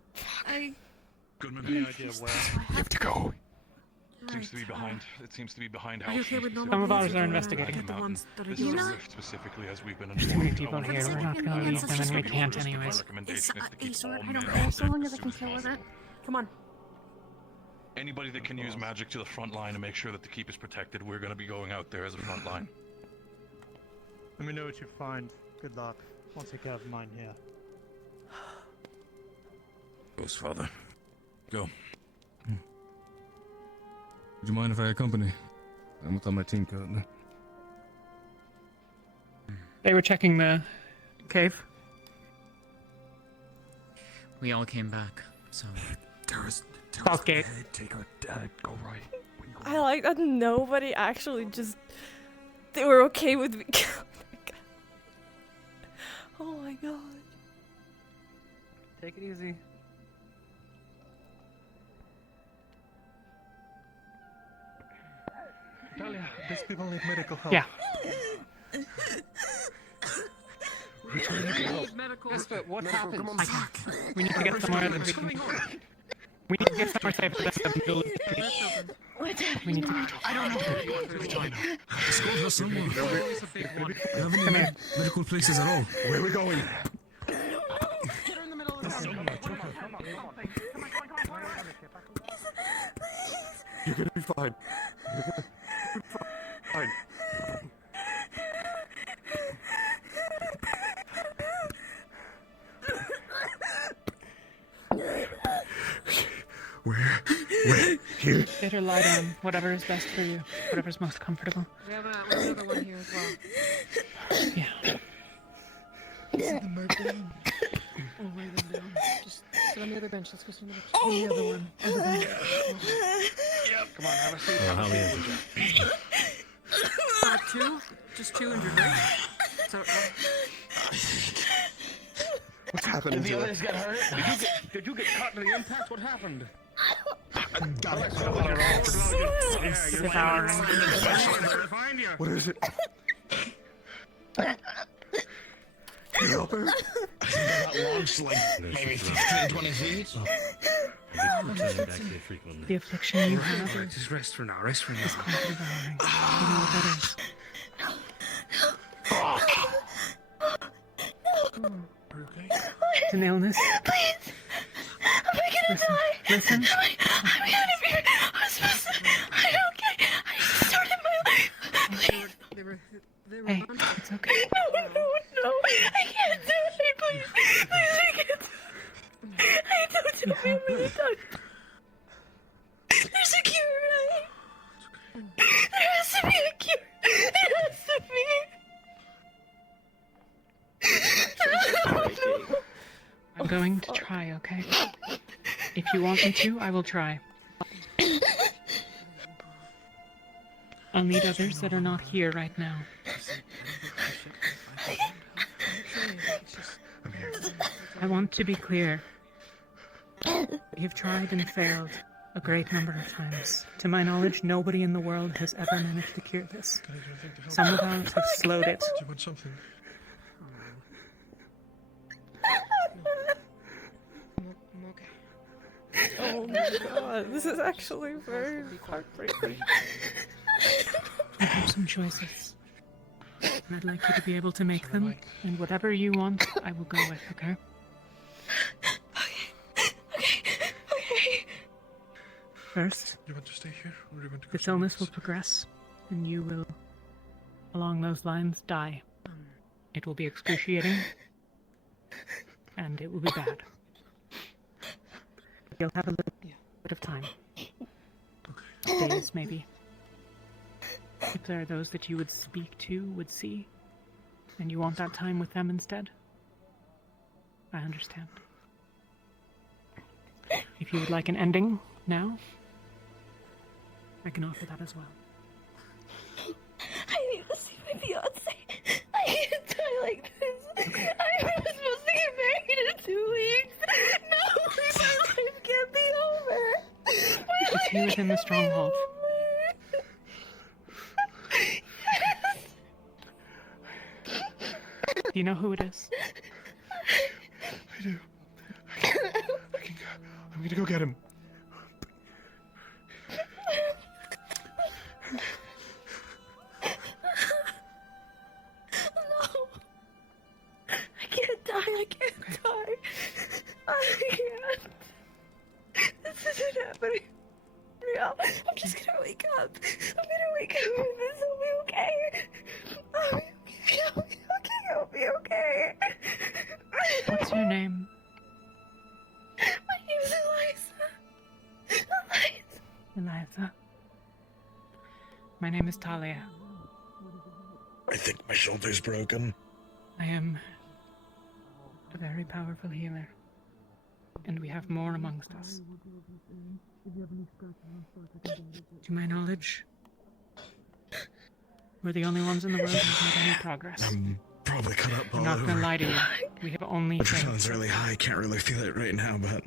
I. Goodman, any idea where? You have to go. Seems to be behind. It seems to be behind Are you house. okay with normal Some of blades ours or are do you wanna investigating. get the ones that are This is yours? a rift specifically, as we've been There's too many informed. people I here. want We're not It's gonna like leave them, and we can't Just anyways. my recommendation is to keep sword. all I don't men care. out So long as as I can soon kill with it. possible. Come on. Anybody that can use magic to the front line to make sure that the keep is protected, we're going to be going out there as a front line. Let me know what you find. Good luck. I'll take care of mine here. Ghost Father. Go. Would you mind if I accompany? I'm without my team currently. They were checking the cave. We all came back, so. Terrace. South gate. Take our dad. Go right. When you I like that nobody actually just. They were okay with me. Oh my god. Take it easy. Talia, these people need medical help. Yeah. We're trying to get help. Yes, but what happened? Come on back. We need to get somewhere that we can. We need to get somewhere safe for them to build. We need to. I don't know. The school has someone. Do you have any medical places at all? Where are we going? You're gonna be fine. You're gonna be fine. Where? Here? Get her lie down. Whatever is best for you. Whatever's most comfortable. We have another one here as well. Yeah. Sit them right down. Or lay them down. Just sit on the other bench. Let's go sit on the bench. Oh, the other one. Other bench. Yep. Come on, have a seat. How many? Two? Just two injured, right? So, What's happening Did the to others her? get hurt? Did you get caught in the impact? What happened? Got it. Find you. What is it? Can you help her? That launched like maybe 15, 20 feet. The affliction you have Alright, just rest for now. Rest for now. is quite devouring. You know what that is. Are you okay? It's an illness. Please! Am I gonna die? Listen. I'm out of here. I'm supposed to. I'm okay. I just started my life. Please. They were Hey, it's okay. No. I can't do it. Please. I can't do it. Don't tell me I'm gonna die. There's a cure, right? There has to be a cure. There has to be. I'm going to try, okay? If you want me to, I will try. I'll need others that are not here right now. I want to be clear. You've tried and failed a great number of times. To my knowledge, nobody in the world has ever managed to cure this. Can I do anything to help? Some of us have slowed it. Do you want something? I'm okay. Oh my god, this is actually very heartbreaking. I have some choices. And I'd like you to be able to make them. And whatever you want, I will go with, okay? Okay. First, You want to stay here, or do you want to go? this illness will progress, and you will, along those lines, die. It will be excruciating, and it will be bad. You'll have a little bit of time. Days, maybe. If there are those that you would speak to, would see, and you want that time with them instead, I understand. If you would like an ending now, I can offer that as well. I need to see my fiance. I can't die like this. I'm supposed to get married in 2 weeks. No, my life can't be over. Is he within the stronghold? Do you know who it is? I do. I can go. I'm gonna go get him. No. I can't die. I can't die. I can't. This isn't happening. Real. I'm just gonna wake up. I'm gonna wake up and this will be okay. I'll be okay. What's your name? My name's Eliza. Eliza. My name is Talia. I think my shoulder's broken. I am a very powerful healer. and we have more amongst us. To my knowledge, we're the only ones in the world who've made any progress. I'm probably cut up all I'm not over. gonna lie to you. We have only Adrenaline's failed. really high. Can't really feel it right now, but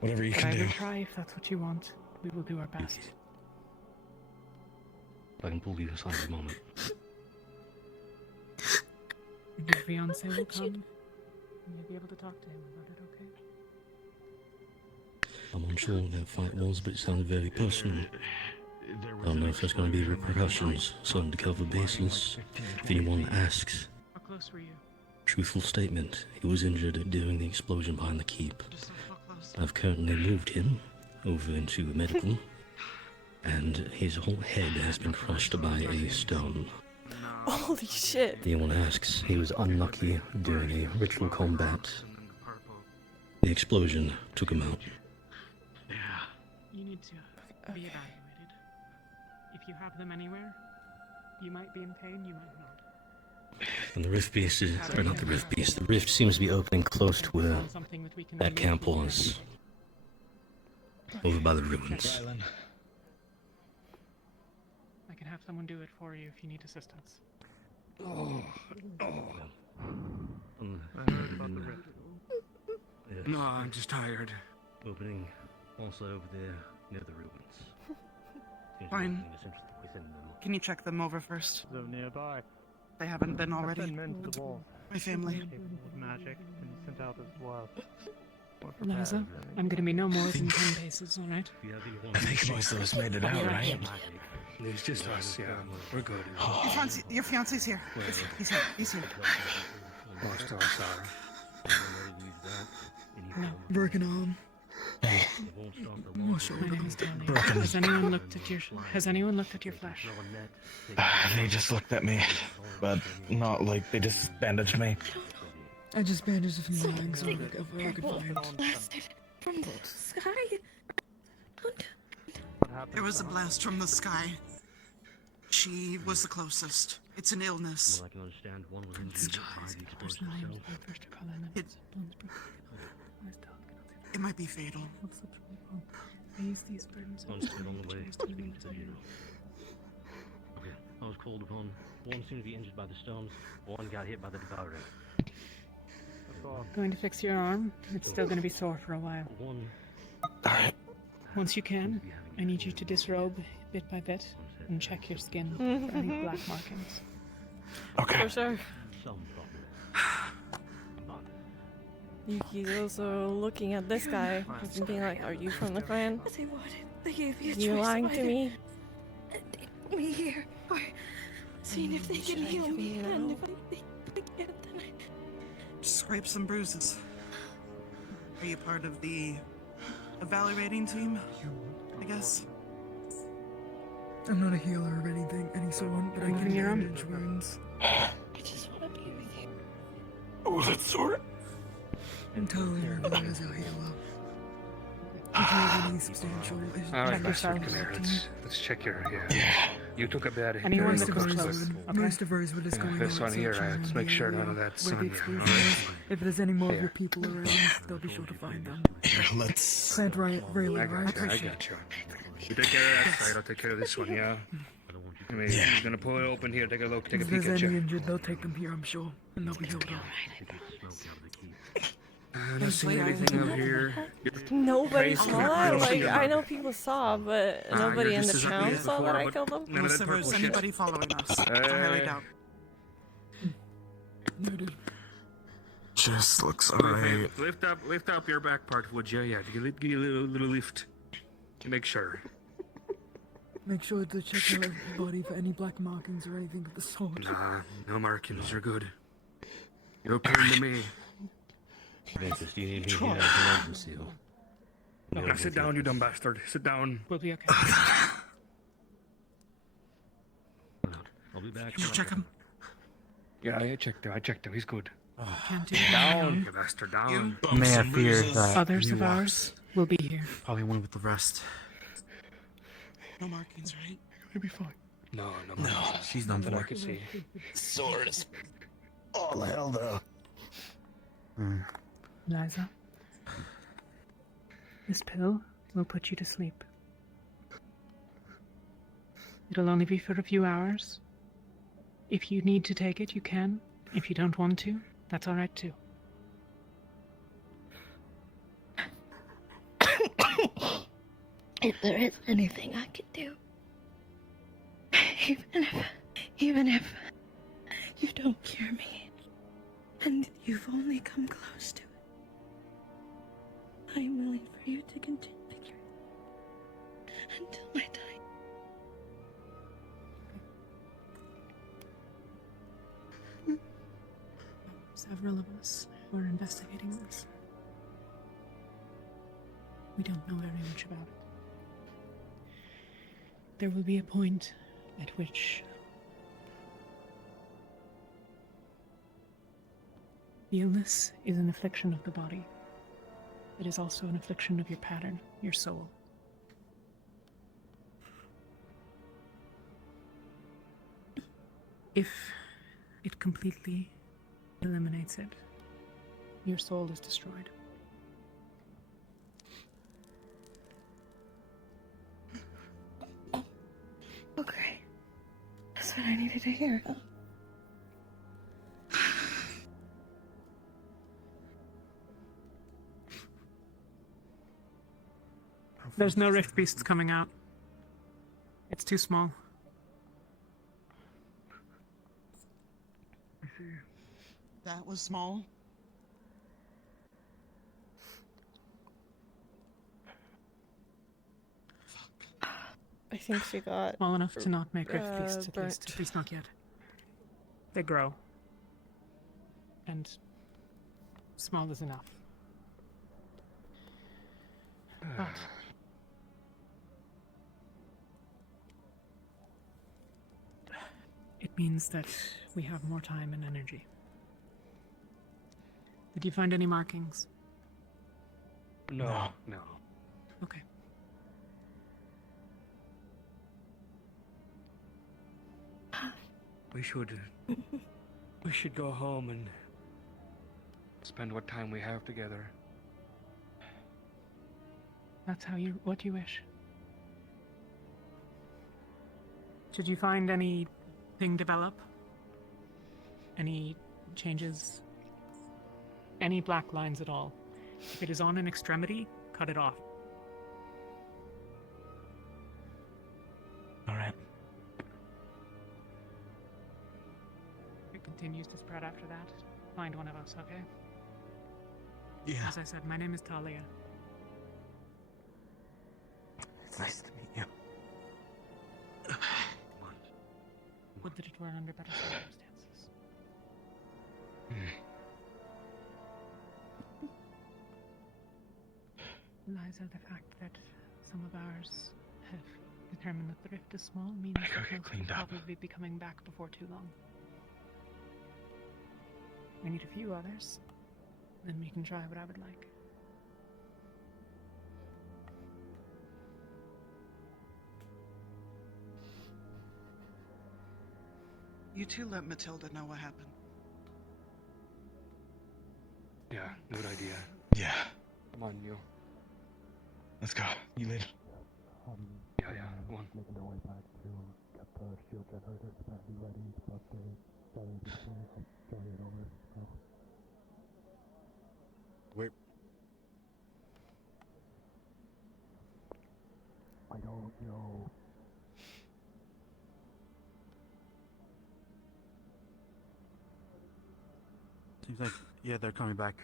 whatever you But can I do. will try if that's what you want. We will do our best. If I can pull you aside a moment. Your fiance will come, and you'll be able to talk to him about it, okay? I'm unsure what that fight was, but it sounded very personal. I don't know if there's going to be repercussions, so to cover bases, if anyone asks. How close were you? Truthful statement, he was injured during the explosion behind the keep. I've currently moved him over into medical, and his whole head has been crushed by a stone. Holy shit. If anyone asks, he was unlucky during a ritual combat. The explosion took him out. You need to be evaluated. If you have them anywhere, you might be in pain, you might not. And the rift beast is, or not the rift beast, the rift seems to be opening close to where that camp was. Over by the ruins. I can have someone do it for you if you need assistance. No, I'm just tired. Opening also over there near the ruins. Fine. Can you check them over first? So nearby. They haven't been already. I've been to the wall. My family. Capable of magic and sent out as well. Liza, I'm gonna be no more than 10 paces, alright? I think most of us made it out, right? There's just us, yeah. We're good. Your fiance's here. He's here. He's here. Lost our sorry. No. Broken arm. Hey. My shoulder. My name is Tony. Broken. Has anyone looked at your flesh? They just looked at me, but not like they just bandaged me. I just bandaged from the legs or whatever I could find. Blasted from the sky. There was a blast from the sky. She was the closest. It's an illness. Well, I can understand one was injured by the explosion itself. It might be fatal. I use these burdens One stood on the way. Okay, I was called upon. One seemed to be injured by the stones. One got hit by the devourer. Going to fix your arm. It's still gonna be sore for a while. Alright. Once you can, I need you to disrobe bit by bit and check your skin for any black markings. Okay. For sure. Yuki's also looking at this guy and being like, are you from the clan? They wanted. They gave me a You choice lying to me? And take me here. Or seeing if they can heal me. And if they can't, then I... Scrape some bruises. Are you part of the evaluating team? I guess. I'm not a healer or anything, any sort, but I can your arm? bandage wounds. I just want to be with you. Oh, that's sore. Entirely regular as a healer. If you have any substantial issues, Alright, yourself. Master, come here. Let's check your yeah. You took a bad hit. Anyone most that of comes ours close. would. Most of ours were just going This out one here, searching let's around make the sure area none of that's where the on you. explosion Alright. was. If there's any more of Yeah. your people around, they'll be sure to find them. Let's. Plant right, really, I right? got you. You take care of that side, I'll take care of this one, yeah? I mean, he's gonna pull it open here, take a look, take a If peek there's at any you. injured, they'll take them here, I'm sure, and they'll be healed up. I don't see anything up here. Nobody Crazy. saw I that? don't see Like, them. I know people saw, but nobody you're in just the as town ugly as saw that I before, killed them? but none of Unless that there was purple shit. anybody following us. I highly doubt. Noted. Just looks alright. Lift up your back part, would you? Yeah, give you a little lift. Make sure. Make sure to check your body for any black markings or anything of the sort. Nah, no markings, you're good. You're okay to me. Memphis, do you need me here as an emergency? Now sit down, you dumb bastard. Sit down. We'll be okay. I'll be back. Did you check him? Yeah, I checked him. He's good. Can't do Down, you bastard, down. May I fear that Others you of ours will be here. probably one with the rest. No markings, right? You'll be fine. No, She's done nothing I for. can see. Sores. All hell though. Liza, This pill will put you to sleep. It'll only be for a few hours. If you need to take it, you can. If you don't want to, that's alright too. If there is anything I could do, even if you don't cure me, and you've only come close to it, I am willing for you to continue to cure it until my time. Several of us were investigating this. We don't know very much about it. There will be a point at which the illness is an affliction of the body. It is also an affliction of your pattern, your soul. If it completely eliminates it, your soul is destroyed. Okay. That's what I needed to hear. There's no rift beasts coming out. It's too small. That was small. I think she got Small enough to not make rift beasts, burnt. at least not yet. They grow. And small is enough. But it means that we have more time and energy. Did you find any markings? No. Okay. We should go home and spend what time we have together. That's what you wish. Did you find anything develop? Any changes? Any black lines at all? If it is on an extremity, cut it off. Alright. If it continues to spread after that, find one of us, okay? Yeah. As I said, my name is Talia. It's nice to meet you. Would that it were under better circumstances. Lies are the fact that some of ours have determined that the rift is small means that most will probably be coming back before too long. We need a few others, then we can try what I would like. You two let Matilda know what happened. Yeah, good idea. Yeah. Come on, Neil. Let's go. You lead. Yeah, come on. Making their way back to get the shield generator capacity ready, but they started to carry it over. So. Wait. I don't know. Seems like, yeah, they're coming back.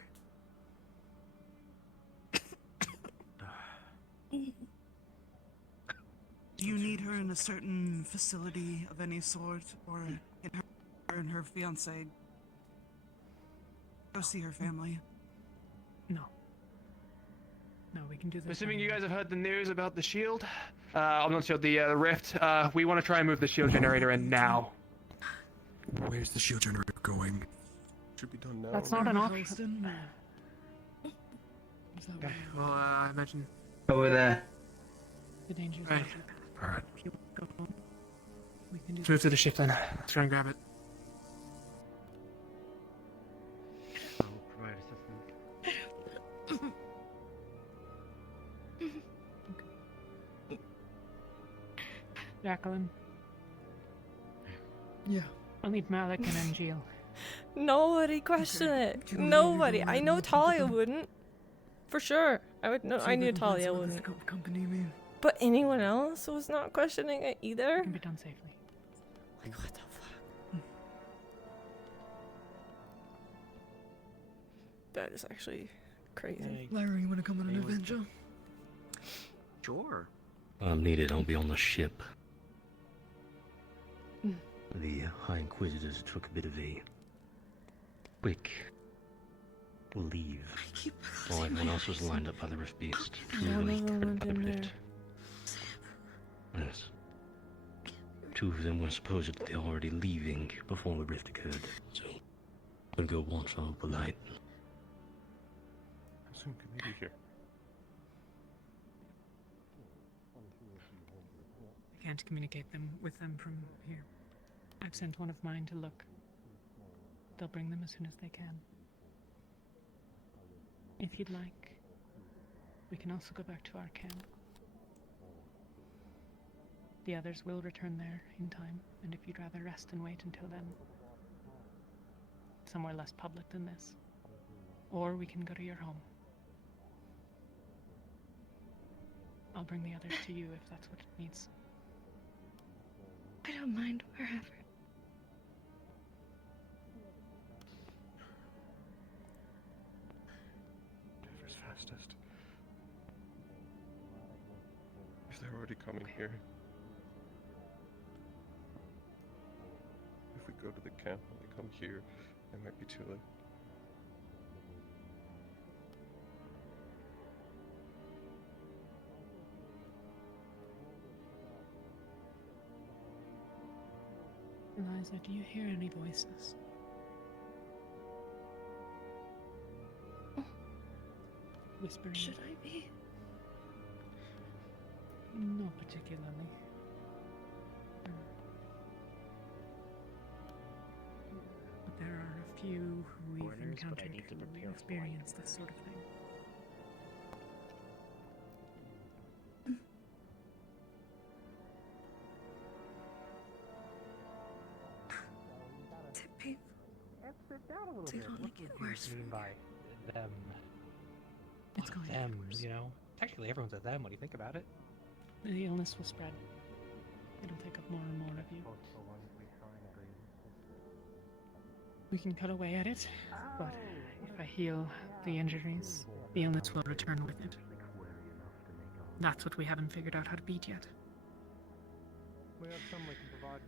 Do you need her in a certain facility of any sort, or in her and her fiance? Go see her family. No. No, we can do this. Assuming you guys have heard the news about the shield, I'm not sure, the rift, we want to try and move the shield generator in now. Where's the shield generator going? Should be done now. That's not an option. Okay, well, I imagine... Over there. The danger's Right. Alright. If you go home, we can do Let's move to the ship then. Let's try and grab it. I'll provide assistance. Jacqueline? Yeah. I'll need Malik and Angeal. Nobody question it. Nobody. I know Talia wouldn't. For sure. I would know. I knew Talia wouldn't. But anyone else was not questioning it either? It can be done safely. Like, what the fuck? That is actually crazy. Larry, you wanna come on an adventure? Sure. I'm needed. I'll be on the ship. Mm. The High Inquisitors took a bit of a quick leave while everyone else was lined up by the Rift Beast. None of them went in there. Yes. Two of them were supposedly already leaving before the rift occurred, so I'm gonna go watch out for light. How soon can they be here? I can't communicate with them from here. I've sent one of mine to look. They'll bring them as soon as they can. If you'd like, we can also go back to our camp. The others will return there in time, and if you'd rather rest and wait until then, somewhere less public than this. Or we can go to your home. I'll bring the others to you if that's what it needs. I don't mind wherever. Whatever's fastest. If they're already coming here. If we go to the camp and they come here, it might be too late. Eliza, do you hear any voices? Whispering? Should I be? Not particularly. But there are a few who we've encountered who experience this sort of thing. Is it painful? They don't make it worse from by them. It's going them, to get worse. you know? Technically, everyone's a them when you think about it. The illness will spread. It'll take up more and more of you. We can cut away at it, but if I heal the injuries, the illness will return with it. That's what we haven't figured out how to beat yet. We have some we can provide.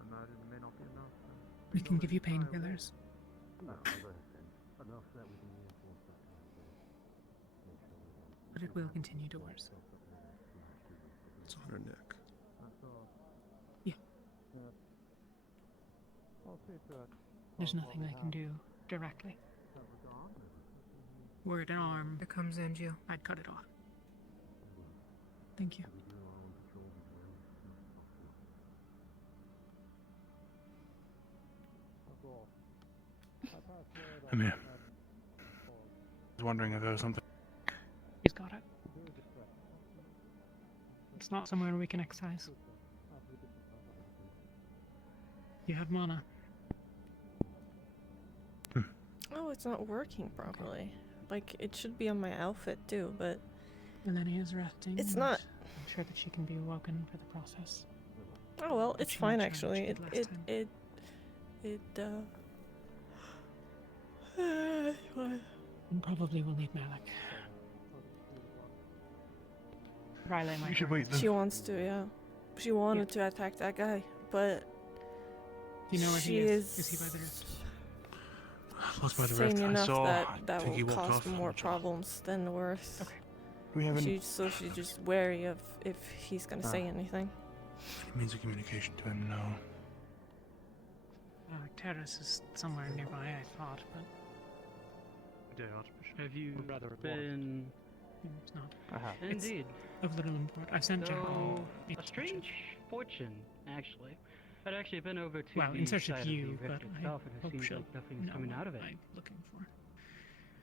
And that may not be enough. We can give you painkillers. But it will continue to worsen. It's on her neck. Yeah. I'll see to it. There's nothing I can do directly. Were it an arm, Here comes Angel. I'd cut it off. Thank you. I'm here. I was wondering if there was something. He's got it. It's not somewhere we can excise. You have mana. Oh, it's not working properly. Like, it should be on my outfit too, but... And then he is resting. It's and not... I'm sure that she can be awoken for the process. Oh well, it's She fine might actually. challenge it last time. And probably will need Malik. Riley might. You should wait. She wants to, yeah. She wanted to attack that guy, but Do you know where she he is? Is he by the rift? Close by the sane rift. I enough saw. that I that think he will walked cause off. more problems than worse. Okay. We haven't. She's just wary of if he's gonna say anything. Means of communication to him. No. Terrace is somewhere nearby, I thought, but Have you been... it's not. It's Indeed. of little import. I've sent Jack So, on a strange fortune, actually. I'd actually been over to Well, the in search of side you, the but rift I itself, and it hope seems she'll like nothing's know coming out of what it. I'm looking for.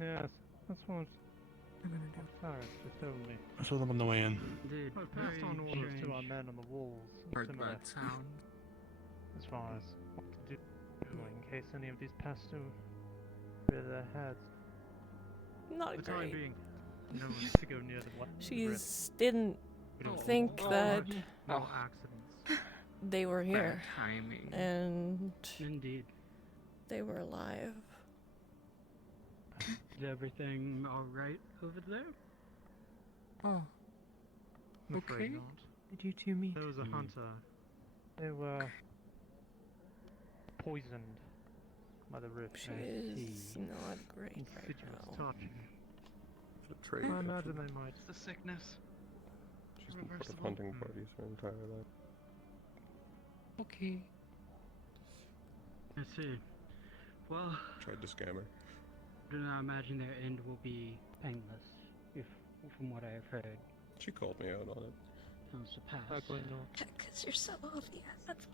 Yes, that's what. Sorry, just told me. I saw them on the way in. Dude, I passed on orders to our men on the walls. Heard similar that sound. As far as what to do in case any of these pests do rear their heads. Not For the time great. being, no one to go near the rift. She's didn't We don't think want that no accidents. they were here, timing. and Indeed. they were alive. Is everything alright over there? Oh. I'm afraid Okay. not. Did you two meet? There was a hunter. They were poisoned by the rift. She is not great right now. Touch. Trade I imagine they might. It's the sickness. She's been part of hunting parties her entire life. Okay. I see. Well, Tried to scam her. do not imagine their end will be painless, if from what I have heard. She called me out on it. Comes to pass. Probably not. Because you're so obvious. That's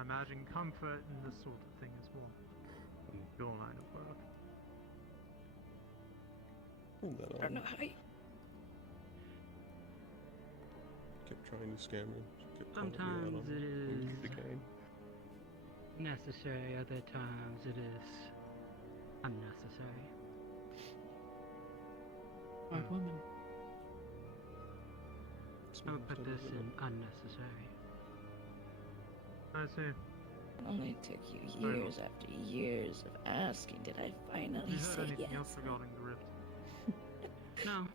Imagine comfort in this sort of thing as well. Your line of work. I don't know how you... Kept trying to scam her. She kept calling me out Sometimes on it is the game. necessary, other times it is unnecessary. White woman. I would put this in unnecessary. I see. It only took you years after years of asking did I finally You say heard anything yes. else regarding the rift? No.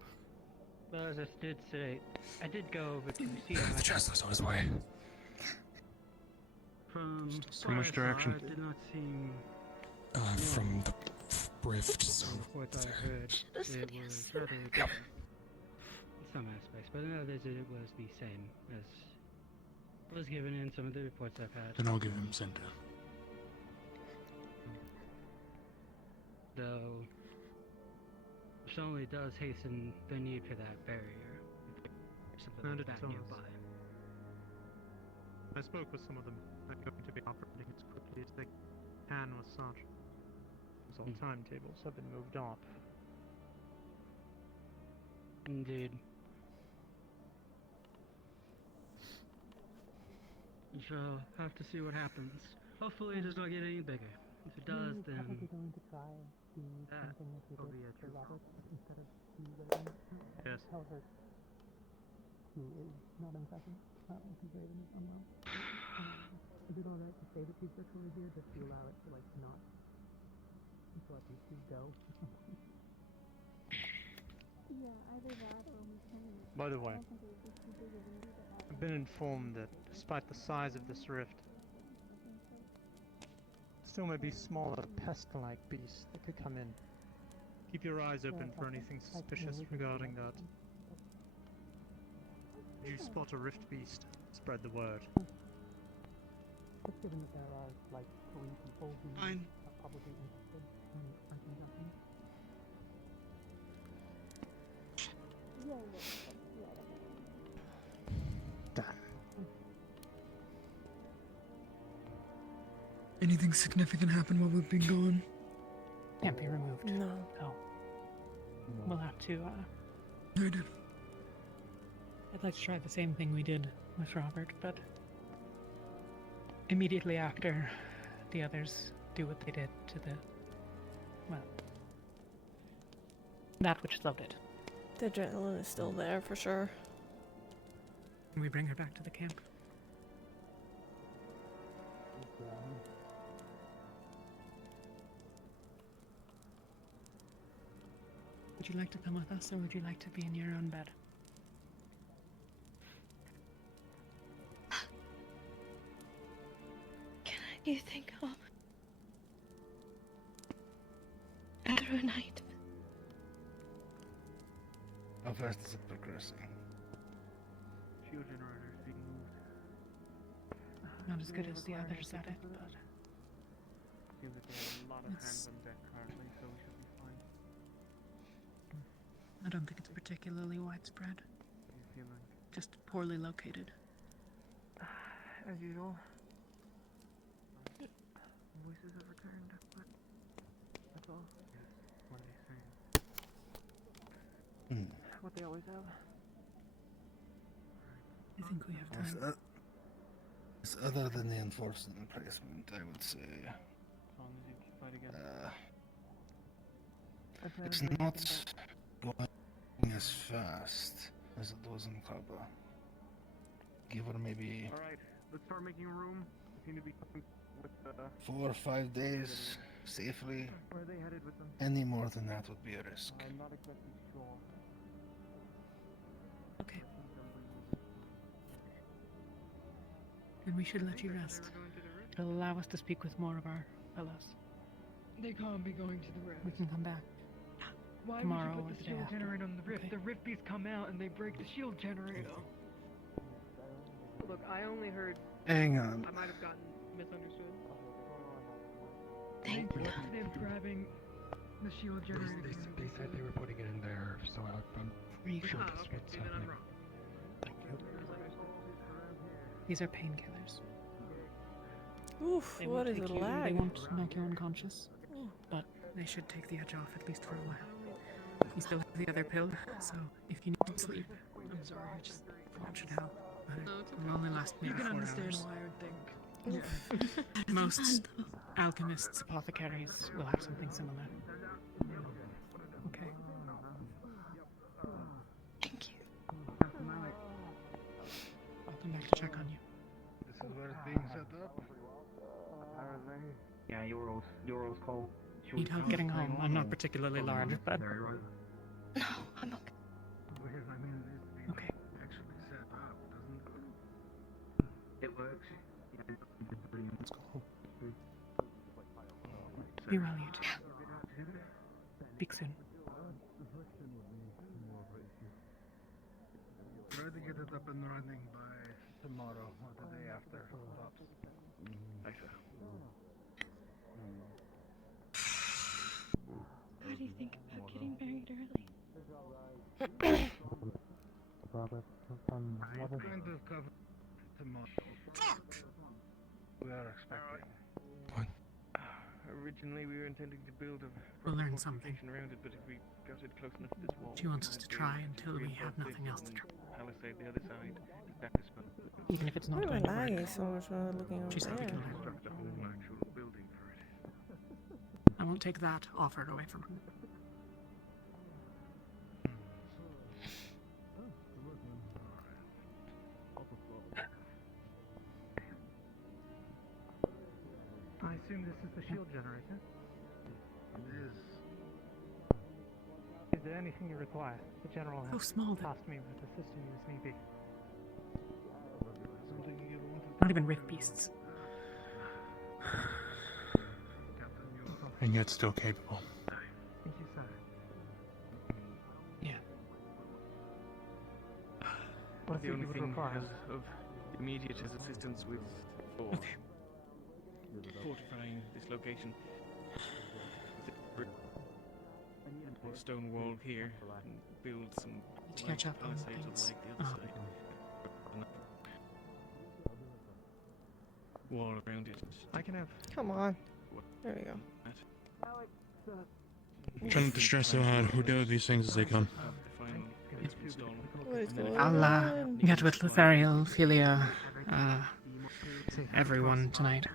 But as I did say, I did go over to see The chancellor's on his way. From From which direction? It did not seem From the rift, so from reports I heard Should've said it yes. was rather different in some aspects, but in others it was the same as was given in some of the reports I've had. Then I'll give him center. Though which only does hasten the need for that barrier. Something And like it that does. nearby. I spoke with some of them. They're going to be operating as quickly as they can with such. As all timetables have been moved up. Indeed. We shall have to see what happens. Hopefully it does not get any bigger. If it does, then going to try the that same thing that we will be a did for true Robert instead of the Raven. Yes. Tell her who is not infected. Because Raven is unwell. Is it alright to say that she's virtually here just to allow it to like not to let these two go? Yeah, either that or we can. By the way, I don't think it would be too big of a deal to have. I've been informed that despite the size of this rift, still may be smaller pest-like beasts that could come in. Keep your eyes open for anything suspicious regarding that. If you spot a rift beast, spread the word. Just given that there are like 3 people who Fine. are probably interested in hunting something. Anything significant happen while we've been gone? Can't be removed. No. No. We'll have to, Noted. I'd like to try the same thing we did with Robert, but immediately after the others do what they did to the, well, that which loved it. The adrenaline is still there for sure. Can we bring her back to the camp? Would you like to come with us, or would you like to be in your own bed? You think I'll... through a night? How fast is it progressing? Fuel generator is being moved. Not as good as the others at it, but Seems like we have a lot of hands on deck currently, so we should be fine. I don't think it's particularly widespread. How are you feeling? Just poorly located. As usual. Voices defenses have returned, but that's all. What are they saying? What they always have. I think we have time. It's other than the enforced placement, I would say. As long as you fight against It's not going as fast as it was in Kaba. Give her maybe Alright, let's start making room. We seem to be coming with 4 or 5 days safely. Where are they headed with them? Any more than that would be a risk. I'm not exactly sure. Okay. Then we should let you rest. It'll allow us to speak with more of our fellows. They can't be going to the rift. We can come back. Why tomorrow would or you put the the day shield after. generator on the rift? Okay. The rift beasts come out and they break the shield generator. Look, I only heard. Hang on. I might have gotten misunderstood. They're grabbing the shield generator. They said they were putting it in there, so I'm pretty sure that's what's happening. Thank you. These are painkillers. Oof, They what won't is take a you, lag? They won't knock you unconscious, Oh. but they should take the edge off at least for a while. You still have the other pill, so if you need to sleep, I'm sorry, I just thought it should help. But it will only last You maybe can 4 understand hours. why I would think. Most alchemists, apothecaries will have something similar. Okay. Thank you. I'll come back to check on you. This is where things set up. Yeah, Euro's call. Need help getting home. I'm not particularly large, but No, I'm okay. I mean, it's okay. actually set up, doesn't it? It works. Let's go home. Be well, you two. Speak soon. Try to get it up and running by tomorrow or the day after. Tops. What do you think about getting married early? I'm going to cover tomorrow. Fuck! We are expecting. Originally, we were intending to build a We'll learn fortification something. around it, but if we got it close enough to this wall, She wants us to might be try able until we have reinforce nothing it else to and try. palisade the other side. That is fun. Even if it's not Why am I going to work. lagging so much when I'm looking over She's happy to there? learn. Construct a whole actual building for it. I won't take that offer away from her. I assume this is the shield generator. It is. Is there anything you require? The general So has small that tasked me with assisting you as need be. Something you wanted. not even rift beasts. And yet still capable. Thank you, sir. Yeah. What is The it only you would thing require? of immediate is assistance with Okay. fortifying this location. Or stone wall here and build some To catch light up on palisades on things. like the other side. Wall around it. I can have. Come on. There we go. Try not to stress so hard. We'll deal with these things as they come. What is going I'll on? get with Lothariel, Philia, everyone tonight.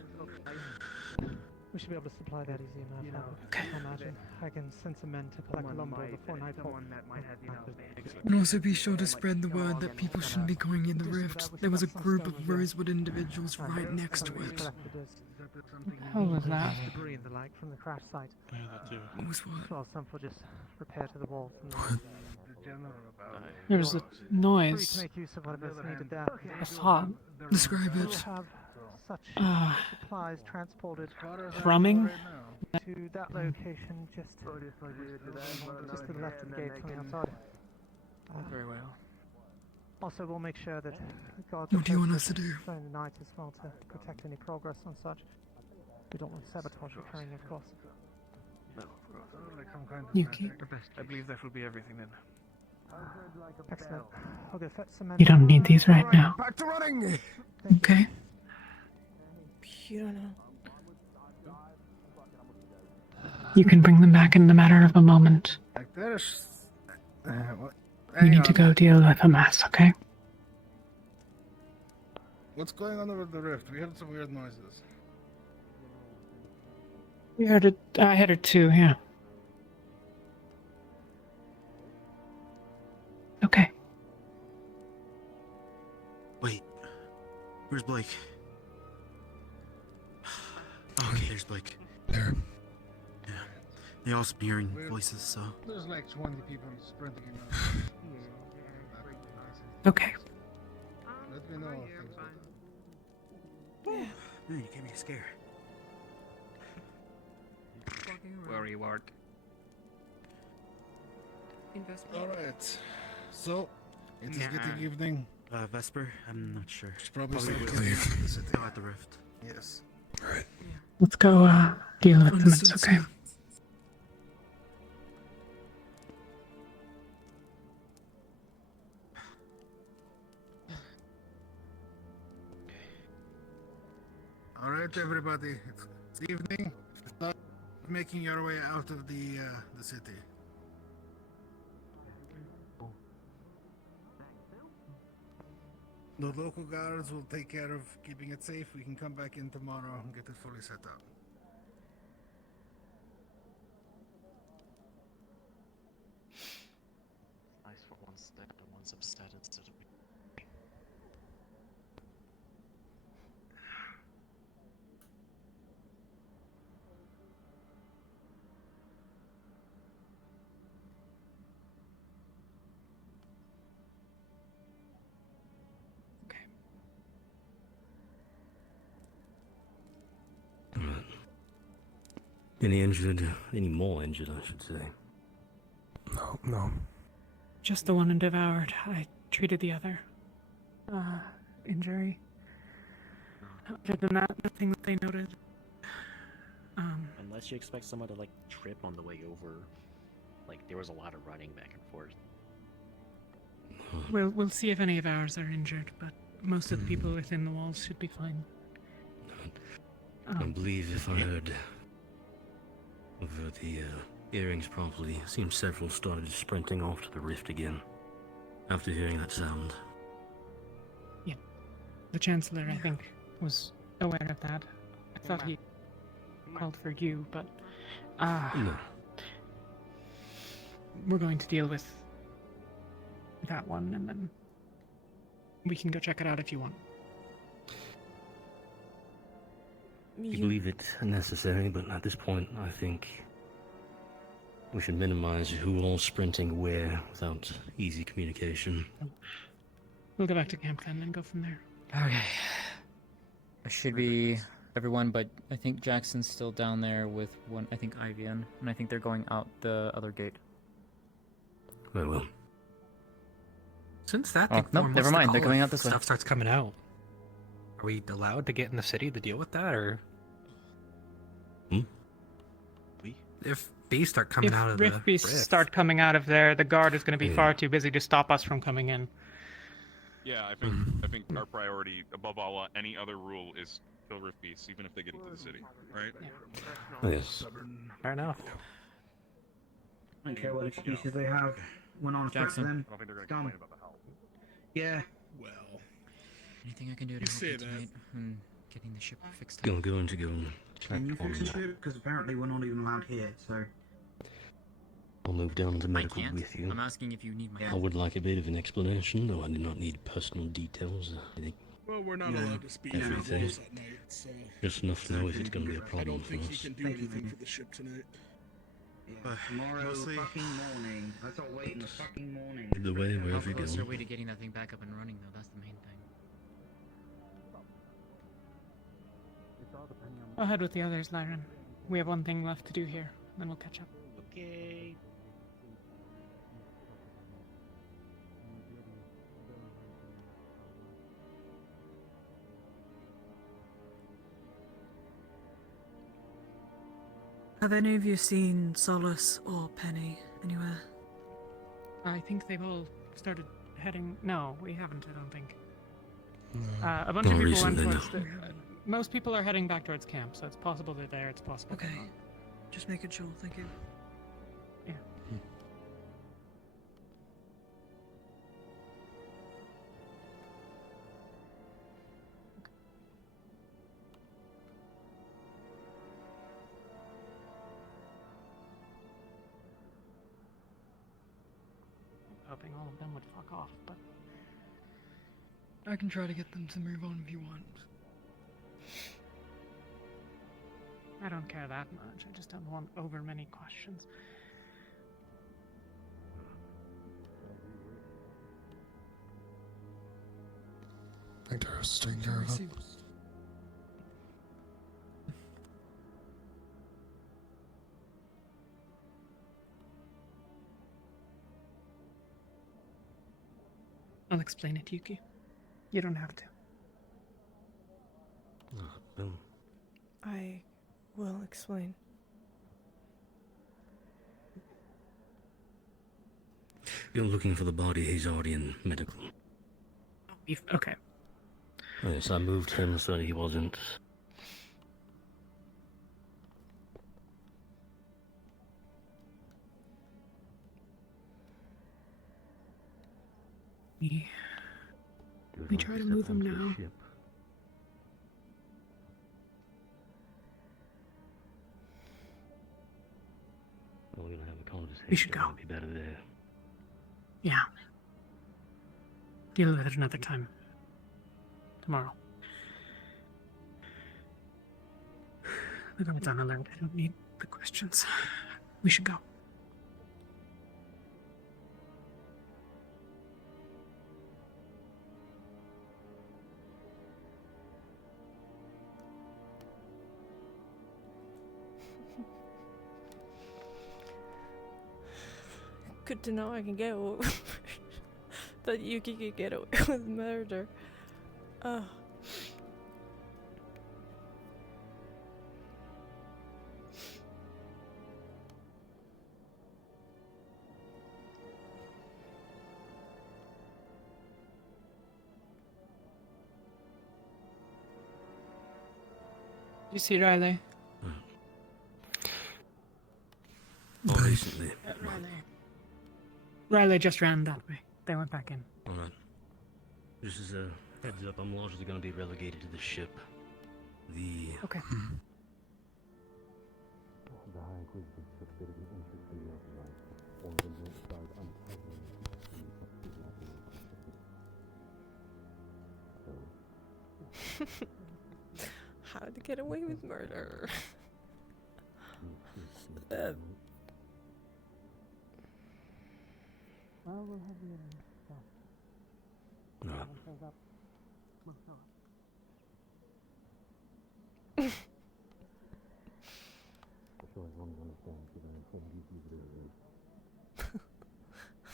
We should be able to supply that easy enough. I imagine. I can send some men to collect lumber before nightfall. And also be sure to spread the word that people shouldn't be going in the rift. There was a group of Rosewood individuals right next to it. What the hell was that? Debris and the like from the crash site. Yeah, that too. What was what? Well, some will just repair to the walls. And The general about it. There's a free to noise. make use of whatever's needed there. I thought. Describe We'll it. have such Uh, supplies transported Thrumming? to that location just to the left of the gate from the outside. Very well. Also, we'll make sure that the guards What do you want us to posted do? during the night as well to protect any progress and such. We don't want sabotage occurring, of course. No, of course. Like some kind of Yuki. I believe that will be everything then. Excellent. I'll go fetch some men. You don't need these right now. Back to running! Okay. You don't know. You can bring them back in the matter of a moment. Like there's. What? You Hang need to on. go deal with a mess, okay? What's going on over the rift? We heard some weird noises. We heard it. I heard it too. Yeah. Okay. Wait. Where's Blake? Oh, okay, there's Blake. There. Yeah. They also been hearing voices, so. There's like 20 people sprinting in Okay. Let me know if things go down. Man, you gave me a scare. Where you work. Alright. So, it is getting evening. Vesper? I'm not sure. Should probably Probably start leave. getting out of the city. Oh, at the rift. Yes. Alright. Let's go deal with the mess, okay? Alright, everybody. It's evening. Start making your way out of the city. The local guards will take care of keeping it safe. We can come back in tomorrow and get it fully set up. Nice for one's dead and one's upset instead of. Any injured? Any more injured, I should say. No. Just the one and devoured. I treated the other. Injury. Other than that, nothing that they noted. Unless you expect someone to like trip on the way over, like there was a lot of running back and forth. We'll see if any of ours are injured, but most of the people within the walls should be fine. I believe if I heard over the earrings properly, it seems several started sprinting off to the rift again after hearing that sound. Yeah. The Chancellor, I think, was aware of that. I thought he called for you, but No. we're going to deal with that one, and then we can go check it out if you want. I believe it necessary, but at this point, I think we should minimize who all sprinting where without easy communication. We'll go back to camp then and go from there. Okay. I should be everyone, but I think Jackson's still down there with one. I think Ivian, and I think they're going out the other gate. Very well. Since that Oh, thing nope, formed, never what's the mind, they're call coming if out this way. Stuff starts coming out. Are we allowed to get in the city to deal with that, or? If bees start coming If out of the rift beasts rift. start coming out of there, the guard is going to be far too busy to stop us from coming in. Yeah, I think our priority above all any other rule is kill rift beasts, even if they get into the city, right? Yes. Fair enough. I don't care what excuses they have. We're not affect Jackson. them. I don't think they're going to Done. complain about the health. Yeah. Well, Anything I can do to You help say you that. tonight and getting the ship fixed? Going to go check Can you on fix the ship? Because apparently we're not even allowed here, so... I'll move down to I medical can't. with you. I'm asking if you need my I help. would like a bit of an explanation, though I do not need personal details. I think well, we're not allowed to speak to everything. wolves at night, so just enough to know if it's going to be a I problem don't for think he us. can do anything for the ship tonight. Tomorrow mostly- fucking morning. Let's not wait in the fucking morning. Either way, How wherever you close are go. we to getting that thing back up and running, though? That's the main thing. I'll head with the others, Lyran. We have one thing left to do here, then we'll catch up. Okay. Have any of you seen Solace or Penny anywhere? I think they've all started heading. No, we haven't, I don't think. A bunch Not of people recently, went no. towards the. Most people are heading back towards camp, so it's possible they're there, it's possible they're not. Just making sure, thank you. Yeah. Hoping all of them would fuck off, but I can try to get them to move on if you want. I don't care that much. I just don't want over many questions. I think Tara's taking care of it. I'll explain it, Yuki. You don't have to. Well, I will explain. you're looking for the body. He's already in medical. Okay. Yes, I moved him so he wasn't. We try to move him now. Well, we're gonna have a conversation. We should go. It'd be better there. Yeah. Deal with it another time. Tomorrow. The guard's on alert. I don't need the questions. We should go. Good to know I can get away that Yuki could get away with murder. Oh. You see Riley? Recently. Riley just ran that way. They went back in. Alright. This is a heads up. I'm largely going to be relegated to the ship. The. Okay. The High Inquisitor took a bit of an interest in your life. One of them went start uncovering so. How to get away with murder? Well, we'll have you stuff. No.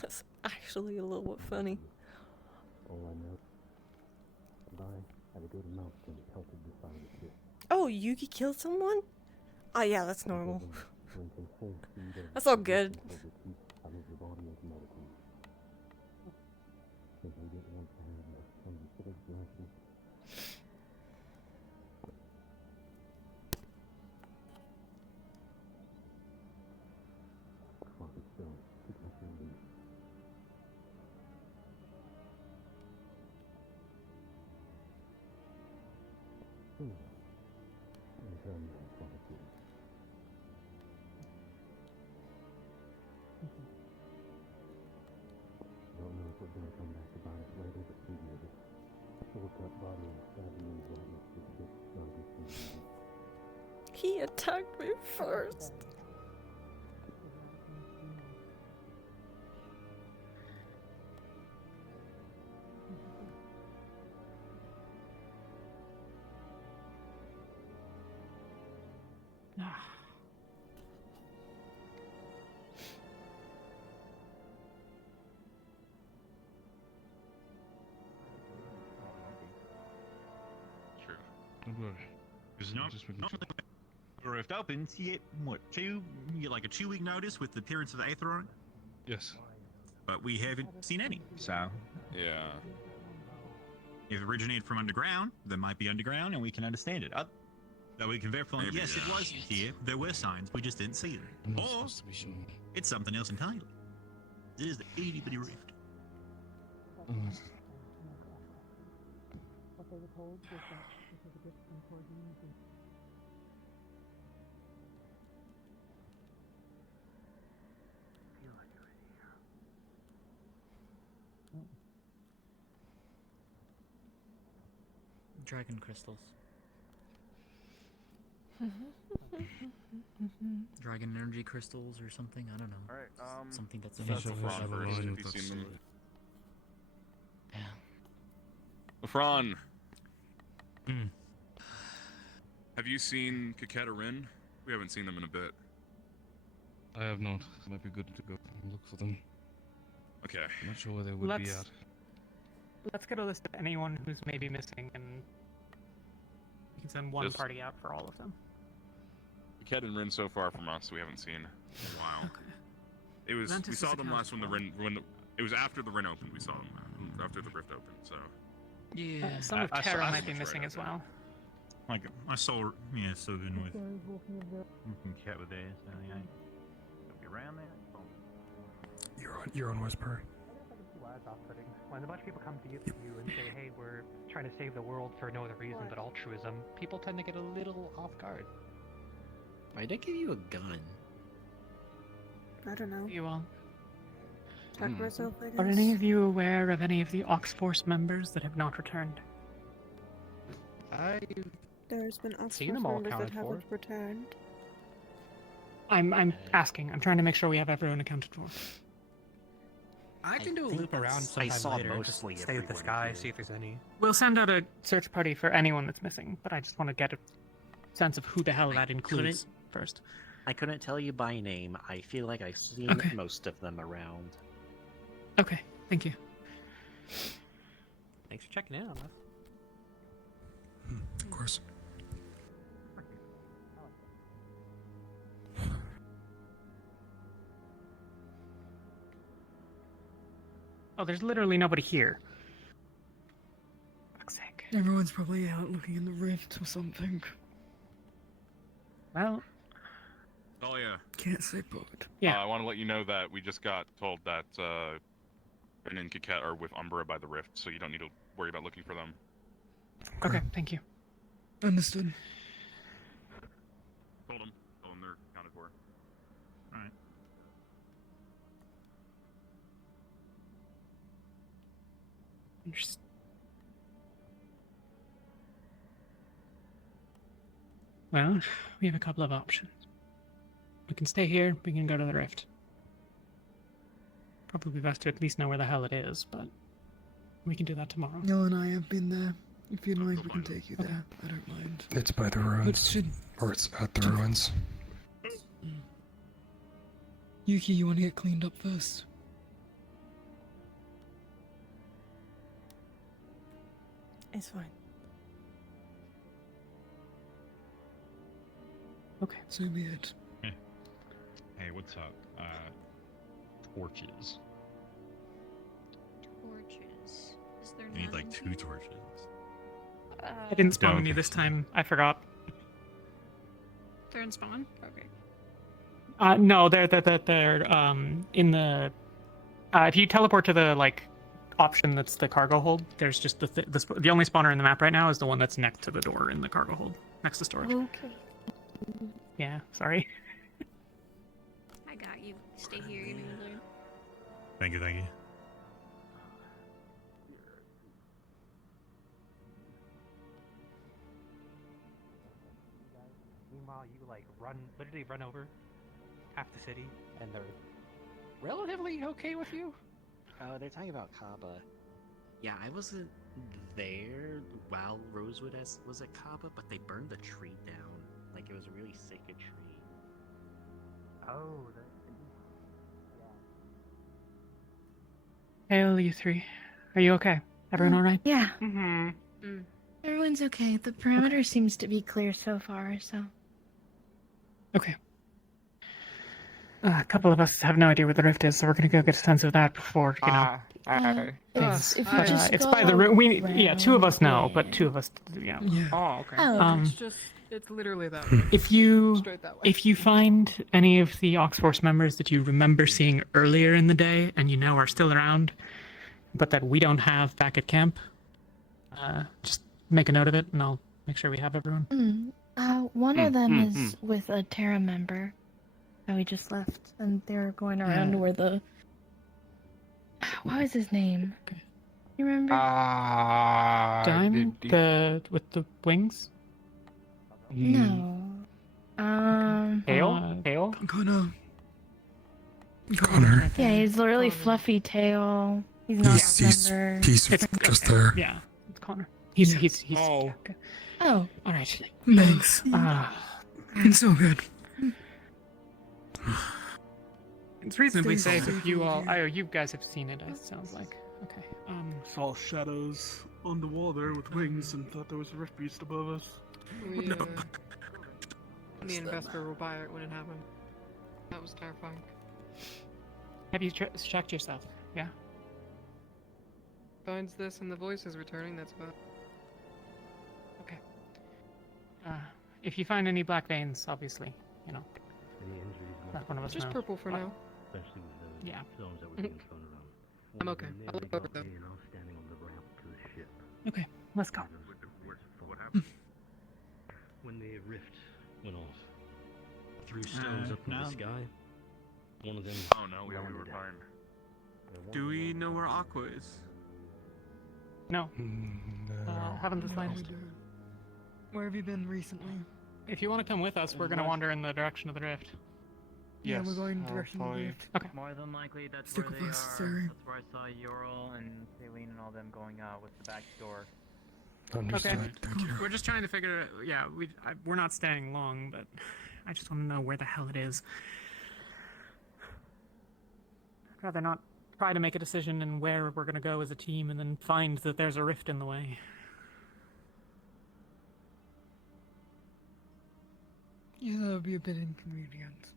That's actually a little bit funny. All I know. Bye. Have a good amount and pelted the side of the ship. Oh, Yuki killed someone? Oh yeah, that's normal. That's all good. Don't know if we're gonna come back to bite us later, but figure this shortcut body and stabbing in the body of the ship so He attacked me first. Because not the rift opens, you get what, you get like a 2-week notice with the appearance of the Aether on it? Yes. But we haven't seen any, so. Yeah. If it originated from underground, then might be underground and we can understand it. That we can verify. Maybe, Yes, it yeah. was here. There were signs. We just didn't see them. I'm not Or supposed to be showing. it's something else entirely. It is the itty bitty rift. What they were told was that this was a gift from Cordine. Dragon crystals. Dragon energy crystals or something. I don't know. All right. Something that's That's useful Lafron for first, everyone. if you've seen them. Yeah. Lafron. Have you seen Kaketa Rin? We haven't seen them in a bit. I have not. It might be good to go and look for them. Okay. I'm not sure where they would be at. Let's get a list of anyone who's maybe missing, and we can send one Just- party out for all of them. Kaketa and Rin so far from us we haven't seen in a while. It was Ventus we is saw them accounted last when the for. Rin it was after the Rin opened. We saw them after the Rift opened. So Some of I saw- Terra I might saw be them missing right as well. Like I saw, yeah, Sogan with. We can chat with theirs. So yeah, be around there. You're on Whisper. Why it's off-putting. When a bunch of people come to you and say, hey, we're trying to save the world for no other reason but altruism, people tend to get a little off guard. Why'd they give you a gun? I don't know. You all. Talk for myself, I guess. Are any of you aware of any of the Oxforce members that have not returned? There's been Seen Oxford them all members that accounted haven't for. returned. I'm asking. I'm trying to make sure we have everyone accounted for. I can do a loop around I sometime saw later. mostly Just stay with this everyone guy, here. see if there's any. We'll send out a search party for anyone that's missing, but I just want to get a sense of who the hell that includes first. I couldn't tell you by name. I feel like I've seen Okay. most of them around. Okay, thank you. Thanks for checking in on us. Of course. Oh, there's literally nobody here. Fuck's sake. Everyone's probably out looking in the rift or something. Well, oh yeah. Can't say but. Yeah. I want to let you know that we just got told that Rin and Kaket are with Umbra by the Rift, so you don't need to worry about looking for them. Okay, thank you. Understood. Told them they're accounted for. All right. Interesting. Well, we have a couple of options. We can stay here, we can go to the Rift. Probably best to at least know where the hell it is, but we can do that tomorrow. Neil and I have been there. If you'd like, we can take you there. I don't mind. It's by the But ruins. should Or it's at the ruins. Yuki, you want to get cleaned up first? It's fine. Okay. So be it. Hey, what's up? Torches. Torches. Is there We need like none? 2 torches. I didn't spawn Yeah, any okay. this time. I forgot. They're in spawn? Okay. No, they're in the. If you teleport to the option that's the cargo hold, there's just the only spawner in the map right now is the one that's next to the door in the cargo hold, next to storage. Okay. Yeah, sorry. I got you. Stay here, you noodler. Thank you, thank you. Meanwhile, you literally run over half the city, and they're relatively okay with you. Oh, they're talking about Kaba. Yeah, I wasn't there while Rosewood was at Kaba, but they burned the tree down. Like it was a really sacred tree. Oh, Hail, you three. Are you okay? Everyone all right? Yeah. Mm-hmm. Everyone's okay. The perimeter seems to be clear so far, so. Okay. A couple of us have no idea where the rift is, so we're gonna go get a sense of that before, things. if you just it's go by the two of us know, but two of us, yeah. Oh, okay. Um, let's just It's literally that way. If you Straight that way. if you find any of the Oxforce members that you remember seeing earlier in the day and you know are still around, but that we don't have back at camp, just make a note of it, and I'll make sure we have everyone. One of them is with a Terra member that we just left, and they're going around where the. What was his name? You remember? Diamond, with the wings. No. Hale. Connor. Yeah, he's a really fluffy tail. He's not a member. He's just there. Yeah, it's Connor. He's. Oh. All right. Thanks. It's so good. It's reasonably Stay safe if you all. You guys have seen it. It sounds like. Okay. Saw shadows on the wall there with wings and thought there was a rift beast above us. We, the investor will buy it when it happened. That was terrifying. Have you checked yourself? Yeah. Finds this and the voice is returning. That's about. Okay. If you find any black veins, obviously, let one of us Just know. purple for now. Especially with the Yeah. stones that were being thrown around. I'm okay. I'll look over them. Standing on the ramp to the ship. Okay, let's go. What happened? When the rift went off, threw stones up in the sky. One of them. Oh no, we were fine. Do we know where Aqua is? No. Haven't the slightest. Where have you been recently? If you want to come with us, we're going to wander in the direction of the rift. Yeah, we're going in the direction of the rift. Okay. More than likely, that's Stick where with they us, are. sorry. That's where I saw Ural and Aileen and all them going out with the back door. Understood. Thank you. We're just trying to figure. Yeah, we're not staying long, but I just want to know where the hell it is. I'd rather not try to make a decision in where we're going to go as a team and then find that there's a rift in the way. Yeah, that would be a bit inconvenient.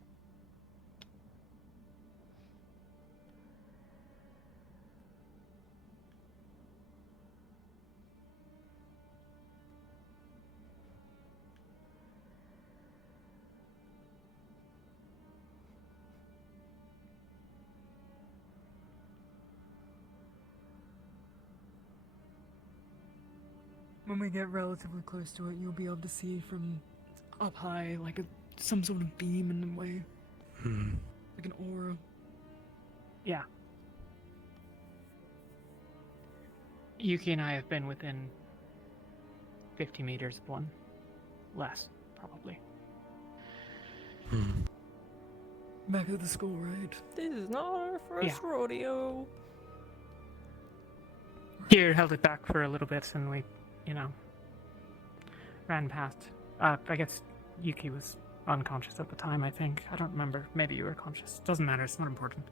When we get relatively close to it, you'll be able to see from up high, like some sort of beam in the way. Like an aura. Yeah. Yuki and I have been within 50 meters of one. Less, probably. Back at the school, right? This is not our first rodeo. Here held it back for a little bit and we, ran past. I guess Yuki was unconscious at the time, I think. I don't remember. Maybe you were conscious. Doesn't matter. It's not important.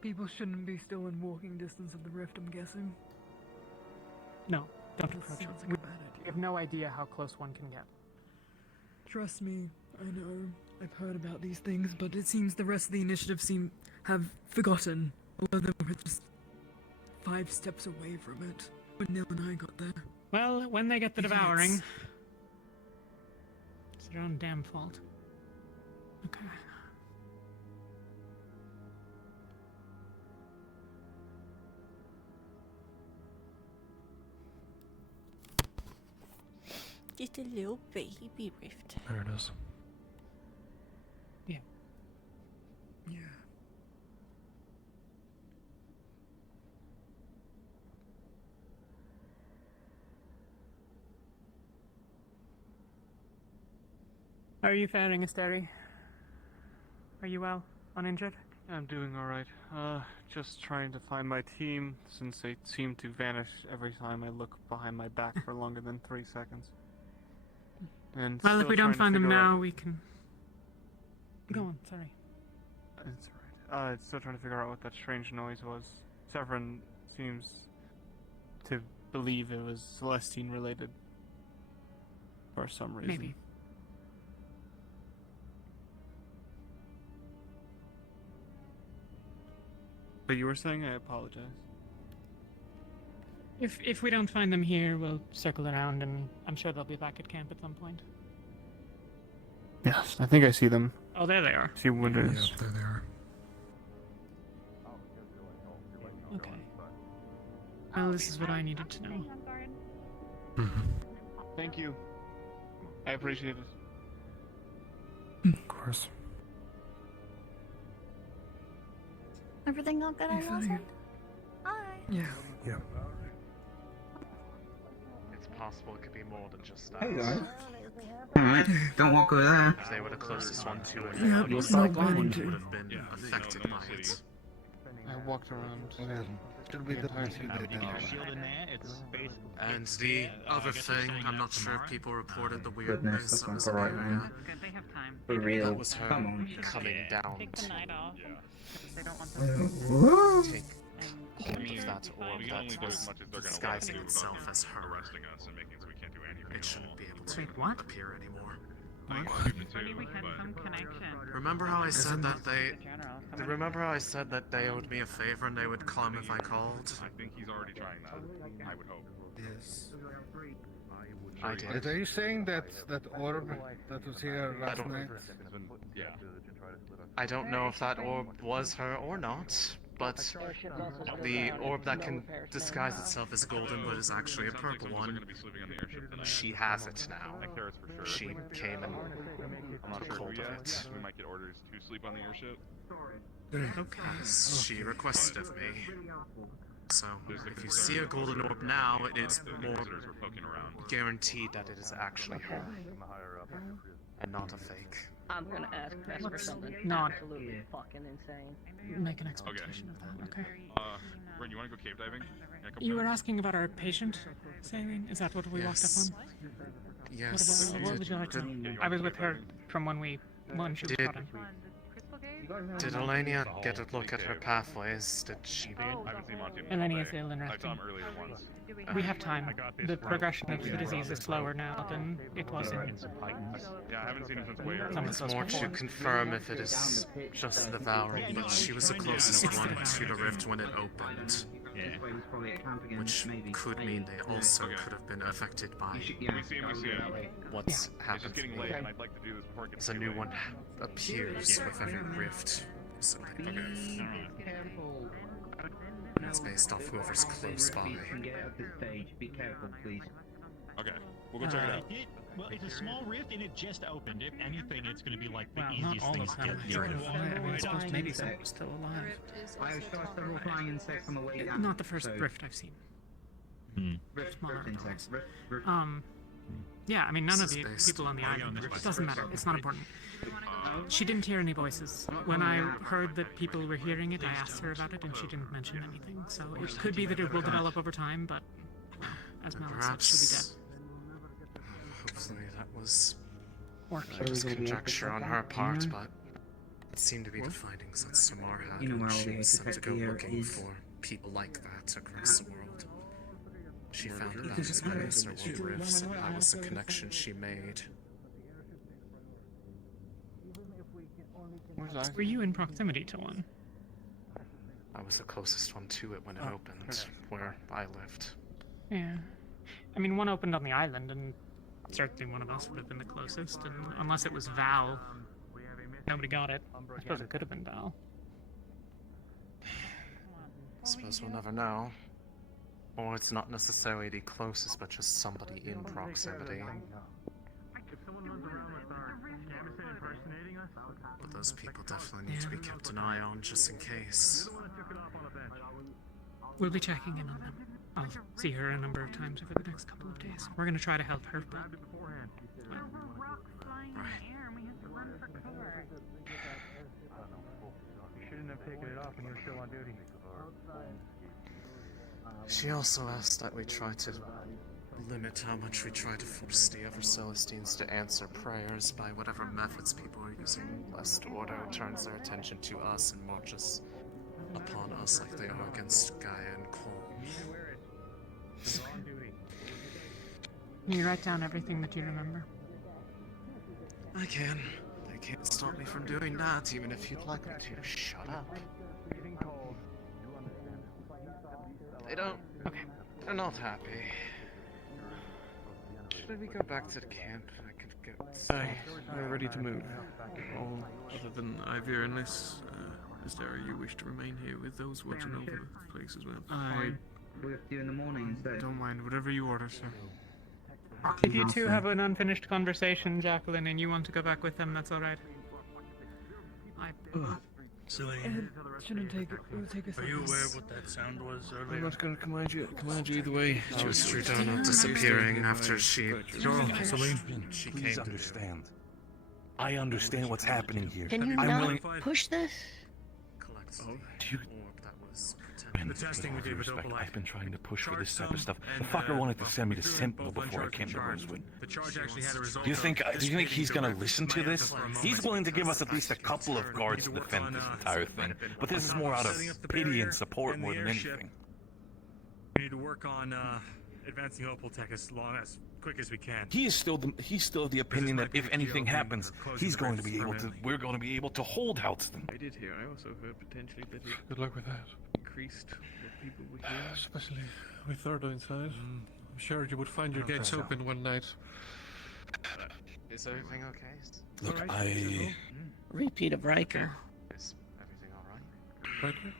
People shouldn't be still in walking distance of the rift, I'm guessing. No, don't That approach it. sounds like a bad We have no idea how close one can get. Trust me, I know. I've heard about these things, but it seems the rest of the initiative have forgotten. All of them were just 5 steps away from it when Neil and I got there. Well, when they get the Idiots. devouring, it's their own damn fault. Okay. Just a little baby rift. There it is. Yeah. Yeah. How are you faring, Asteri? Are you well? Uninjured? I'm doing alright. Just trying to find my team, since they seem to vanish every time I look behind my back for longer than 3 seconds. And Well, if still we don't trying to find them figure out- now, we can... Go on, sorry. It's alright. Still trying to figure out what that strange noise was. Severin seems to believe it was Celestine related. For some reason. Maybe. But you were saying? I apologize. If we don't find them here, we'll circle around, and I'm sure they'll be back at camp at some point. Yes, I think I see them. Oh, there they are. See windows. Yeah, there they are. Okay. Well, this is what I needed to know. Thank you. I appreciate it. Of course. Everything all good on your side? Hi. Yeah. It's possible it could be more than just that. Hey guys. Alright, don't walk over there. If they were the closest one to it, Yeah, the it's not other one going would have been affected by it. I walked around. Well, it'll be the hard to get down. And the other thing, I'm not sure if people reported the Goodness, weirdness that's that not was for in the right, area. man. For real. That was her Come on. coming down Take the night off. They don't want What? take hold of that orb We can only that do was as much as they're gonna disguising let us itself without as her. arresting us and making so we can't do anything. It shouldn't be able to Wait, what? appear anymore. Maybe we had some connection. Remember how I said that they... General, Remember how I said that they owed me a favor and they would come if I called? I think he's already trying that. I would hope. Yes. I did. Are you saying that orb that was here last night? Yeah. I don't know if that orb was her or not, but the orb that can disguise itself as golden but is actually a purple one, she has it now. She came and took hold of it. We might get orders to sleep on the airship. Okay. She requested of me. So, if you see a golden orb now, it is more guaranteed that it is actually her. And not a fake. I'm gonna ask Chris for something Not absolutely fucking insane. make an expectation of that. Okay. Brent, you want to go cave diving? You were asking about our patient sailing? Is that what we walked up on? Yes. What would you like to know? I was with her from when she was brought in. Did Elenia get a look at her pathways? Did she... I haven't seen Monty. Elenia is ill and I saw resting. him earlier once. We have time. The progression of the disease is slower now than it was in. Yeah, I haven't seen him since way earlier. Some of It's those more to before. confirm if it is just the devouring, but she was the closest one to the rift when it opened. Which could mean they also could have been affected by what's happened to me. As a new one appears with every rift. So they it's based off whoever's close by. Be careful, please. Okay, we'll go check it out. Well, it's a small rift and it just opened. If anything, it's going to be like the Well, not easiest all thing of to them. get through. I mean, it's supposed to maybe someone was still alive. I saw several flying insects on the way down. Not the first rift I've seen. Smaller insects. Yeah, I mean, none of the people on the island. It doesn't matter. It's not important. She didn't hear any voices. When I heard that people were hearing it, I asked her about it, and she didn't mention anything. So it could be that it will develop over time, but as Mel said, she'll be dead. Hopefully that was Or just conjecture on her part, but it seemed to be the findings that Samar had when she was sent to go looking for people like that across the world. She found about as many as there were rifts, and that was the connection she made. Were you in proximity to one? I was the closest one to it when it opened, where I lived. Yeah. I mean, one opened on the island, and certainly one of us would have been the closest, and unless it was Val, nobody got it. I suppose it could have been Val. I suppose we'll never know. Or it's not necessarily the closest, but just somebody in proximity. But those people definitely need to be kept an eye on, just in case. We'll be checking in on them. I'll see her a number of times over the next couple of days. We're going to try to help her, but... Shouldn't have taken it off when you were still on duty. She also asked that we try to limit how much we try to force the other Celestines to answer prayers by whatever methods people are using, lest Ordo turns their attention to us and marches upon us like they are against Gaia and Cole. Can you write down everything that you remember? I can. They can't stop me from doing that, even if you'd like me to. Shut up. They don't. Okay. They're not happy. Should we go back to the camp? I could get. Aye, we're ready to move. All other than Ivy, unless is there you wish to remain here with those watching over the place as well? I with you in the morning instead. Don't mind, whatever you order, sir. If you two have an unfinished conversation, Jacqueline, and you want to go back with them, that's alright. Silly. Shouldn't take it. It would take us. Are you aware of what that sound was earlier? I'm not going to command you either way. She was straight on up disappearing after she. Celine, She please came to. understand. I understand what's happening here. Can you I'm not willing. push this? Collect Do the you- orb that was Man, pretending. with all due respect, I've been trying to push for this type of stuff. The fucker wanted to send me to Sentinel before I came to Rosewood. The charge actually had a result. Do you think he's gonna listen to this? He's willing to give us at least a couple of guards to defend this entire thing. But this is more out of pity and support more than anything. We need to work on advancing Opal-Tech as quick as we can. He's still of the opinion that if anything happens, we're going to be able to hold Houston. I did hear. I also heard potentially that it Good luck with that. increased what people were hearing. Especially with Thordo inside. I'm sure you would find your gates open one night. Is everything okay? Look, I... Repeat of Riker. Is everything alright? Riker?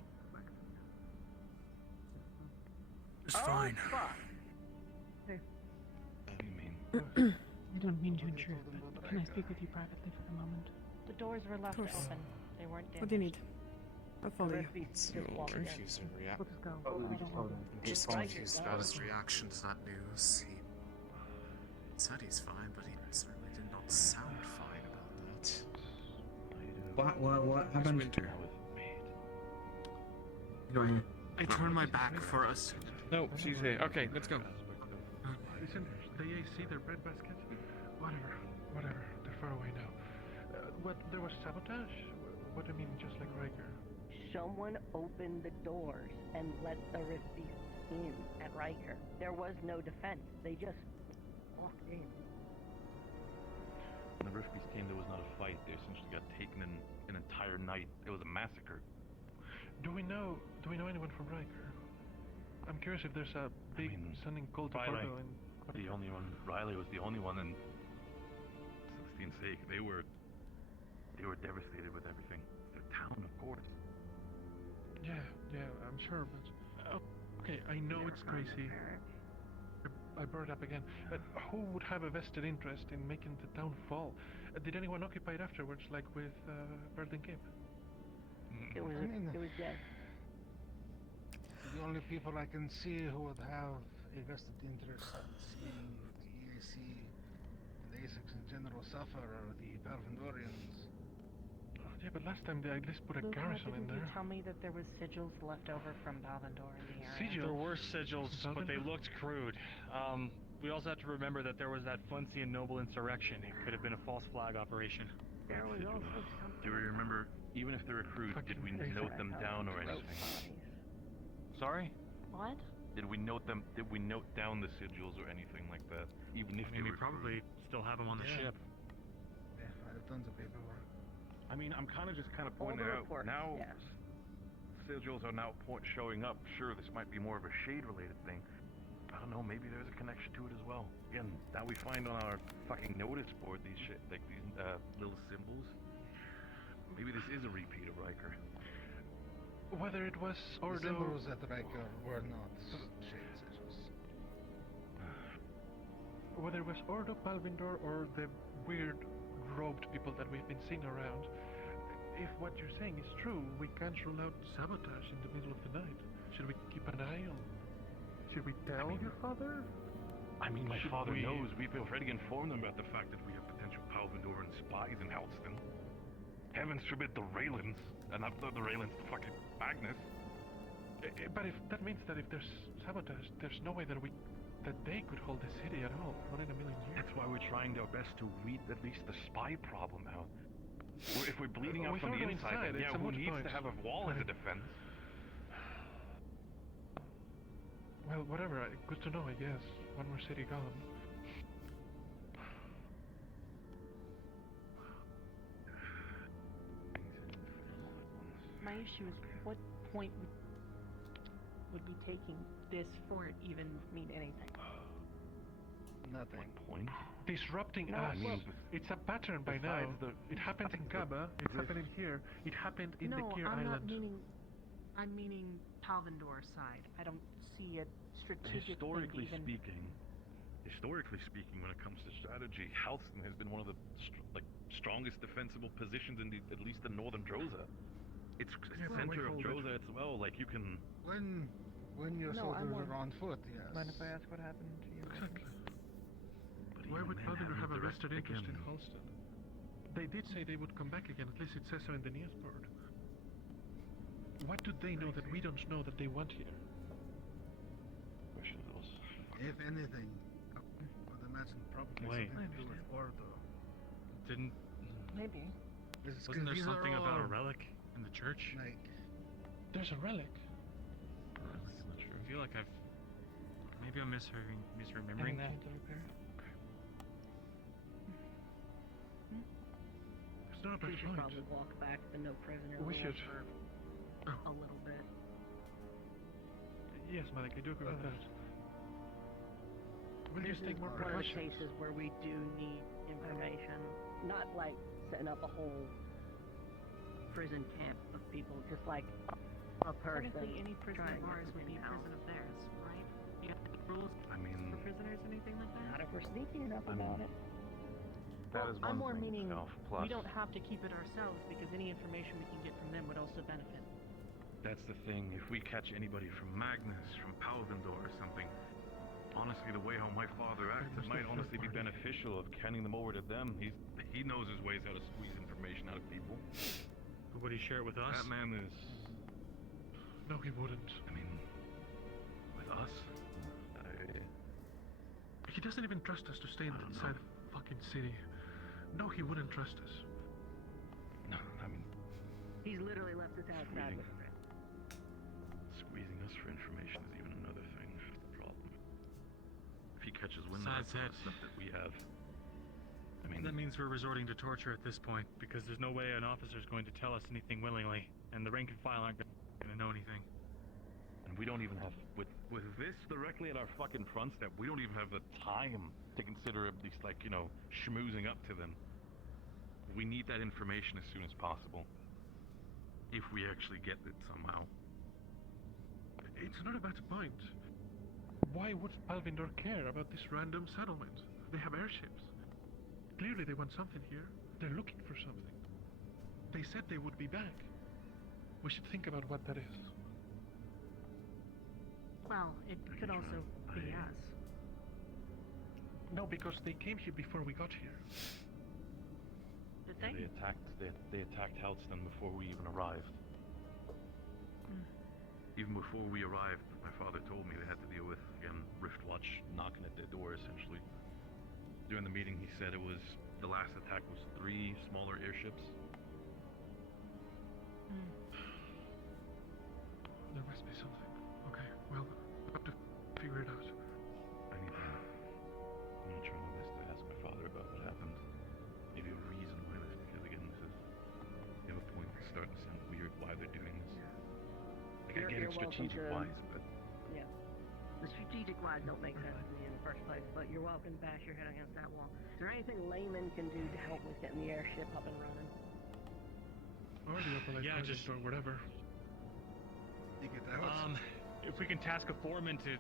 It's fine. I don't mean to intrude, but can I speak with you privately for a moment? The doors were left course. open. They weren't damaged. What do you need? I'll follow you. It's confusing reaction. Let's go. Just confused about his reaction to that news. He said he's fine, but he certainly did not sound fine about that. What happened? Winter. Go ahead. I turned my back for us. No, she's here. Okay, let's go. Listen, the AC, their bread basket. Whatever. They're far away now. What? There was sabotage? What do you mean, just like Riker? Someone opened the doors and let the Rifties in at Riker. There was no defense. They just walked in. When the Rifties came, there was not a fight. They essentially got taken in an entire night. It was a massacre. Do we know anyone from Riker? I'm curious if there's a big sending call to Riley. Fargo and The only one. Riley was the only one, and 16's sake, they were devastated with everything. Their town, of course. Yeah, I'm sure, but okay, I know it's crazy. I brought it up again, but who would have a vested interest in making the town fall? Did anyone occupy it afterwards, like with Berlin Cape? It was dead. The only people I can see who would have a vested interest in seeing the EAC and the ASICs in general suffer are the Palvindorians. Yeah, but last time they at least put a garrison in Didn't you there. tell me that there was sigils left over from Balvindor in the area? There were sigils, but they looked crude. We also have to remember that there was that Funcy and Noble insurrection. It could have been a false flag operation. There was also something. Do we remember, even if they're crude, did we note them down or anything? Sorry? What? Did we note down the sigils or anything like that? Even if they we were probably still have them on the ship. Yeah, I have tons of paperwork. I mean, I'm kind of All pointing the out reports, now. yes. Sigils are now showing up. Sure, this might be more of a shade-related thing. I don't know. Maybe there's a connection to it as well. Again, now we find on our fucking notice board these little symbols. Maybe this is a repeat of Riker. Whether it was The Ordo... symbols at Riker were not shade sigils. Whether it was Ordo, Palvindor, or the weird robed people that we've been seeing around, if what you're saying is true, we can't rule out sabotage in the middle of the night. Should we keep an eye on? Should we tell your father? I mean, my Should father we- knows. We've already informed him about the fact that we have potential Palvindoran spies in Houston. Heavens forbid the Raylans, and not the Raylans, the fucking Magnus. But if that means that if there's sabotage, there's no way that they could hold the city at all. Not in a million years. That's why we're trying our best to weed at least the spy problem out. If we're bleeding out With from the Ordo inside, inside, then it's yeah, a who moot needs point. to have a wall as a defense? Well, whatever. Good to know, I guess. One more city gone. My issue is what point would be taking this for it even mean anything? Nothing. Point? Disrupting No, us. well- It's a pattern by now. Besides It happened in Kaba. It's happening here. It happened in the No, Kier I'm not Island. meaning. I'm meaning Palvindor's side. I don't see a strategic Historically thing even. speaking, when it comes to strategy, Halston has been one of the strongest defensible positions in at least the northern Droza. It's Yeah, but center of we hold Droza as well. Like you can. When your No, I'm soldiers more- are on foot, yes. Mind if I ask what happened to you? Exactly. But Why even would then, Palvindor have a having vested interest in again, Halston? They did say they would come back again, at least it says so in the news board. What do they know that we don't know that they want here? Question those. If anything, I would imagine probably Wait. something to do with Ordo. Didn't Maybe. wasn't there something about a relic in the church? Like, there's a relic. That's not true. I feel like maybe I'm misremembering that. It's not a bad We should point. probably walk back the no prisoner We rule should. for a little bit. Yes, Malik, I do agree with that. We'll This just is take more one of the precautions. cases where we do need information, not like setting up a whole prison camp of people, just like a person. Technically, any prisoner trying of to get ours would be something out. prison of theirs, right? Do you have any rules I mean, for prisoners, anything like that? Not if we're sneaky enough about it. that is I'm one more thing. meaning Plus, we don't have to keep it ourselves because any information we can get from them would also benefit. that's the thing. If we catch anybody from Magnus, from Palvindor or something, honestly, the way how my father acts, it might honestly be beneficial of handing them over to them. He knows his ways how to squeeze information out of people. But would he share it with us? That man is. No, he wouldn't. I mean, with us, He doesn't even trust us to stay inside the fucking city. No, he wouldn't trust us. no, I mean, He's literally left us outside with it. squeezing us for information is even another thing. That's the problem. If he catches wind of Besides some of that- the stuff that we have, I mean, That means we're resorting to torture at this point, because there's no way an officer's going to tell us anything willingly, and the rank and file aren't going to know anything. and we don't even have with this directly at our fucking front step. We don't even have the time to consider at least schmoozing up to them. We need that information as soon as possible. If we actually get it somehow. It's not a bad point. Why would Palvindor care about this random settlement? They have airships. Clearly they want something here. They're looking for something. They said they would be back. We should think about what that is. Well, it could also be us. No, because they came here before we got here. Did They they? attacked Halston before we even arrived. Even before we arrived, my father told me they had to deal with Riftwatch knocking at their door essentially. During the meeting, he said the last attack was 3 smaller airships. There must be something. Okay, well, we'll have to figure it out. I'm gonna try my best to ask my father about what happened. Maybe a reason why this, because again, they have a point. It's starting to sound weird why they're doing this. Like, I get it You're welcome strategic-wise, to- but Yeah. The strategic wise don't make sense to me in the first place, but you're welcome to bash your head against that wall. Is there anything layman can do to help with getting the airship up and running? Or the upper light Yeah, project just- or whatever. You get that? If we can task a foreman to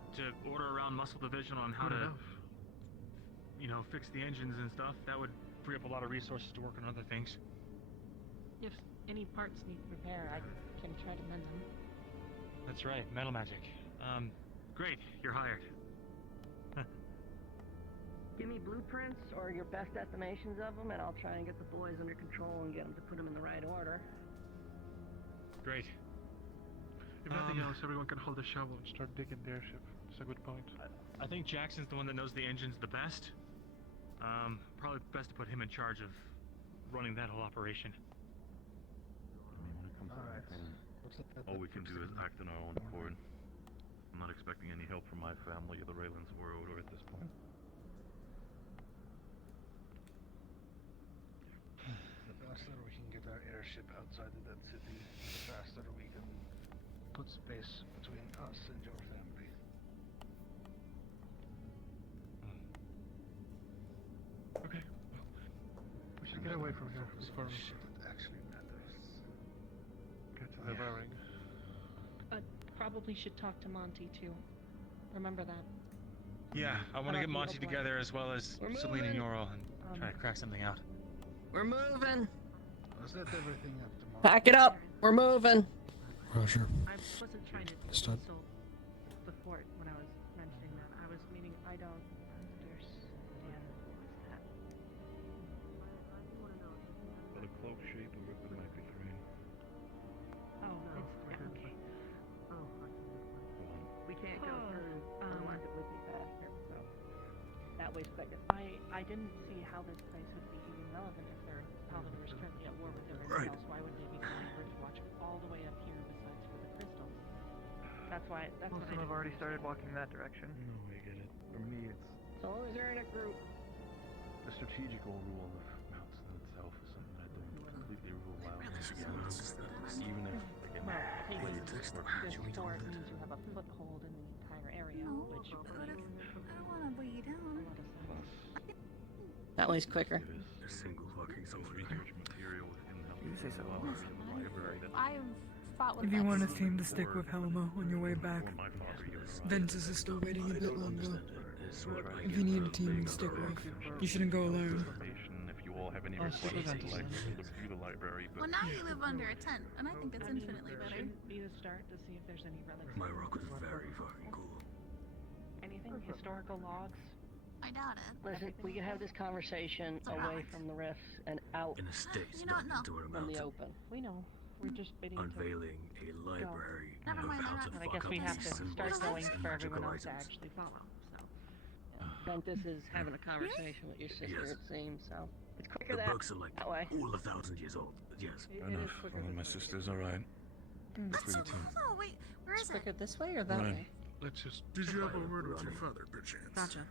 order around Muscle Division on how Good to, enough. fix the engines and stuff, that would free up a lot of resources to work on other things. If any parts need repair, I can try to mend them. That's right, metal magic. Great, you're hired. Give me blueprints or your best estimations of them, and I'll try and get the boys under control and get them to put them in the right order. Great. If nothing else, everyone can hold a shovel and start digging the airship. That's a good point. I think Jackson's the one that knows the engines the best. Probably best to put him in charge of running that whole operation. I mean, when it comes to that, then all we can do is act on our own accord. I'm not expecting any help from my family or the Raylands or Odor at this point. The faster we can get our airship outside of that city, the faster we can put space between us and your family. Okay, well, we should get away from here before we actually matters. get to the wearing. Probably should talk to Monty too. Remember that. Yeah, I want to get Monty together as well as We're Celine and moving. Ural and try to crack something out. We're moving. Let's let everything up to Monty. Pack it up. We're moving. Roger. I wasn't trying to Stop. insult the fort when I was mentioning that. I was meaning I don't understand that. Well, the cloak shape of it might be three. Oh, it's okay. We can't go through. Otherwise it would be faster. So that way's quicker. I didn't see how this place would be even relevant if their Paladin is currently at war with everyone else. Why would they be going Bridgewatch all the way up here besides for the crystals? That's why. That's Most what of them I have already started walking that direction. No, I get it. For me, it's so long as they're in a group. the strategical rule of mounts in itself is something I don't completely rule out. Even if Well, I think this fort means you have a foothold in the entire area, which I don't want to weigh you down. That way's quicker. a single fucking research material within the You say so. library that I've fought with If you that. want a team to stick with Helma on your way back, Ventus is still waiting a bit longer. If you need a team to stick with, you shouldn't go alone. if you all have any requests, I'd like to look through the library, but Well, now you live under a tent, and I think it's infinitely better. shouldn't be the start to see if there's any relics. My rock was very fucking cool. Anything historical logs. I doubt it. Listen, we can have this conversation It's a away relic. from the rifts and out In a state, You not don't know. into a from the mountain. open. We know. We're just waiting Unveiling a library Never of mind, how they're to not- I fuck guess up we have these to symbols start going and for everyone magical else to items. actually follow. So. Ventus is having a conversation with your sister, Yes. it seems, so it's quicker The that, books are like that way. all 1,000 years old. Yes. It is quicker Well, this my way. sister's alright. Let's Oh, wait, where is it? Quicker this way or that Right. way? Let's just. Did you have a word with your father, perchance? Gotcha.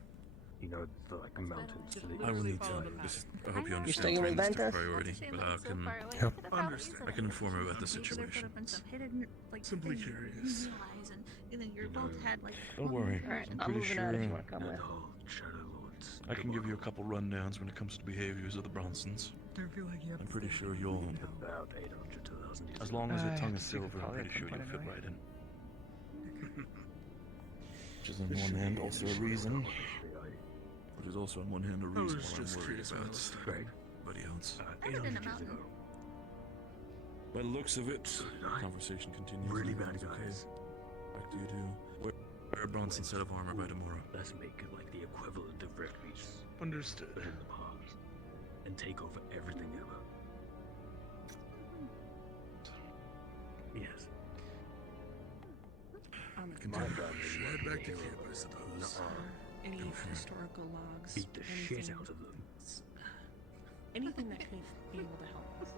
You know, the like mountains. I will need to. I hope you You're understand staying with time is the Ventus? priority, Shame but that I it's so can. far away. Yep. Could have probably Understand. easily I can inform her about the Maybe there could have situations. been some hidden, like, Simply things you curious. didn't realize, and then you're both had like. Don't worry. Alright, I'm I'm pretty moving out if you sure want to come with. The whole Shadow Lords. I can give you a couple rundowns when it comes to behaviors of the Bronsons. I feel like you have I'm to pretty think sure about you'll. it now. About 800 to 1,000 years. As long as your I tongue have is to take a silver, I'm call pretty at sure some you'll point fit anyway. right in. Which is on one hand also a reason. Which is also on one hand a I was reason why just I'm worried curious when I about was everybody else. Never been a mountain. By the looks of it, conversation continues. Really and bad everything's okay. guys. Back to you two. Wear a Bronson set of armor by tomorrow. Let's make it like the equivalent of Red Beast. Understood. But in the past. And take over everything ever. Yes. Head back to camp, I suppose. Any historical logs. Beat the shit anything- out of them. Anything that could be able to help us.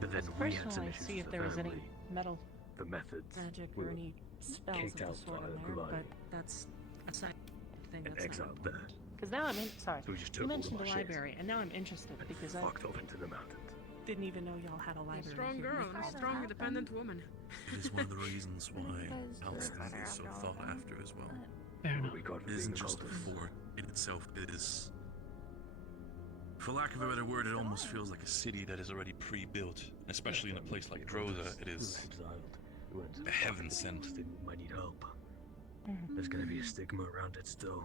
But then we had some Personally, issues see with if the there was any family. metal The methods magic were or any spells of kicked the out sort by in a there, Goliath but that's a side thing. and That's exiled not there. because now I'm in. Sorry, So we just you took all mentioned of the our shit library, and now I'm interested and because I fucked off into the mountains. didn't even know y'all had a library. Strong here. girl and a strong, independent woman. It is one of the reasons why Alston is so sought after as well. It isn't just a fort in itself, it is, for lack of a better word, it almost feels like a city that is already pre-built, especially in a place like Droza. It is a heaven sent. Might need help. There's gonna be a stigma around it still.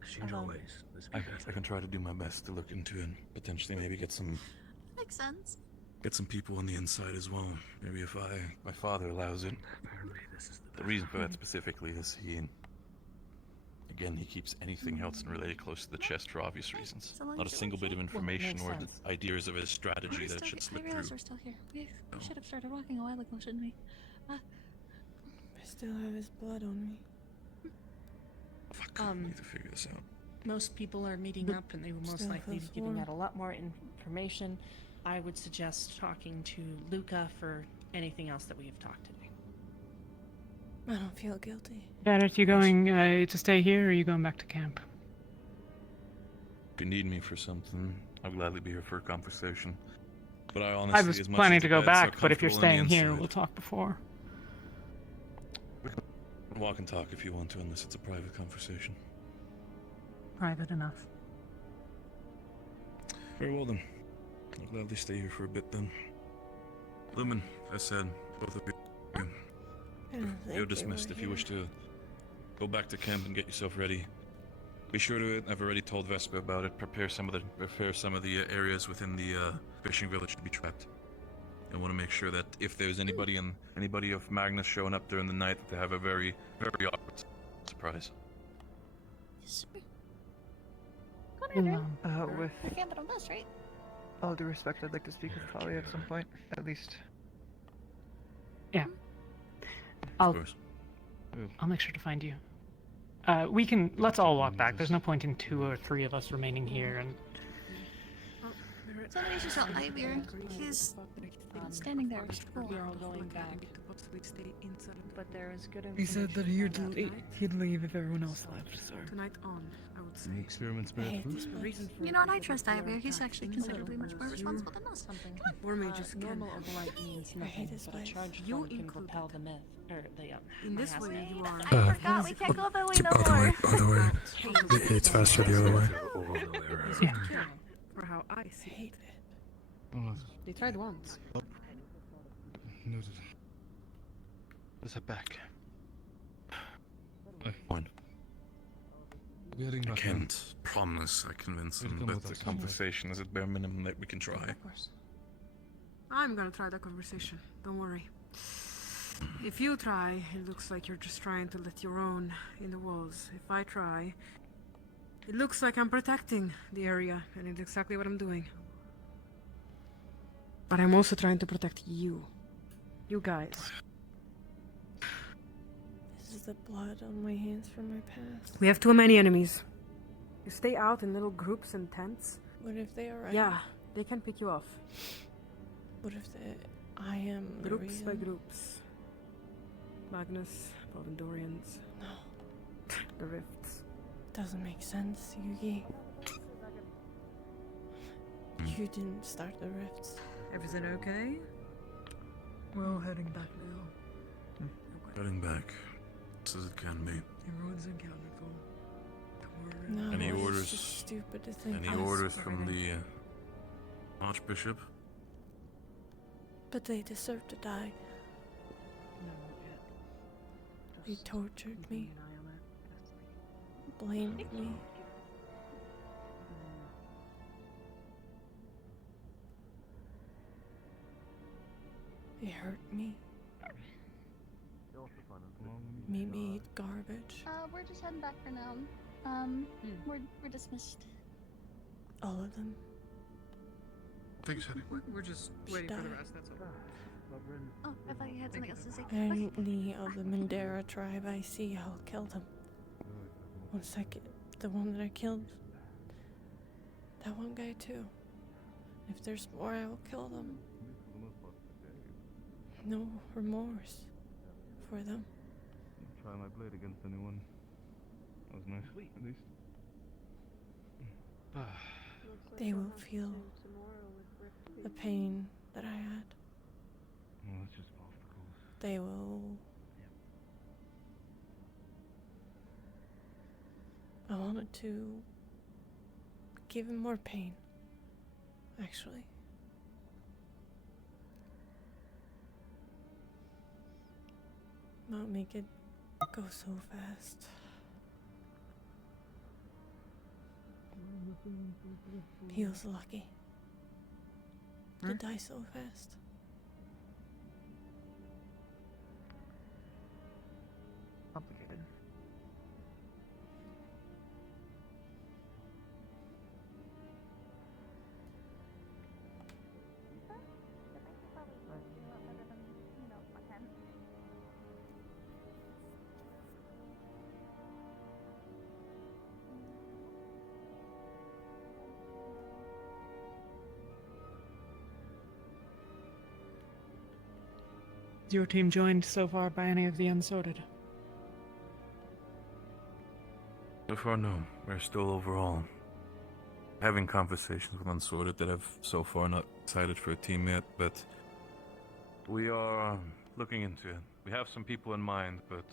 Let's change our ways. Let's be I can try to do my best to look into it, potentially maybe get some Makes sense. people on the inside as well. Maybe if my father allows it. Apparently this is The reason for that specifically is he keeps anything else related close to the chest for obvious reasons. Not a single bit of information or the ideas of his strategy that should I slip realize through. we're still here. We should have started walking a while ago, shouldn't we? I still have his blood on me. I need to figure this out. Most people are meeting up, and they will most Still likely be feels giving warm. out a lot more information. I would suggest talking to Luca for anything else that we have talked today. I don't feel guilty. Barrett, you going to stay here, or are you going back to camp? If you need me for something, I'll gladly be here for a conversation. But I honestly, I was as much planning as to the go beds are back, but if you're comfortable on the staying here, inside- we'll talk before. Walk and talk if you want to, unless it's a private conversation. Private enough. Very well then. I'll gladly stay here for a bit then. Lumen, as said, both of you. You're dismissed if you wish to go back to camp and get yourself ready. Be sure to, I've already told Vespa about it, prepare some of the areas within the fishing village to be trapped. I want to make sure that if there's anybody of Magnus showing up during the night, that they have a very, very awkward surprise. With Gambit on this, right? all due respect, I'd like to speak with Talia at some point, at least. Yeah. I'll make sure to find you. Let's all walk back. There's no point in 2 or 3 of us remaining here and... Somebody should tell Ivy. He's standing there. Cool. We are all going back. But there is good He said that he'd leave if everyone else left, so... Tonight on, I would say. The experiments bear fruit. You know what? I trust Ivy. He's actually considerably much more responsible than us. Or mages can. Normal of light means nothing, but a charged one can propel the myth. Or the, In this way, you are. I forgot we can't go the way no more. By the way, it's faster the other way. Yeah. For how I see it. They tried once. Noted. Let's head back. Fine. Getting I back can't promise I convince them, but the conversation is at bare minimum that we can try. Of course. I'm gonna try that conversation. Don't worry. If you try, it looks like you're just trying to let your own in the walls. If I try, it looks like I'm protecting the area, and it's exactly what I'm doing. But I'm also trying to protect you. You guys. This is the blood on my hands from my past. We have too many enemies. You stay out in little groups and tents. What if they are right? Yeah, they can pick you off. What if I am the Groups by reason? groups. Magnus, Bovendorians. No. The rifts. Doesn't make sense, Yugi. You didn't start the rifts. Everything okay? Well, heading back now. Heading back, as it can be. Everyone's accounted for. No, Any it's orders? just stupid to think. Any orders from the Archbishop? But they deserve to die. They tortured me. Blamed me. They hurt me. Made me eat garbage. We're just heading back for now. We're dismissed. All of them. Thanks, honey. We're just waiting for the rest, that's all. Oh, I thought you had something else to say. Any of the Mandara tribe I see, I'll kill them. Once I get the one that I killed, that one guy too. If there's more, I will kill them. No remorse for them. Try my blade against anyone. That was nice, at least. They will feel the pain that I had. Well, that's just obstacles. They will. I wanted to give him more pain, actually. Not make it go so fast. He was lucky to die so fast. Complicated. Is your team joined so far by any of the Unsorted? So far, no. We're still overall having conversations with Unsorted that have so far not decided for a team yet, but we are looking into it. We have some people in mind, but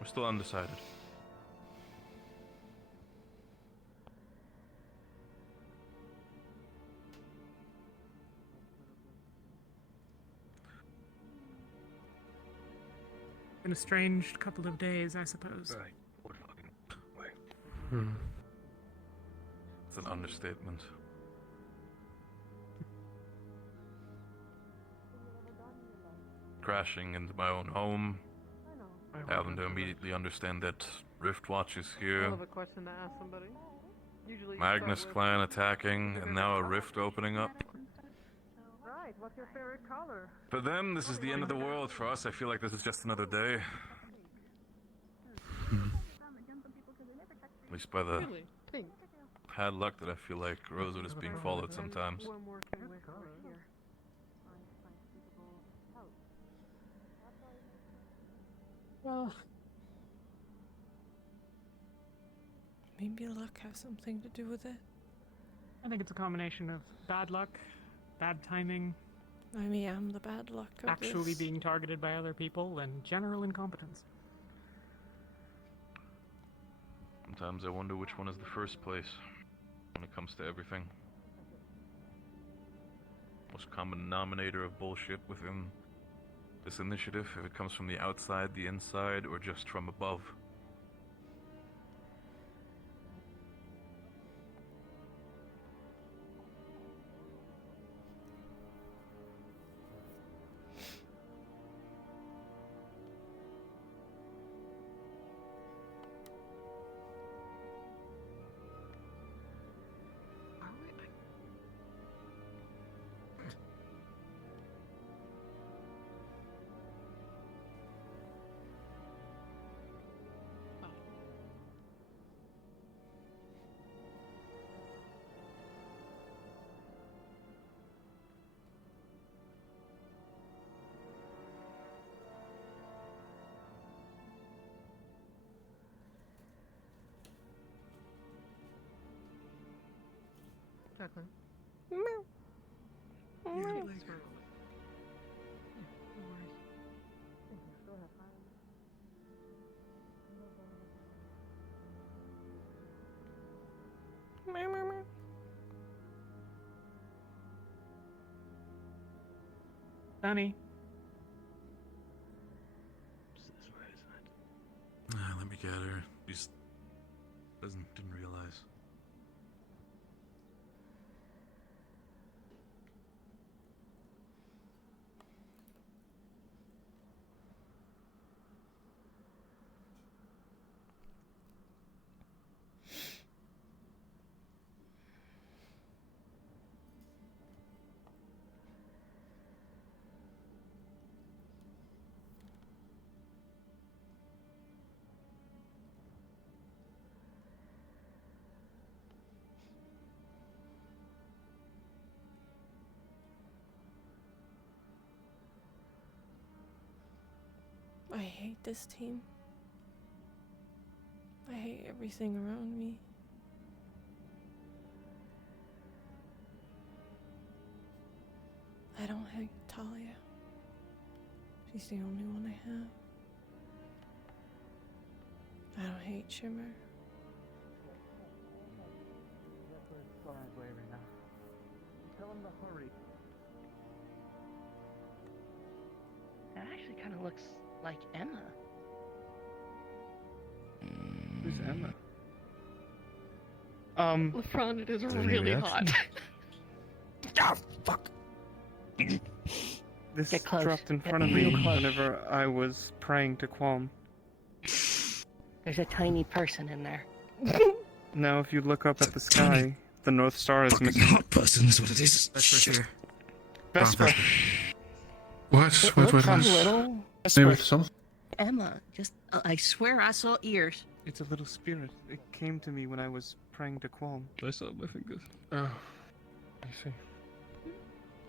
We're still undecided. Been a strange couple of days, I suppose. Right. Wait. Hmm. It's an understatement. Crashing into my own home, having to immediately understand that Riftwatch is here, Hell of a question to ask somebody. Usually you Magnus start with, clan attacking, and now a rift opening up. Right, what's your favorite color? For them, this is the end of the world. For us, I feel like this is just another day. At least by the Really? Pink. bad luck that I feel like Rosewood is being followed sometimes. One more can we cover here? Well, maybe luck has something to do with it. I think it's a combination of bad luck, bad timing, I mean, I'm the bad luck of actually this. being targeted by other people, and general incompetence. Sometimes I wonder which one is the first place when it comes to everything. Most common denominator of bullshit within this initiative, if it comes from the outside, the inside, or just from above. Exactly. Danny. Let me get her. Just didn't realize. I hate this team. I hate everything around me. I don't hate Talia. She's the only one I have. I don't hate Shimmer. Tell him to hurry. That actually kind of looks like Emma. Who's Emma? LeFron, it is really hot. Ah, fuck! This Get close. dropped in Get front of real me close. whenever I was praying to Qualm. There's a tiny person in there. Now, if you look up at the sky, the North Star is missing. Hot person is what it is. Vesper's here. Vesper. What? It What? looks What? a little Name of something? Emma. Just, I swear I saw ears. It's a little spirit. It came to me when I was praying to Qualm. I saw my fingers. Oh, I see.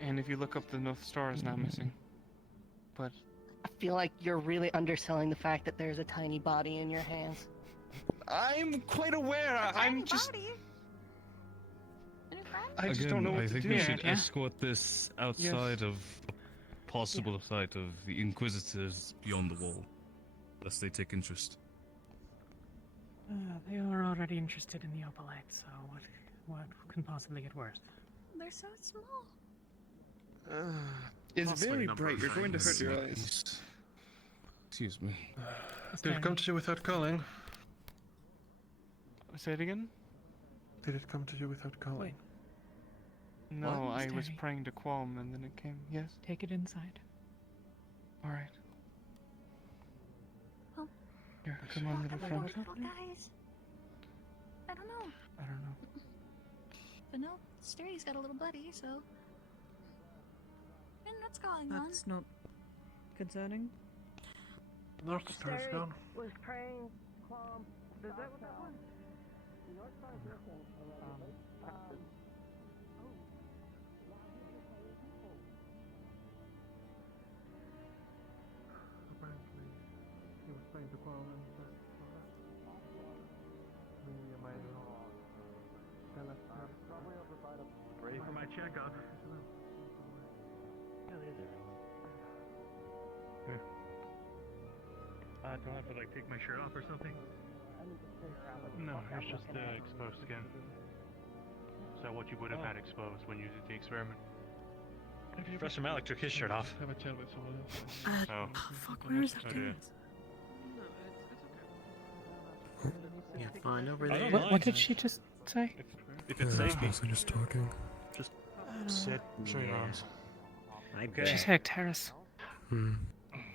And if you look up, the North Star is now missing. But I feel like you're really underselling the fact that there's a tiny body in your hands. I'm quite aware. I'm just. I just Again, don't know what I to think do. we should Yeah. escort this outside of the possible sight of the Inquisitors beyond the wall. Lest they take interest. They are already interested in the opalite, so what can possibly get worse? They're so small. It's Possibly very number bright. of You're going to hurt your things. eyes. Excuse me. Did it come to you without calling? Say it again? Did it come to you without calling? Wait. No, What? I was Steady. praying to Qualm and then it came. Yes? Take it inside. Alright. Oh. Here, come on, little friend. Guys. I don't know. I don't know. But no, Stery's got a little buddy, so. And what's going on? That's not concerning. North Star's Stary gone. was praying, Qualm. Is that what that was? North Star's missing. Apparently, he was praying to Qualm and maybe I might tell us. Ready for my checkup. Do I have to like take my shirt off or something? No, it's just exposed skin. So what you would have had exposed when you did the experiment. Professor Malik took his shirt off. Have a chat with someone else. Oh. Fuck, where is that? Okay. Yeah, fine over I there. don't What mind. did she just say? If it's Yeah, I safety, suppose they're just talking. just sit, show your arms. Okay. She said terrace. Hmm.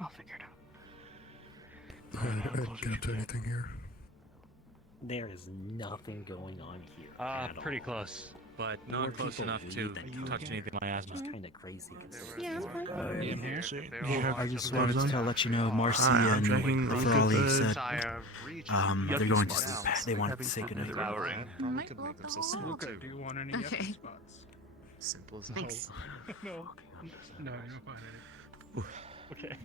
I'll figure it out. I didn't get up to anything here. There is nothing going on here. Pretty close. But More not close people enough do to than touch you. anything my asthma. It's kind of crazy. Yeah, I'm fine. In here? I just wanted to let you know Marcy I'm and drinking Frawley the- said they're going to sleep. They wanted to say goodnight. Might blow up the whole hall. Luca, do you want any Okay. extra spots? Simple as Thanks. No. No, you're fine. Okay.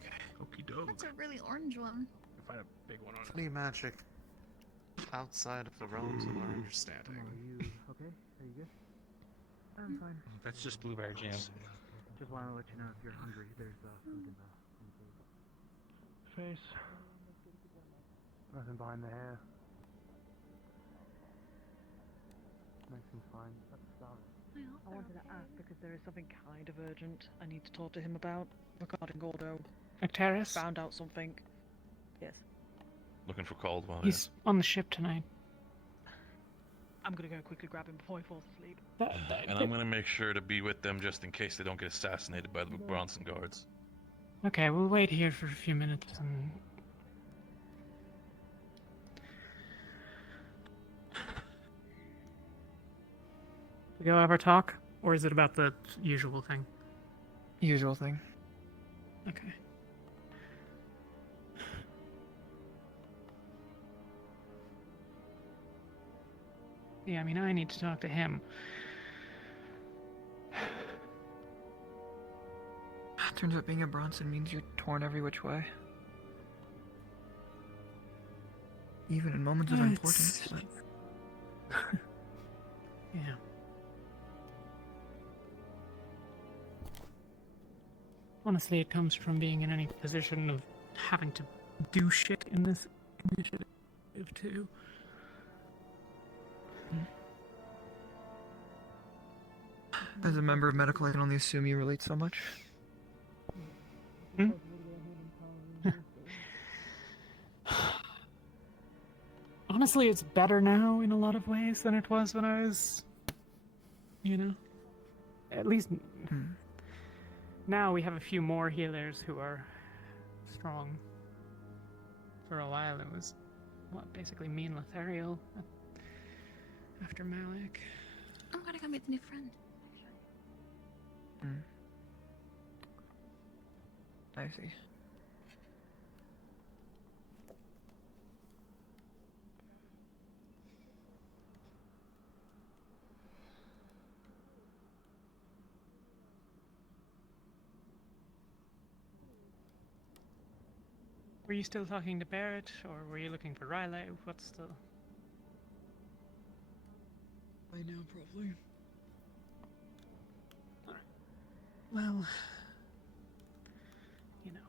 Okie doke. That's a really orange one. Find a big one on it. Any magic outside of the realms of our understanding? Okay? Are you good? I'm fine. That's just blueberry jam. Just want to let you know if you're hungry, there's food in the Face. Nothing behind the hair. Makes him fine. That's starving. I wanted to ask because there is something kind of urgent I need to talk to him about regarding Gordo. Terrace? Found out something. Yes. Looking for Caldwell. He's on the ship tonight. I'm gonna go quickly grab him before he falls asleep. And I'm gonna make sure to be with them just in case they don't get assassinated by the Bronson guards. Okay, we'll wait here for a few minutes and... We go have our talk? Or is it about the usual thing? Usual thing. Okay. Yeah, I mean, I need to talk to him. Turns out being a Bronson means you're torn every which way. Even in moments of importance. Yeah. Honestly, it comes from being in any position of having to do shit in this initiative, too. As a member of medical, I can only assume you relate so much. Hmm? Honestly, it's better now in a lot of ways than it was when I was, you know, at least now we have a few more healers who are strong. For a while it was, what, basically me and Lothario after Malik. I'm gonna go meet the new friend. I see. Were you still talking to Barrett, or were you looking for Riley? What's the... By now, probably. Well, you know.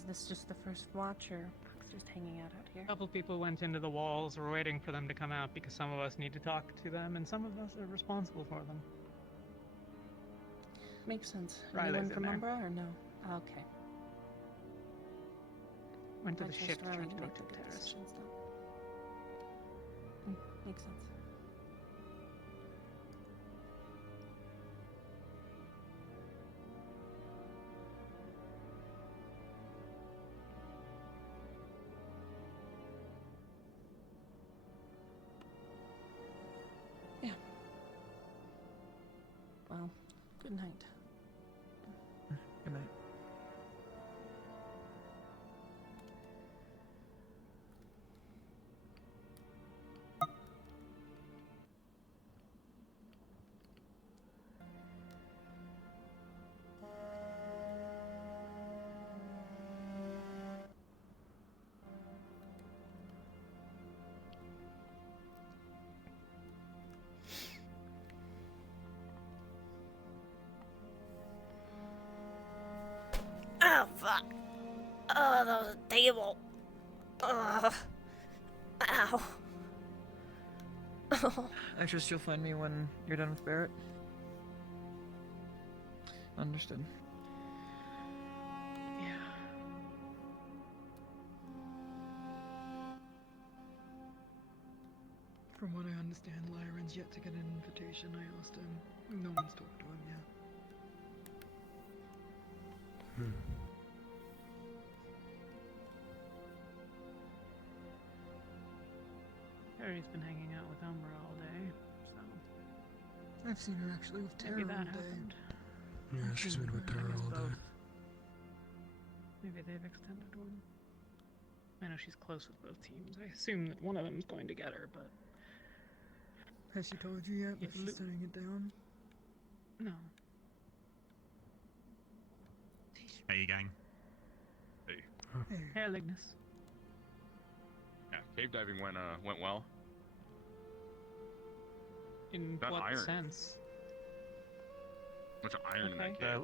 Is this just the first watch, or Puck's just hanging out here? A couple people went into the walls. We're waiting for them to come out because some of us need to talk to them, and some of us are responsible for them. Makes sense. Riley's Anyone in from there. Umbra, or no? Okay. Went to I the trust ship to try Riley to to talk make to the good terrorists. decisions, though. Makes sense. Yeah. Well, good night. Good night. Oh, fuck. Oh, that was a table. Ugh. Ow. I trust you'll find me when you're done with Barrett. Understood. Yeah. From what I understand, Lyron's yet to get an invitation. I asked him. No one's talked to him yet. Harry's been hanging out with Umbra all day, so I've seen her actually with Tara maybe that all day. happened. Yeah, she's been with Tara all day. Maybe they've extended one. I know she's close with both teams. I assume that one of them's going to get her, but Has she told you yet that If she's Lu- turning it down? no. Hey, gang. Hey. Hey, Lignus. Yeah, cave diving went well. In That what iron. sense? Bunch of iron in that Okay. cave.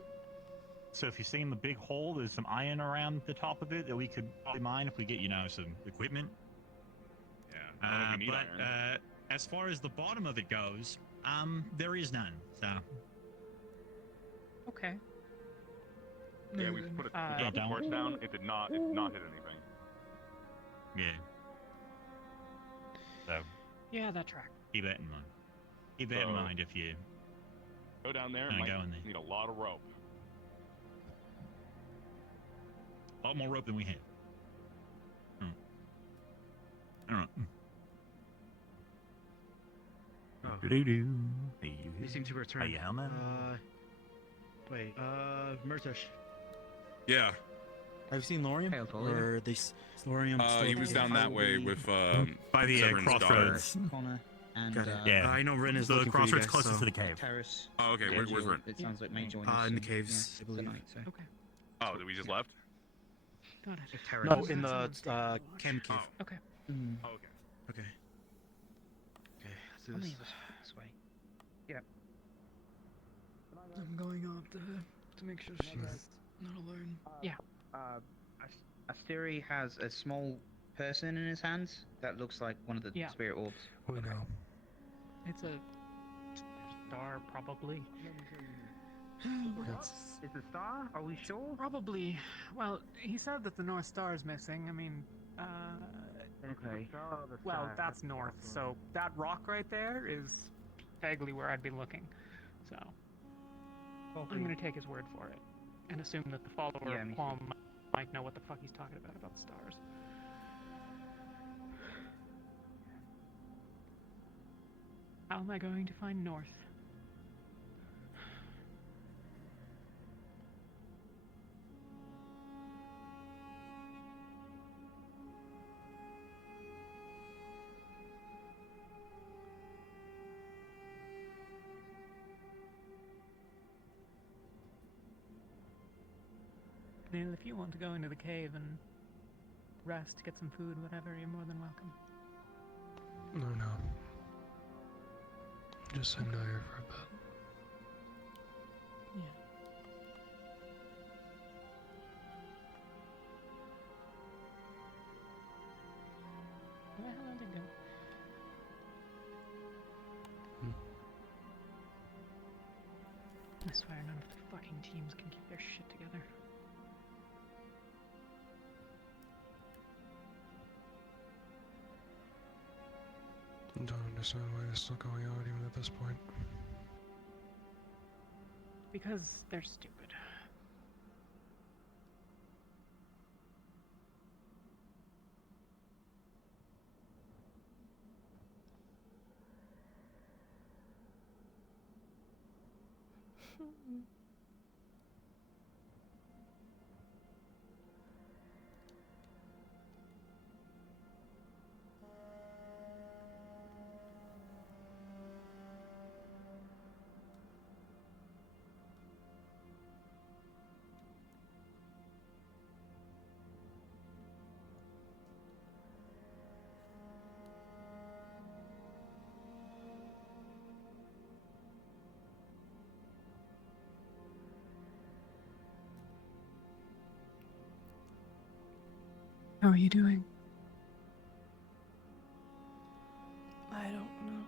So if you're seeing the big hole, there's some iron around the top of it that we could probably mine if we get, some equipment. Yeah. I don't know if we need But iron. as far as the bottom of it goes, there is none. So Okay. Yeah, we put a Yeah, dropped the don't- torch down. It did not hit anything. yeah. So Yeah, that track. keep that in mind. Keep that in So- mind if you. Go down there. Kinda Might go in there. need a lot of rope. A lot more rope than we have. All right. Oh. Do-do-do. They seem to return. Hey, helmet. Murtash. Yeah. Have you seen Lorium? Or Lorium? He was down that way with By the Severin's crossroads. daughter. Connor and Got it. Yeah. I know Ren is The looking for you crossroads guys, closest so- to the cave. Terrace. Oh, okay. Where's Ren? It sounds like may join us in the soon, caves, I believe. tonight, so. Okay. Oh, did we just left? Got it. Terrace. No, in the chem cave. Oh. Okay. Oh, okay. Okay. Okay, let's do How many this. of us went this way? I'm going after her to make sure she's not alone. Yeah. Asteri has a small person in his hands that looks like one of the Yeah. spirit orbs. We know. It's a star, probably. It's It's a star? Are we sure? Probably. Well, he said that the North Star is missing. I mean, Okay. well, that's north, so that rock right there is vaguely where I'd be looking. So, I'm gonna take his word for it, and assume that the follower Yeah, of me Quam might know what the fuck he's talking about the stars. How am I going to find north? Neil, if you want to go into the cave and rest, get some food, whatever, you're more than welcome. No. Just sit down here for a bit. Yeah. swear none of the fucking teams can keep their shit together. I don't understand why they're still going out even at this point. Because they're stupid. How are you doing? I don't know.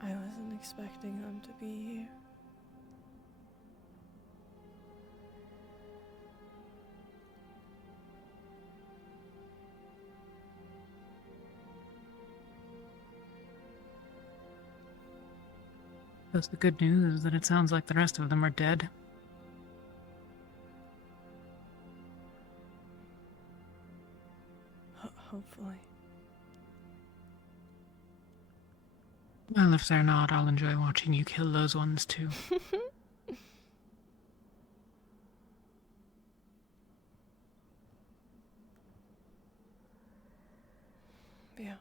I wasn't expecting them to be here. That's the good news, is that it sounds like the rest of them are dead. Hopefully. Well, if they're not, I'll enjoy watching you kill those ones too. Yeah.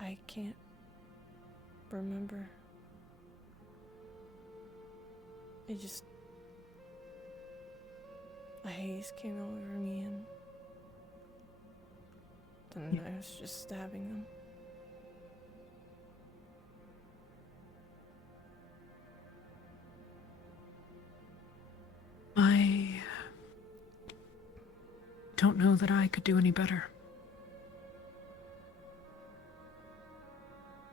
I can't remember. It just... a haze came over me and then I was just stabbing them. I don't know that I could do any better.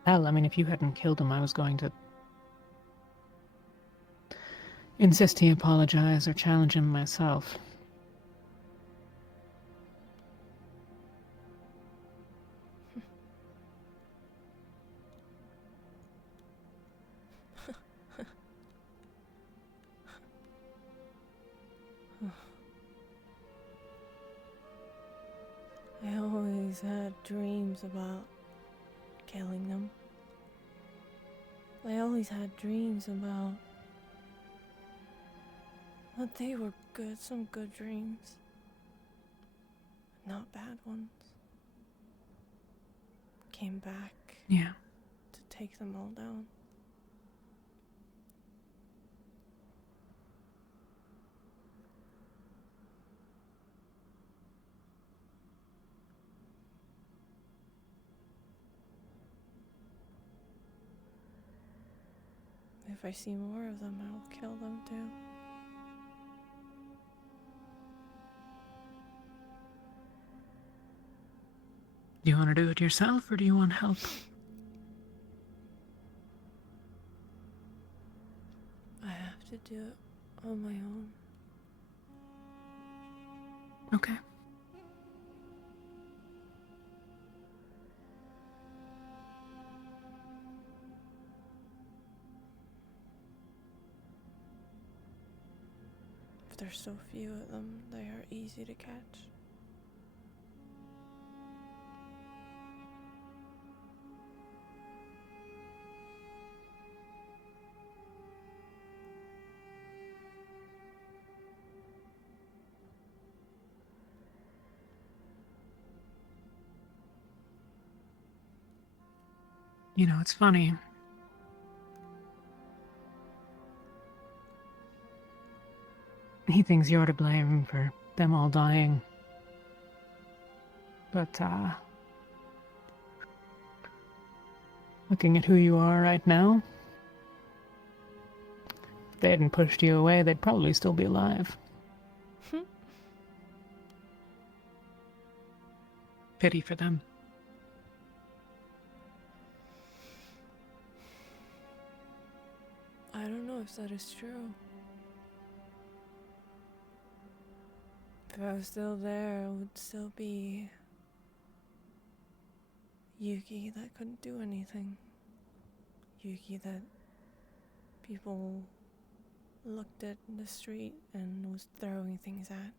Hell, I mean, if you hadn't killed him, I was going to insist he apologize or challenge him myself. I always had dreams about killing them. I always had dreams about... but they were good, some good dreams. Not bad ones. Came back. Yeah. To take them all down. If I see more of them, I'll kill them too. Do you want to do it yourself, or do you want help? I have to do it on my own. Okay. If there's so few of them, they are easy to catch. You know, it's funny. He thinks you're to blame for them all dying. But, looking at who you are right now, if they hadn't pushed you away, they'd probably still be alive. Pity for them. if that is true. If I was still there, it would still be Yuki that couldn't do anything. Yuki that people looked at in the street and was throwing things at.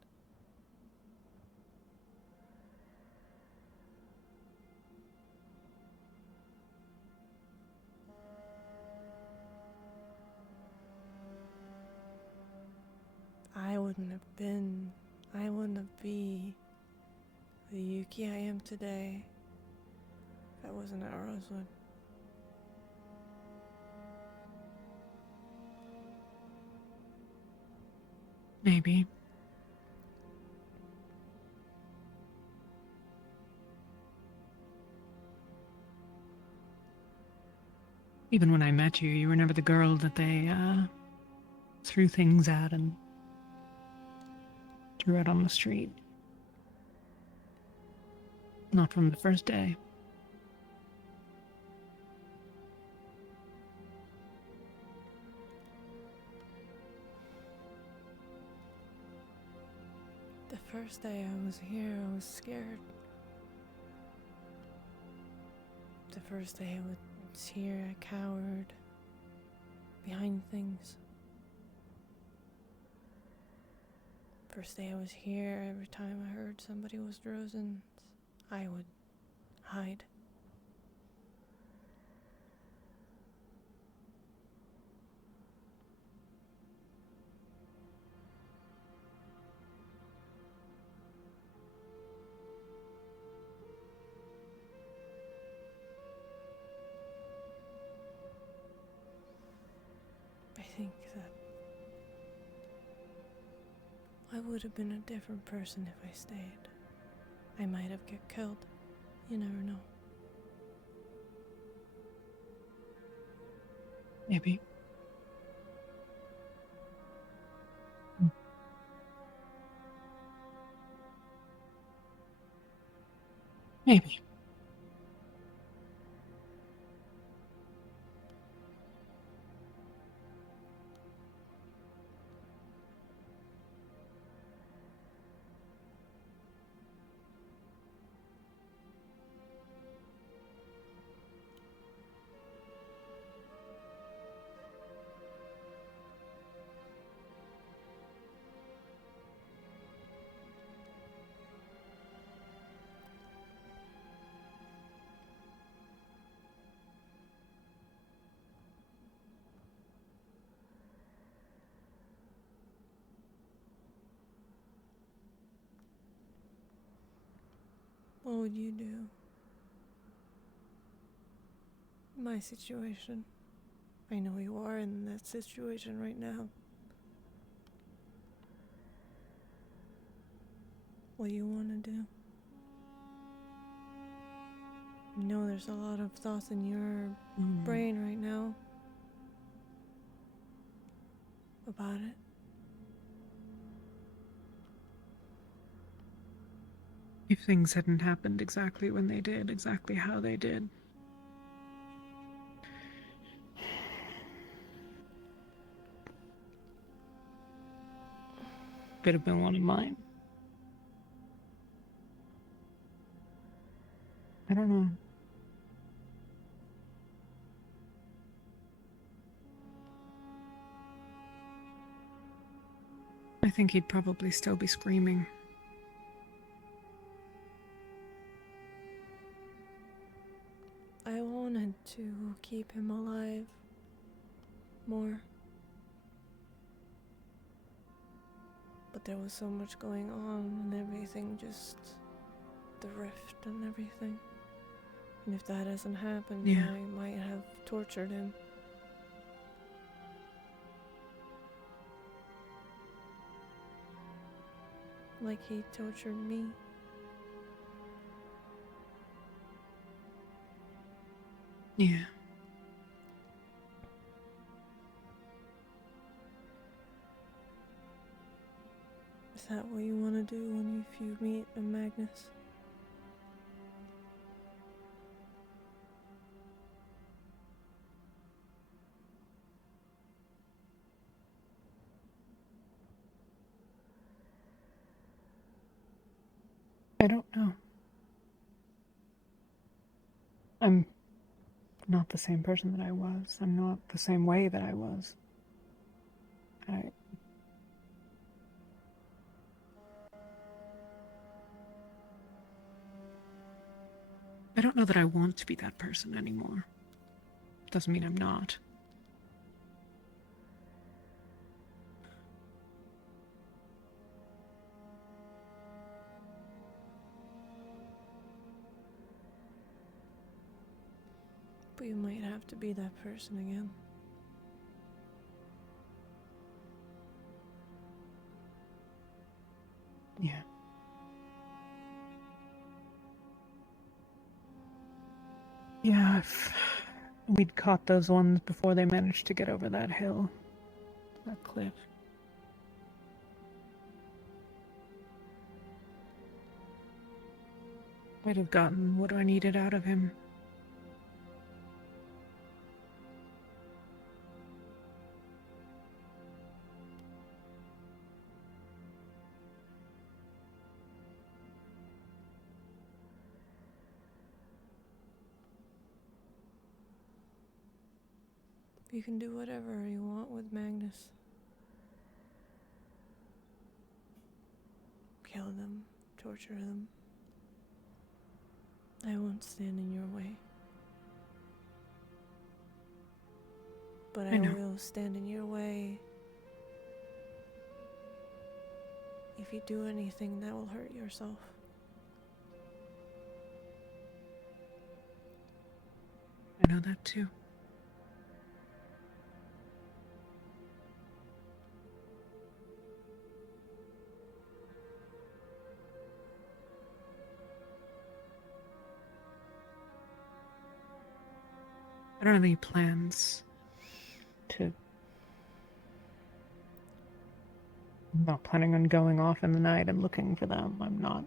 I wouldn't be the Yuki I am today if I wasn't at Rosewood. Maybe. Even when I met you, you were never the girl that they threw things at and threw out on the street. Not from the first day. The first day I was here, I was scared. The first day I was here, I cowered behind things. First day I was here, every time I heard somebody was frozen, I would hide. I think that I would have been a different person if I stayed. I might have get killed. You never know. Maybe. Maybe. What would you do? My situation. I know you are in that situation right now. What do you want to do? I know there's a lot of thoughts in your brain right now about it. If things hadn't happened exactly when they did, exactly how they did. Could have been one of mine. I don't know. I think he'd probably still be screaming. I wanted to keep him alive more. But there was so much going on and everything, just the rift and everything. And if that hasn't happened, Yeah. I might have tortured him. Like he tortured me. Yeah. Is that what you want to do if you meet a Magnus? I don't know. I'm not the same person that I was. I'm not the same way that I was. I don't know that I want to be that person anymore. Doesn't mean I'm not. But you might have to be that person again. Yeah. Yeah, if we'd caught those ones before they managed to get over that hill, that cliff. I'd have gotten what I needed out of him. You can do whatever you want with Magnus. Kill them, torture them. I won't stand in your way. But I will stand in your way if you do anything that will hurt yourself. I know that too. I don't have any plans to... I'm not planning on going off in the night and looking for them. I'm not.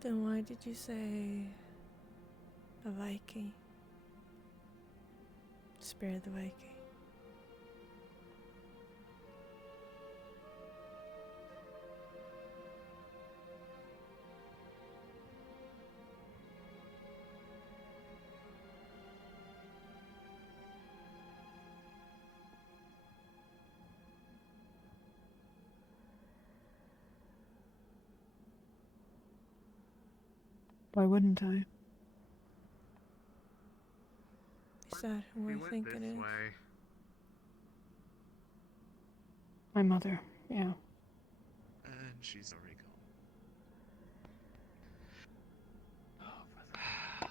Then why did you say a Viking? Spare the Viking. Why wouldn't I? Is that who I think it is? My mother, yeah. And she's already gone.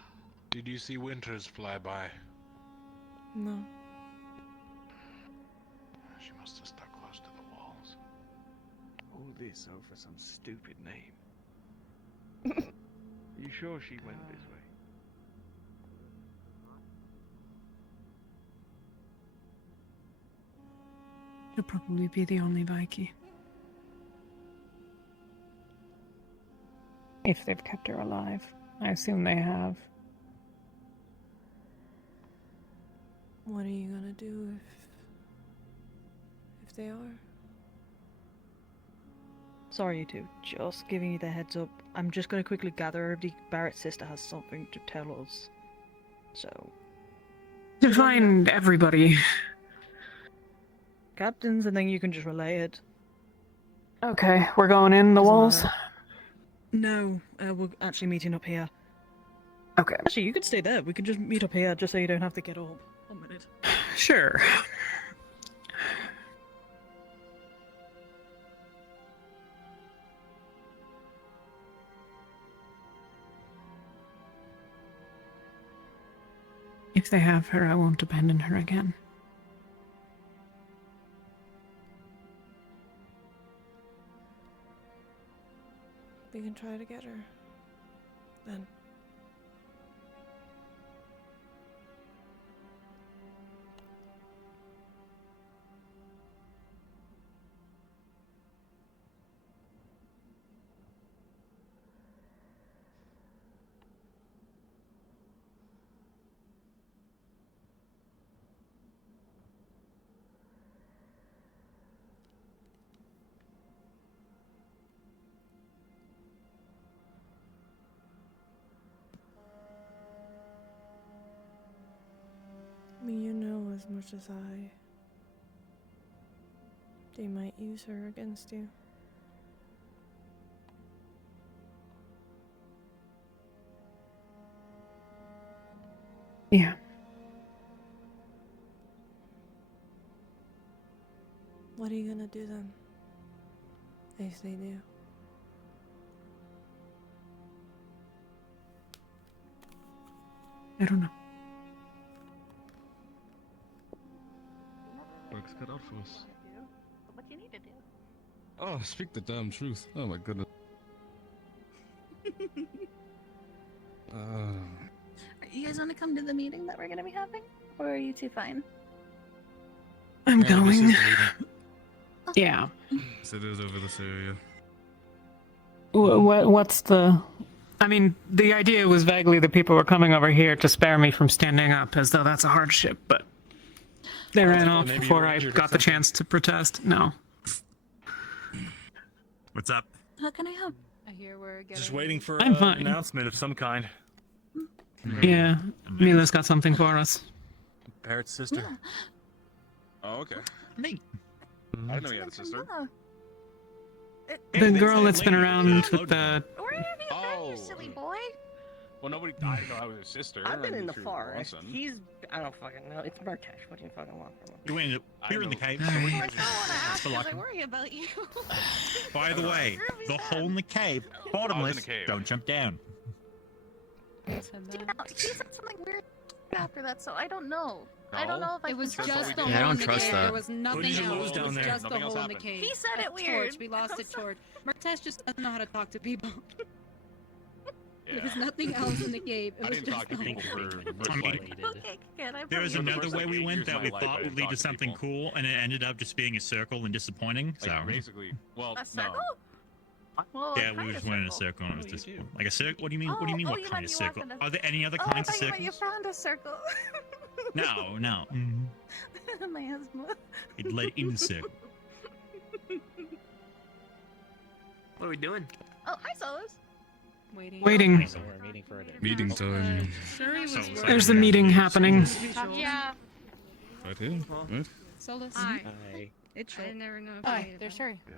Did you see Winters fly by? No. She must have stuck close to the walls. All this over some stupid name. You sure she went this way? She'll probably be the only Viking. If they've kept her alive. I assume they have. What are you gonna do if they are? Sorry, you two. Just giving you the heads up. I'm just going to quickly gather everybody. Barrett's sister has something to tell us. So. To find everybody. Captains, and then you can just relay it. Okay, we're going in the walls? No, we're actually meeting up here. Okay. Actually, you could stay there. We could just meet up here just so you don't have to get up. 1 minute. Sure. If they have her, I won't abandon her again. We can try to get her. Then. as much as they might use her against you. Yeah. What are you gonna do then? If they do. I don't know. Work's cut out for us. What you need to do. Oh, speak the damn truth. Oh my goodness. You guys want to come to the meeting that we're going to be having? Or are you two fine? I'm Yeah, this going. is the meeting. Yeah. So it is over this area. What's the... I mean, the idea was vaguely that people were coming over here to spare me from standing up, as though that's a hardship, but they ran off maybe before you're I injured or got the something. chance to protest. No. What's up? How can I help? I hear we're getting... Just waiting for I'm an fine. announcement of some kind. Yeah, Mila's got something for us. Barrett's sister. Yeah. Oh, okay. Neat. I didn't know you had a sister. The girl that's been around with the... Where have you been, Oh. you silly boy? Well, nobody. I didn't know I was his sister. I've been in the through forest. Lawson. He's. I don't fucking know. It's Murtash. What do you fucking want from him? You went we're in the cave. Well, I still want to ask For because like- I worry about you. By the way, the hole in the cave, bottomless. Don't jump down. Do you know, he said something weird after that, so I don't know. I don't know if I It was can just trust the him. hole in the cave. There was nothing did you else. lose It down was there? just Nothing the else hole in the happened. cave. He said A it weird. Torch. We lost a torch. Murtash just doesn't know how to talk to people. Yeah. There's nothing else in the cave. It I was didn't just talk to the people hole. for I mean, Okay, good. I There was For the another first, way like, we 8 went years of that my we life, thought I would didn't lead talk to to something people. cool, and it ended up just being a circle and disappointing. So Like, basically, well, A circle? no. Well, yeah, what we kind just of went in a circle? circle and it was disappointing. Like a circle? What do you mean? What do you mean? Oh, What you kind meant of you circle? walked in a- Are there any other Oh, kinds I of thought you meant you circles? found a circle. No, no. My asthma. It led in the circle. What are we doing? Oh, hi, Solus. Waiting. Waiting. So we're meeting for it. Meeting time. Shuri was worried. There's a meeting happening. Yeah. Right here. Right. Solus. Hi. It's I never know. Hi, there's Shuri. Good.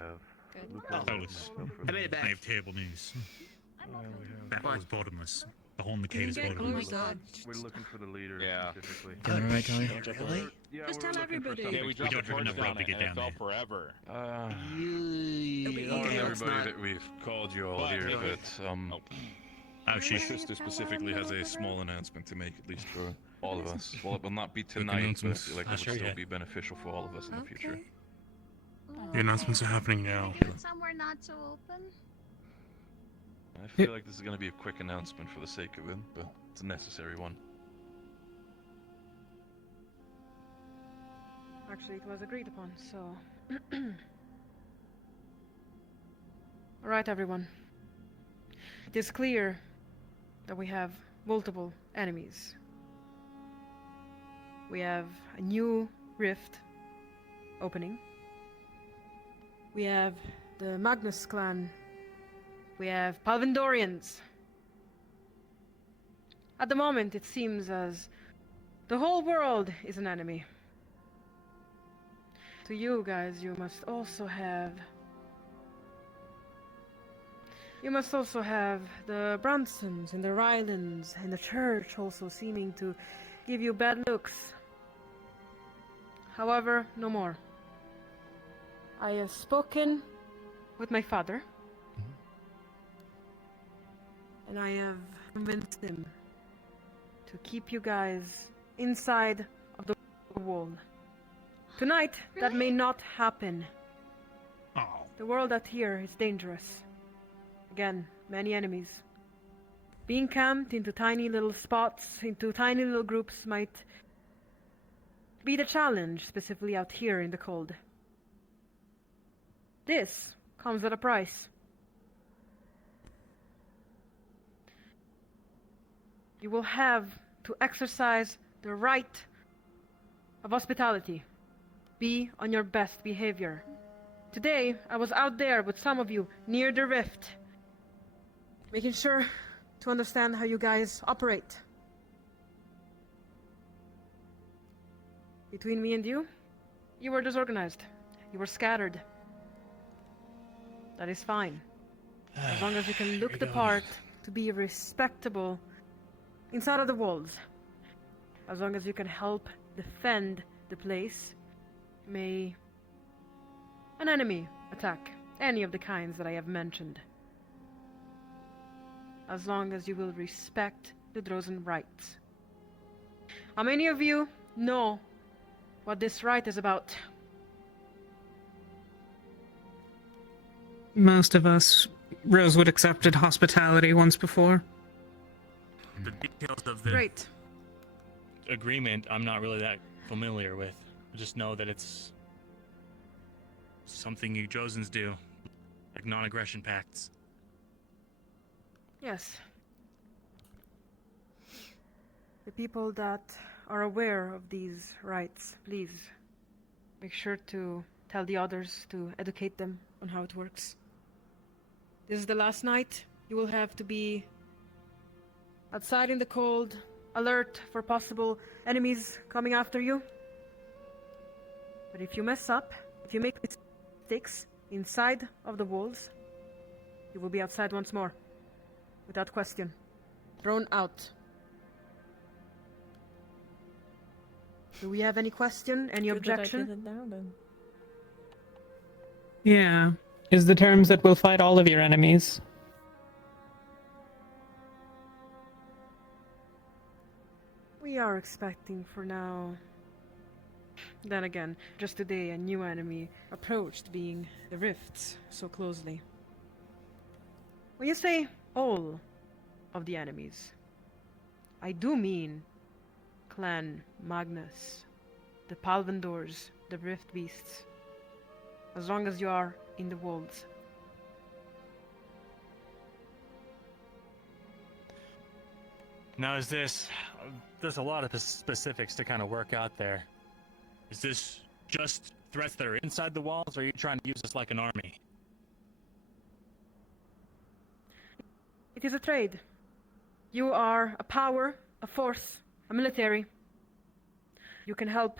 Solus. I made it back. I have terrible news. That hole is bottomless. The hole in the cave is Oh my bottomless. god. We're looking for the leader Yeah. specifically. All right, Talia. Really? Yeah, Just we're tell looking for everybody. something Yeah, we don't dropped the have torch enough rope down to it, get and it down fell there. forever. Okay, let's everybody not- that we've called you all But- here, Anyway. but Oh, my she's. sister specifically has a small announcement to make, at least for all of us. Well, it will not be tonight, but I announcements. feel like it would Sure, still yeah. be beneficial for all of us in the future. The announcements are happening now. Somewhere not so open. I feel like this is going to be a quick announcement for the sake of it, but it's a necessary one. Actually, it was agreed upon, so... Alright, everyone. It is clear that we have multiple enemies. We have a new rift opening. We have the Magnus clan. We have Palvindorians. At the moment, it seems as the whole world is an enemy. To you guys, you must also have the Bransons and the Rylands and the church also seeming to give you bad looks. However, no more. I have spoken with my father, and I have convinced him to keep you guys inside of the wall. Tonight, that may not happen. Oh. The world out here is dangerous. Again, many enemies. Being camped into tiny little spots, into tiny little groups might be the challenge, specifically out here in the cold. This comes at a price. You will have to exercise the right of hospitality. Be on your best behavior. Today, I was out there with some of you near the rift, making sure to understand how you guys operate. Between me and you were disorganized. You were scattered. That is fine. As long as you can look the part to be respectable inside of the walls. As long as you can help defend the place, may an enemy attack any of the kinds that I have mentioned. As long as you will respect the Drozen rights. How many of you know what this right is about? Most of us, Rosewood accepted hospitality once before. The details of the Great. agreement, I'm not really that familiar with. I just know that it's something you Josens do, like non-aggression pacts. Yes. The people that are aware of these rights, please make sure to tell the others to educate them on how it works. This is the last night. You will have to be outside in the cold, alert for possible enemies coming after you. But if you mess up, if you make mistakes inside of the walls, you will be outside once more. Without question. Thrown out. Do we have any question? Any objection? Good that I did it now, then. Yeah. Is the terms that we'll fight all of your enemies? We are expecting for now. Then again, just today a new enemy approached, being the Rifts, so closely. When you say all of the enemies, I do mean Clan Magnus, the Palvendors, the Rift Beasts, as long as you are in the walls. Now is this, there's a lot of specifics to kind of work out there. Is this just threats that are inside the walls, or are you trying to use this like an army? It is a trade. You are a power, a force, a military. You can help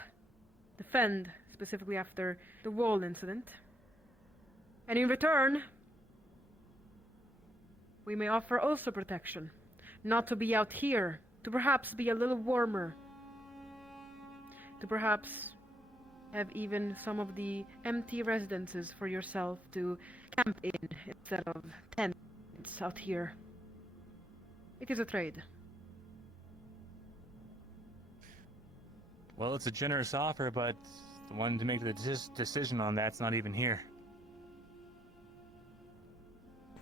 defend, specifically after the wall incident. And in return, we may offer also protection. Not to be out here, to perhaps be a little warmer. To perhaps have even some of the empty residences for yourself to camp in instead of tents out here. It is a trade. Well, it's a generous offer, but the one to make the decision on that's not even here.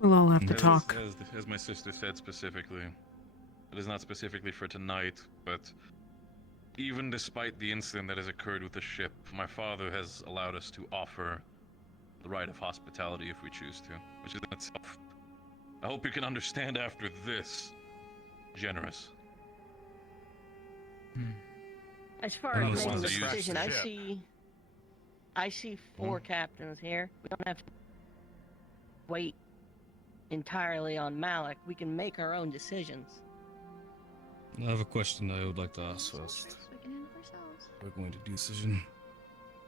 We'll all have to talk. As my sister said specifically, it is not specifically for tonight, but even despite the incident that has occurred with the ship, my father has allowed us to offer the right of hospitality if we choose to, which is in itself, I hope you can understand after this, generous. As far as making the decision, I see 4 captains here. We don't have to wait entirely on Malik. We can make our own decisions. I have a question I would like to ask first. We're going to do decision.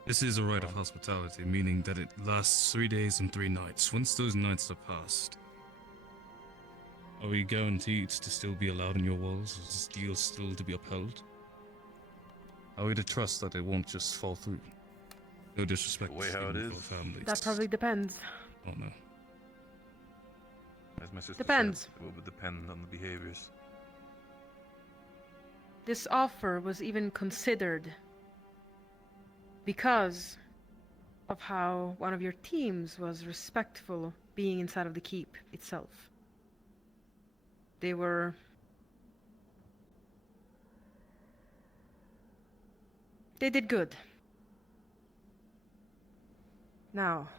This is a rite of hospitality, meaning that it lasts 3 days and 3 nights. Once those nights are passed, are we guaranteed to still be allowed in your walls? Is this deal still to be upheld? Are we to trust that it won't just fall through? No disrespect The way how it even is. for families. That probably depends. Oh no. As my sister Depends. said, it will depend on the behaviors. This offer was even considered because of how one of your teams was respectful being inside of the keep itself. They did good. Now,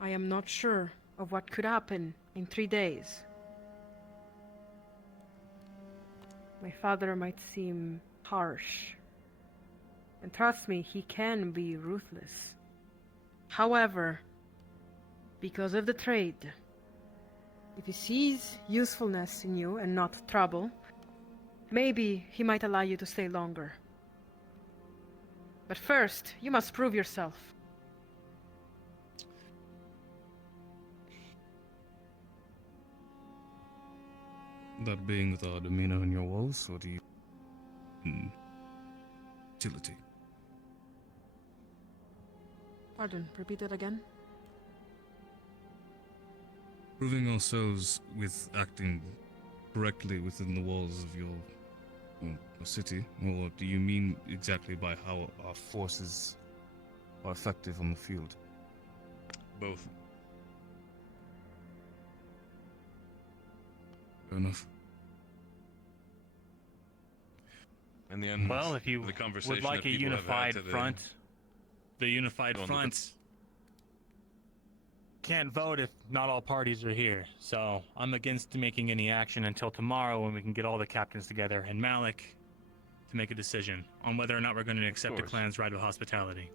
I am not sure of what could happen in 3 days. My father might seem harsh. And trust me, he can be ruthless. However, because of the trade, if he sees usefulness in you and not trouble, maybe he might allow you to stay longer. But first, you must prove yourself. That being with our demeanor and your walls, or do you... utility? Pardon, repeat that again? Proving ourselves with acting correctly within the walls of your city, or do you mean exactly by how our forces are effective on the field? Both. Fair enough. In the end, Well, if you the conversation would like that a people have had unified today- front, the unified Go on, front can't vote if not all parties are here. So I'm against making any action until tomorrow when we can get all the captains together and Malik to make a decision on whether or not we're going to accept the clan's right of hospitality.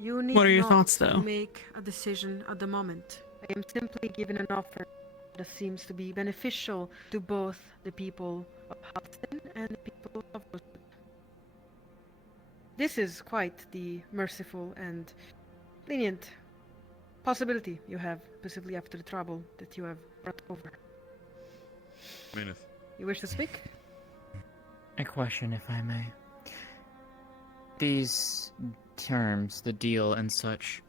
You need What are your not thoughts, though? to make a decision at the moment. I am simply giving an offer that seems to be beneficial to both the people of Halston and the people of Rosewood. This is quite the merciful and lenient possibility you have, specifically after the trouble that you have brought over. Minith. You wish to speak? A question, if I may. These terms, the deal and such,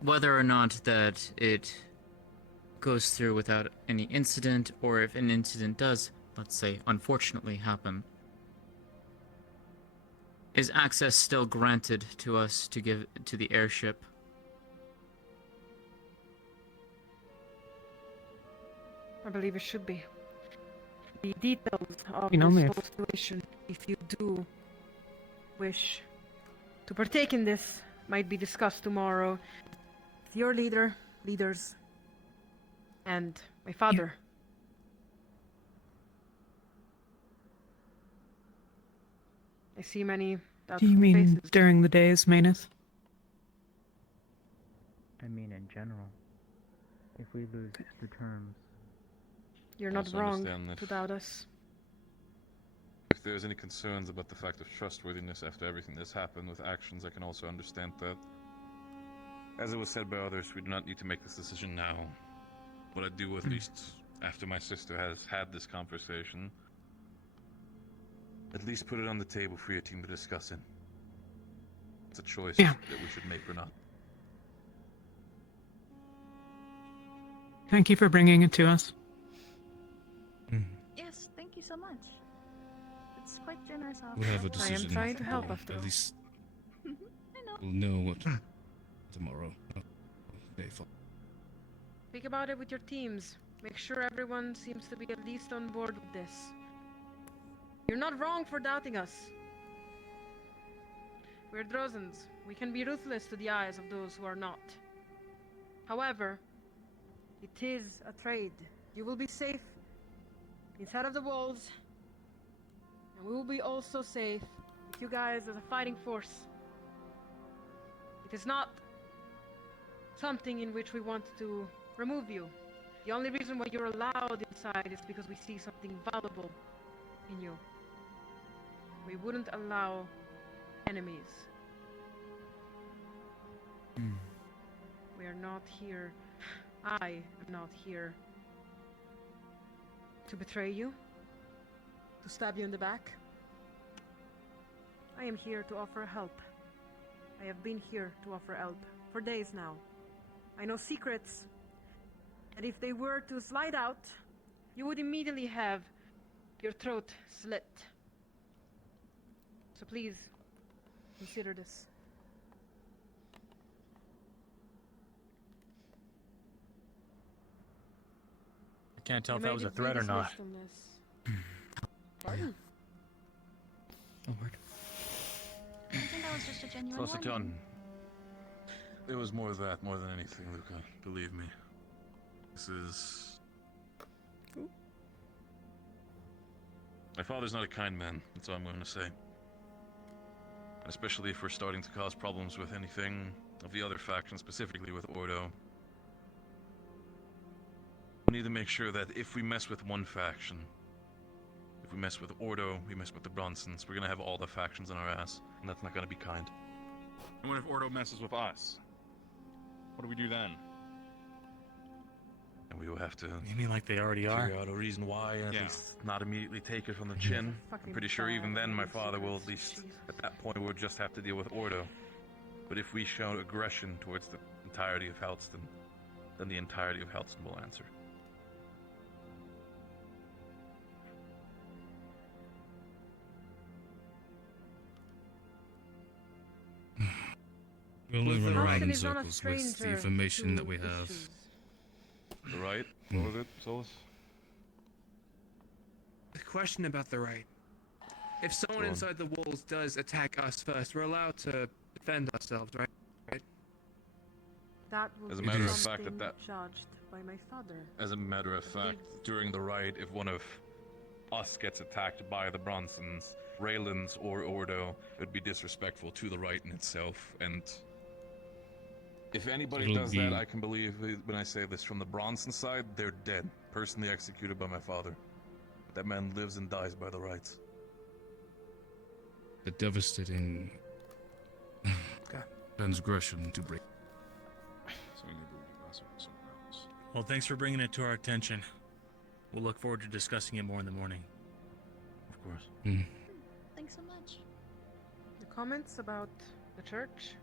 whether or not that it goes through without any incident, or if an incident does, let's say, unfortunately happen, is access still granted to us to give to the airship? I believe it should be. The details of You know, this if- whole situation, if you do wish to partake in this, might be discussed tomorrow with your leaders, and my father. I see many Do doubtful you mean faces. during the days, Maneth? I mean, in general, if we lose the terms. You're not Also wrong understand that to doubt us. If there's any concerns about the fact of trustworthiness after everything that's happened with actions, I can also understand that. As it was said by others, we do not need to make this decision now. But I do, at least after my sister has had this conversation, at least put it on the table for your team to discuss in. It's a choice that we should make or not. Thank you for bringing it to us. Yes, thank you so much. It's quite generous of We'll have a you. decision. trying to help or after at all. least I know. we'll know what tomorrow. Okay, fine. Speak about it with your teams. Make sure everyone seems to be at least on board with this. You're not wrong for doubting us. We're Drozens. We can be ruthless to the eyes of those who are not. However, it is a trade. You will be safe inside of the walls, and we will be also safe with you guys as a fighting force. It is not something in which we want to remove you. The only reason why you're allowed inside is because we see something valuable in you. We wouldn't allow enemies. We are not here. I am not here to betray you, to stab you in the back. I am here to offer help. I have been here to offer help for days now. I know secrets that if they were to slide out, you would immediately have your throat slit. So please, consider this. I can't tell You if that may was a be threat or not. dismissed from this. Pardon? I think that was just a genuine Closer warning. It was more of that, more than anything, Luca. Believe me. This is... My father's not a kind man, that's all I'm going to say. Especially if we're starting to cause problems with anything of the other factions, specifically with Ordo. We need to make sure that if we mess with one faction, If we mess with Ordo, we mess with the Bronsons, we're gonna have all the factions on our ass, and that's not gonna be kind. And what if Ordo messes with us? What do we do then? And we will have to... You mean like they already are? Figure out a reason why, and at least not immediately take it from the chin. I'm pretty sure even then my father will at least, at that point, we'll just have to deal with Ordo. But if we show aggression towards the entirety of Helston, then the entirety of Helston will answer. We only run around in is not a circles with the stranger information to that we have. issues. The right? What was it, Solus? A question about the right. If someone Go on. inside the walls does attack us first, we're allowed to defend ourselves, right? That will As a be matter of fact, something that judged by my father. As a matter of fact, during the ride, if one of us gets attacked by the Bronsons, Raylands, or Ordo, it would be disrespectful to the right in itself, and if anybody It'll does be- that, I can believe when I say this from the Bronson side, they're dead, personally executed by my father. That man lives and dies by the rights. A devastating transgression to break. Well, thanks for bringing it to our attention. We'll look forward to discussing it more in the morning. Of course. Thanks so much. The comments about the church?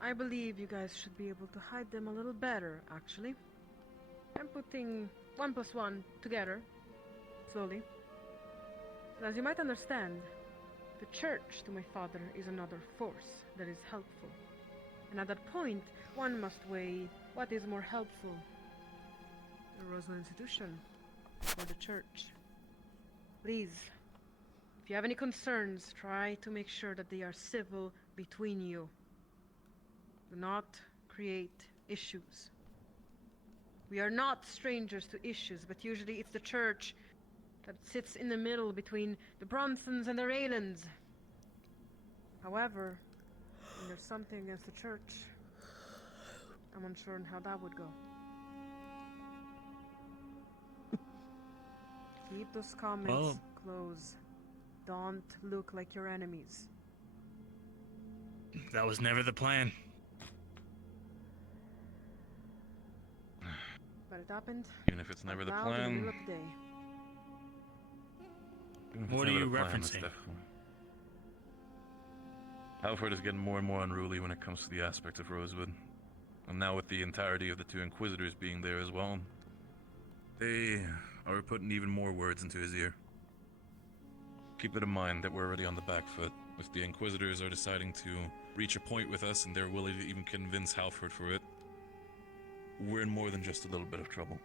I believe you guys should be able to hide them a little better, actually. I'm putting 1 + 1 together, slowly. And as you might understand, the church to my father is another force that is helpful. And at that point, one must weigh what is more helpful, the Rosewood institution or the church. Please, if you have any concerns, try to make sure that they are civil between you. Do not create issues. We are not strangers to issues, but usually it's the church that sits in the middle between the Bronsons and the Raylands. However, when there's something against the church, I'm unsure on how that would go. Keep those comments close. Don't look like your enemies. That was never the plan. But it happened. Even if it's never the loud in the plan. middle of the day. Even if What it's are never you the plan, it's referencing? definitely- Halford is getting more and more unruly when it comes to the aspects of Rosewood. And now with the entirety of the two Inquisitors being there as well, they are putting even more words into his ear. Keep it in mind that we're already on the back foot. If the Inquisitors are deciding to reach a point with us and they're willing to even convince Halford for it, we're in more than just a little bit of trouble.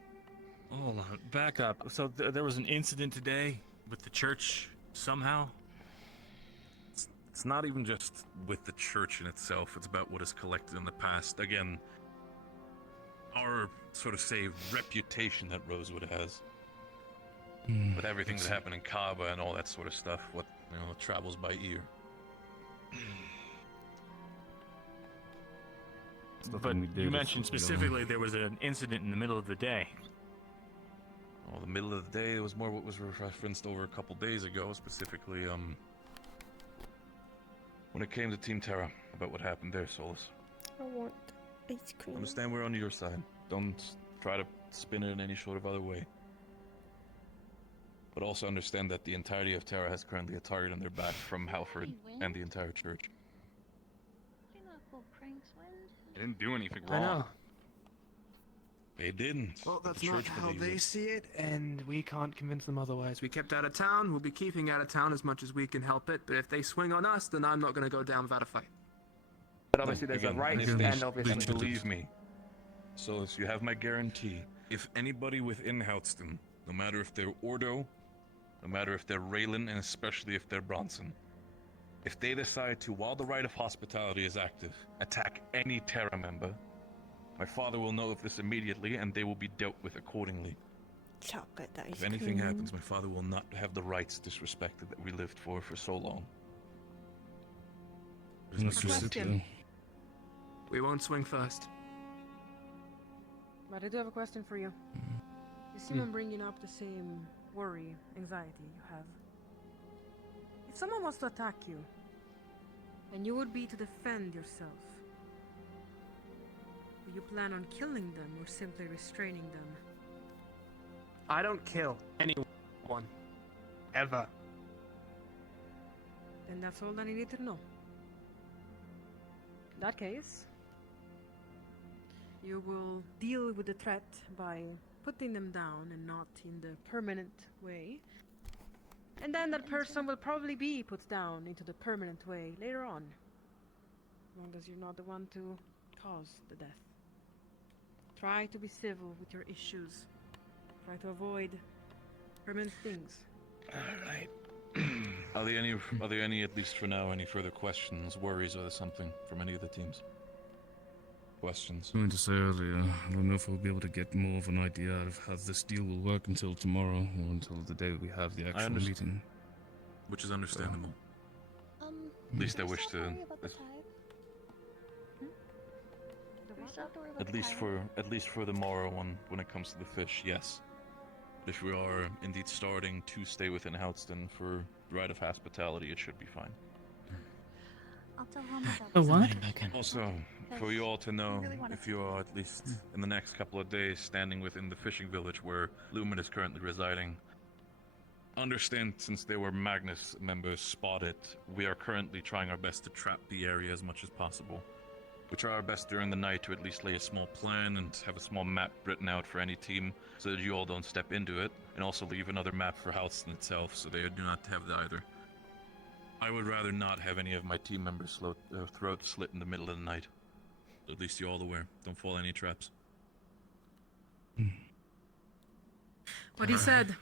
Hold on, back up. So there was an incident today with the church somehow? It's not even just with the church in itself, it's about what is collected in the past. Again, our, sort of say, reputation that Rosewood has. With everything that happened in Kaba and all that sort of stuff, what, travels by ear. But you mentioned specifically there was an incident in the middle of the day. Well, the middle of the day, it was more what was referenced over a couple days ago, specifically, when it came to Team Terra, about what happened there, Solus. I want ice cream. Understand we're on your side. Don't try to spin it in any sort of other way. But also understand that the entirety of Terra has currently a target on their back from Halford and the entire church. Do not pull pranks, Wind. I didn't do anything I wrong. know. They didn't. Well, but that's the not church how believes they it. see it, and we can't convince them otherwise. We kept out of town, we'll be keeping out of town as much as we can help it, but if they swing on us, then I'm not going to go down without a fight. But obviously there's a Again, right and if and they obviously... believe me. Solus, you have my guarantee. If anybody within Helston, no matter if they're Ordo, no matter if they're Raylan, and especially if they're Bronson, if they decide to, while the right of hospitality is active, attack any Terra member, my father will know of this immediately, and they will be dealt with accordingly. Chocolate ice If anything cream. happens, my father will not have the rights disrespected that we lived for so long. There's no Question. We won't swing first. But I do have a question for you. You seem I'm bringing up the same worry, anxiety you have. If someone wants to attack you, and you would be to defend yourself, do you plan on killing them or simply restraining them? I don't kill anyone. Ever. Then that's all that I need to know. In that case, you will deal with the threat by putting them down and not in the permanent way. And then that person will probably be put down into the permanent way later on. As long as you're not the one to cause the death. Try to be civil with your issues. Try to avoid permanent things. Alright. Are there any, at least for now, any further questions, worries, or something from any of the teams? Questions? I was going to say earlier, I don't know if we'll be able to get more of an idea of how this deal will work until tomorrow, or until the day we have the actual meeting. Which is understandable. At least I wish to... At least for the morrow when it comes to the fish, yes. But if we are indeed starting to stay within Houston for right of hospitality, it should be fine. I'll tell him about The what? Also, for you all to know, if you are at least in the next couple of days standing within the fishing village where Lumen is currently residing, understand since they were Magnus members spotted, we are currently trying our best to trap the area as much as possible. We try our best during the night to at least lay a small plan and have a small map written out for any team so that you all don't step into it, and also leave another map for Houston itself so they do not have that either. I would rather not have any of my team members' throats slit in the middle of the night. At least you're all aware. Don't fall any traps. What he said.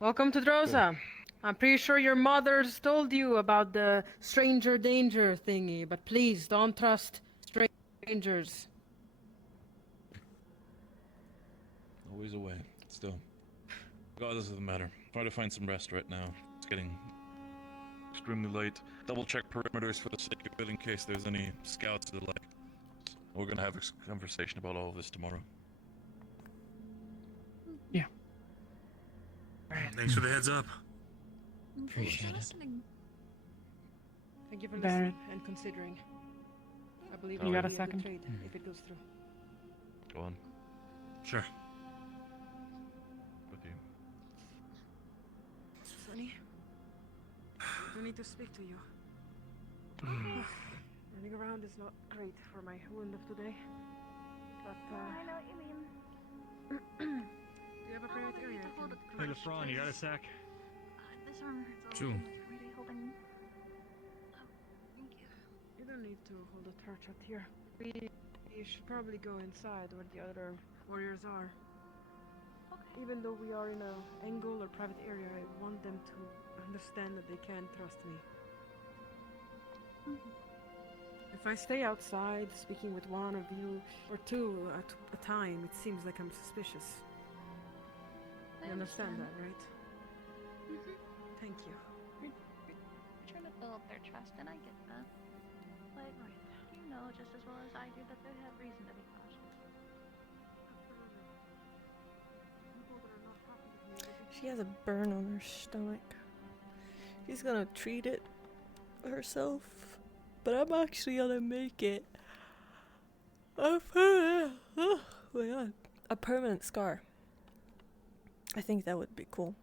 Welcome to Drosa. I'm pretty sure your mother's told you about the stranger danger thingy, but please don't trust strangers. Always away. Still. Regardless of the matter, try to find some rest right now. It's getting extremely late. Double check perimeters for the sake of it in case there's any scouts or the like. We're gonna have a conversation about all of this tomorrow. Yeah. Thanks for the heads up. Appreciate it. Thank you for Barrett. listening and considering. I believe You it got will a be second? good trade if it goes through. Go on. Sure. With you. Sonny, I do need to speak to you. Running around is not great for my wound of today. But, I know what you mean. do you have a private area? Hey, LeFron, you got a sec? This armor hurts a Sure. little too much for me to be holding. Thank you. You don't need to hold a torch out here. We should probably go inside where the other warriors are. Okay. Even though we are in an angle or private area, I want them to understand that they can trust me. If I stay outside speaking with one of you or two at a time, it seems like I'm suspicious. You understand that, right? Thank you. You're trying to build their trust, and I get that. But you know just as well as I do that they have reason to be cautious. She has a burn on her stomach. She's gonna treat it herself, but I'm actually gonna make it a permanent scar. I think that would be cool.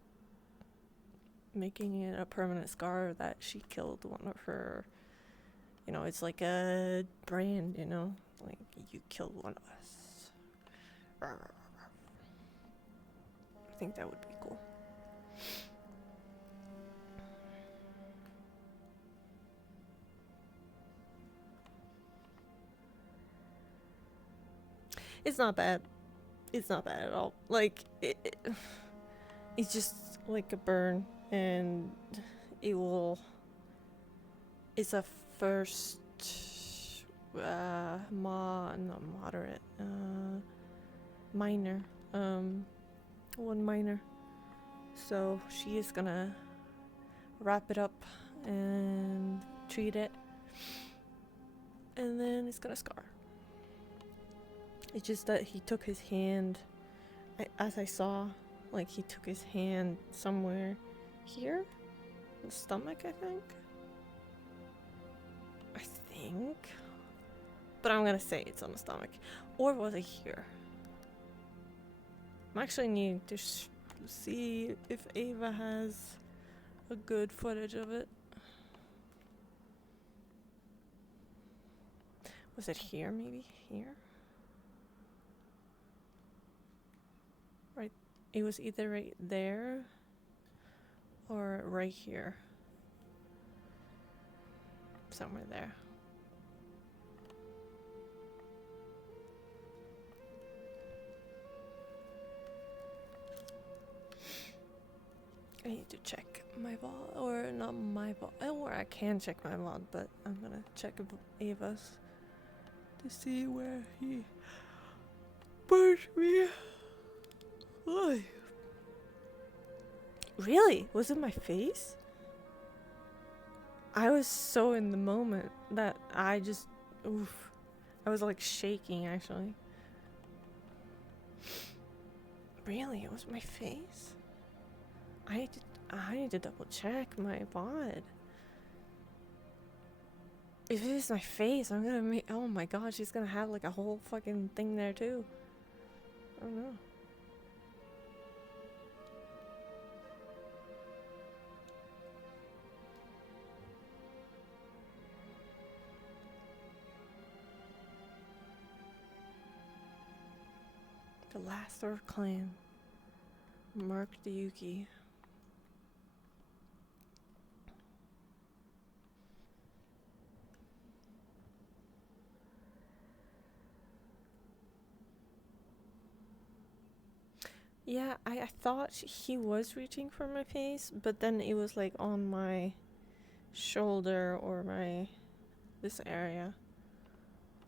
Making it a permanent scar that she killed one of her, you know, it's like a brand, you know, like you killed one of us. I think that would be cool. It's not bad. It's not bad at all. Like, it's just like a burn, and it's a first, not moderate, minor, one minor. So she is gonna wrap it up and treat it, and then it's gonna scar. It's just that he took his hand as I saw, like he took his hand somewhere here, the stomach, I think. But I'm gonna say it's on the stomach, or was it here? I'm actually needing to see if Ava has a good footage of it. Was it here, maybe? Here? Right. It was either right there or right here. Somewhere there. I need to check my VOD, or not my VOD, or I can check my VOD, but I'm gonna check Ava's to see where he pushed me. Oy. Really? Was it my face? I was so in the moment that I just, oof. I was like shaking actually. Really? It was my face? I need to double check my VOD. If it is my face, I'm gonna make, oh my god, she's gonna have like a whole fucking thing there too. Oh no. The last Earth clan. Mark the Yuki. Yeah, I thought he was reaching for my face, but then it was like on my shoulder or this area.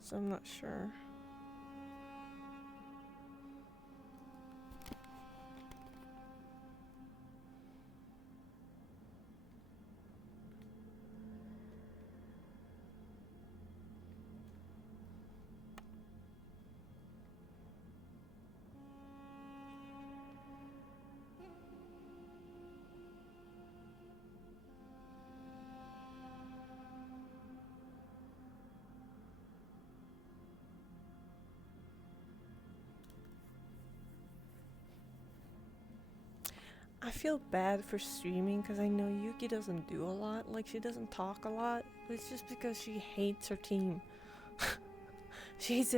So I'm not sure. I feel bad for streaming because I know Yuki doesn't do a lot, like she doesn't talk a lot, but it's just because she hates her team. She hates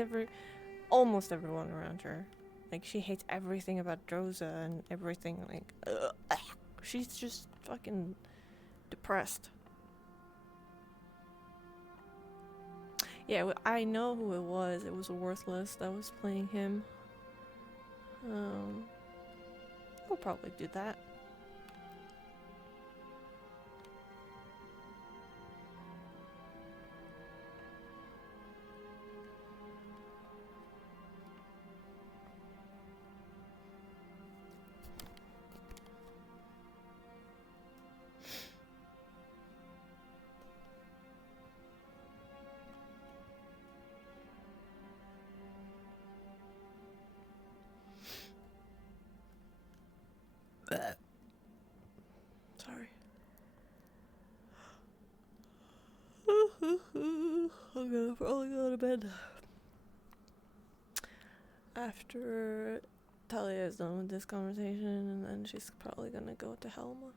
almost everyone around her. Like she hates everything about Droza and everything, like, she's just fucking depressed. Yeah, I know who it was. It was Ruthless that was playing him. We'll probably do that. Sorry. I'm gonna probably go to bed after Talia is done with this conversation, and then she's probably gonna go to Helma.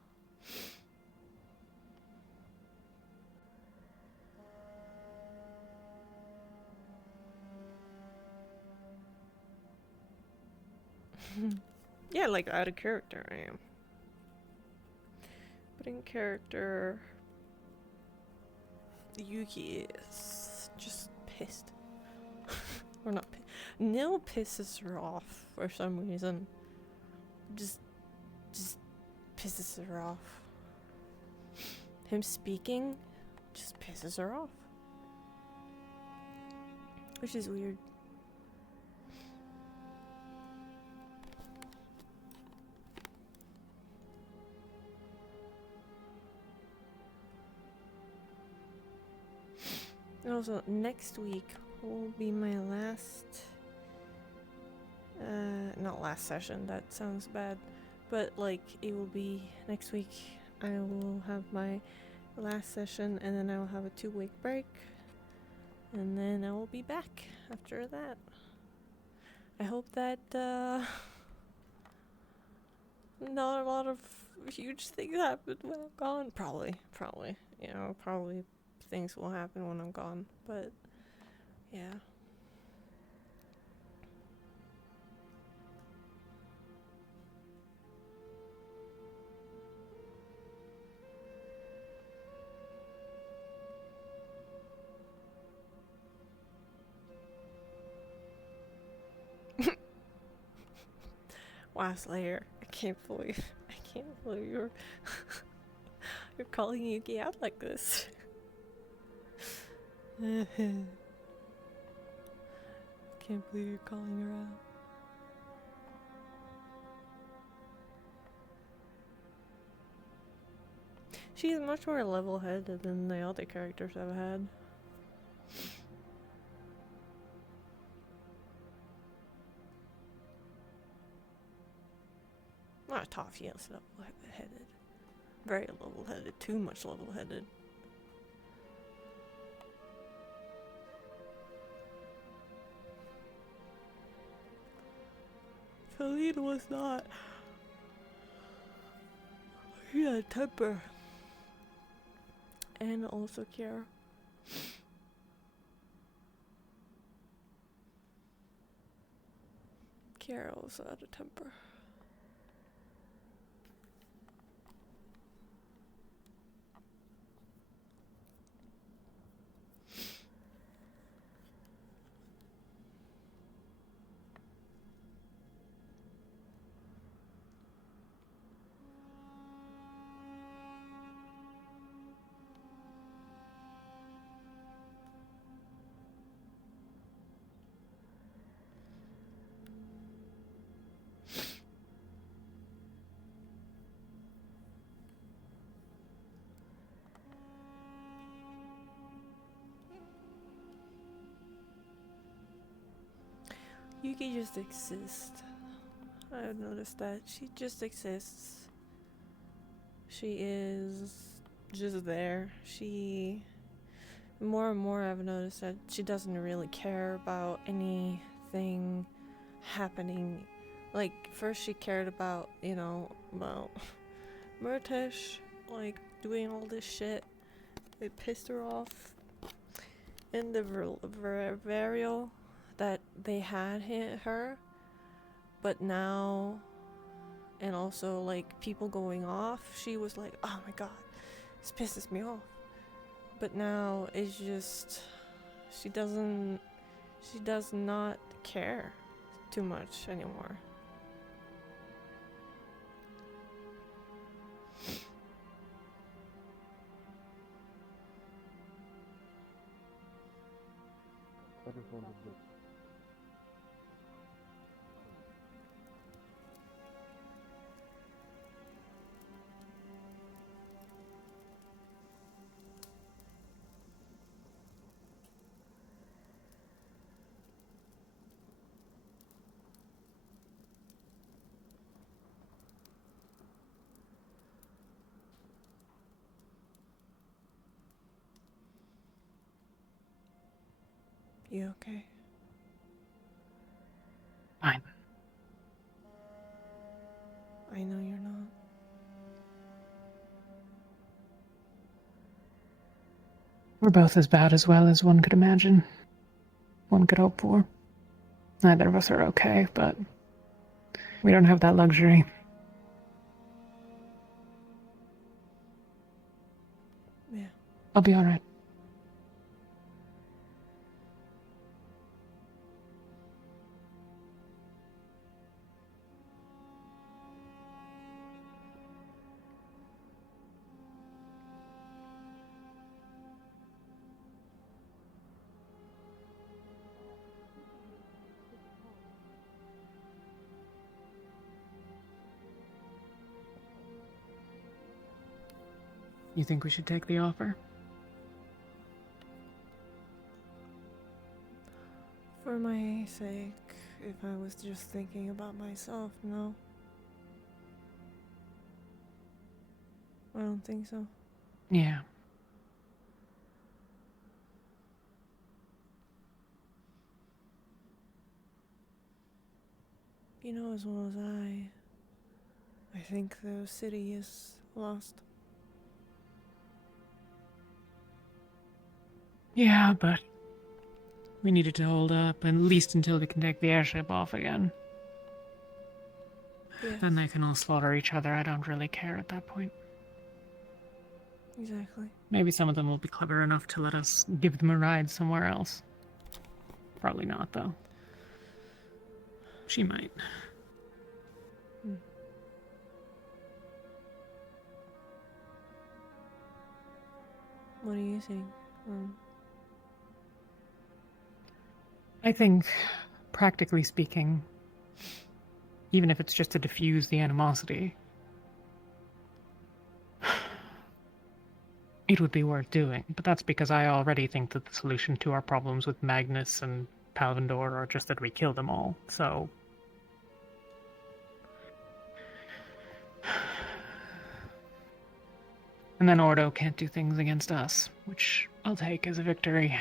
Yeah, like out of character I am. But in character, Yuki is just pissed. Or not pissed. Nil pisses her off for some reason. Just pisses her off. Him speaking just pisses her off. Which is weird. Also, next week will be my last, not last session, that sounds bad. But like, it will be next week. I will have my last session, and then I will have a 2-week break. And then I will be back after that. I hope that, not a lot of huge things happen when I'm gone. Probably. You know, probably things will happen when I'm gone. But, yeah. Wow, Slayer, I can't believe you're you're calling Yuki out like this. Can't believe you're calling her out. She's much more level-headed than the other characters I've had. Not Toffee is level-headed. Very level-headed. Too much level-headed. Feline was not. He had temper. And also Kiara. Kiara also had a temper. Yuki just exists. I've noticed that. She just exists. She is just there. More and more I've noticed that she doesn't really care about anything happening. Like, first she cared about, you know, about Murtish, like, doing all this shit. It pissed her off. And the Varial that they had her, but now, and also like people going off, she was like, oh my god, this pisses me off. But now it's just, she does not care too much anymore. You okay? Fine. I know you're not. We're both as bad as well as one could imagine. One could hope for. Neither of us are okay, but we don't have that luxury. Yeah. I'll be alright. You think we should take the offer? For my sake, if I was just thinking about myself, no. I don't think so. Yeah. You know as well as I think the city is lost. Yeah, but we needed to hold up, at least until we can take the airship off again. Yes. Then they can all slaughter each other. I don't really care at that point. Exactly. Maybe some of them will be clever enough to let us give them a ride somewhere else. Probably not, though. She might. What do you think? I think, practically speaking, even if it's just to diffuse the animosity, it would be worth doing. But that's because I already think that the solution to our problems with Magnus and Palvindor are just that we kill them all, so... And then Ordo can't do things against us, which I'll take as a victory.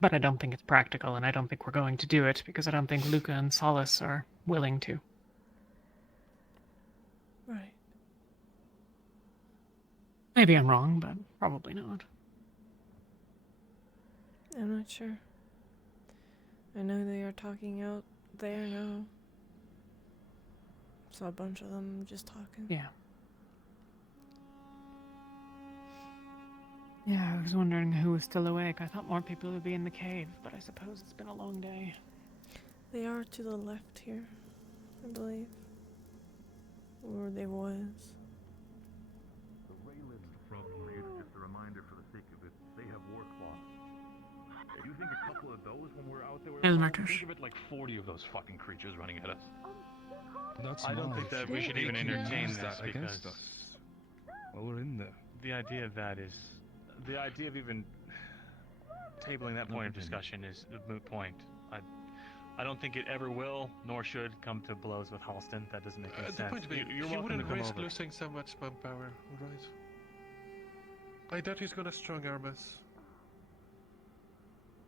But I don't think it's practical, and I don't think we're going to do it, because I don't think Luca and Solace are willing to. Right. Maybe I'm wrong, but probably not. I'm not sure. I know they are talking out there now. Saw a bunch of them just talking. Yeah. Yeah, I was wondering who was still awake. I thought more people would be in the cave, but I suppose it's been a long day. They are to the left here, I believe. Or they was. The Raylan's problem here is just a reminder for the sake of it. They have war cloths. You think a couple of those when we're out there? Think of it like 40 of those fucking creatures running at us. That's I don't think that we should even entertain that against because us while we're in there. the idea of that is, the idea of even tabling that point of discussion is a moot point. I don't think it ever will, nor should, come to blows with Halston. That doesn't make any sense. The point being, You're he welcome to wouldn't come risk over. losing so much manpower, right? I doubt he's gonna strong arm us.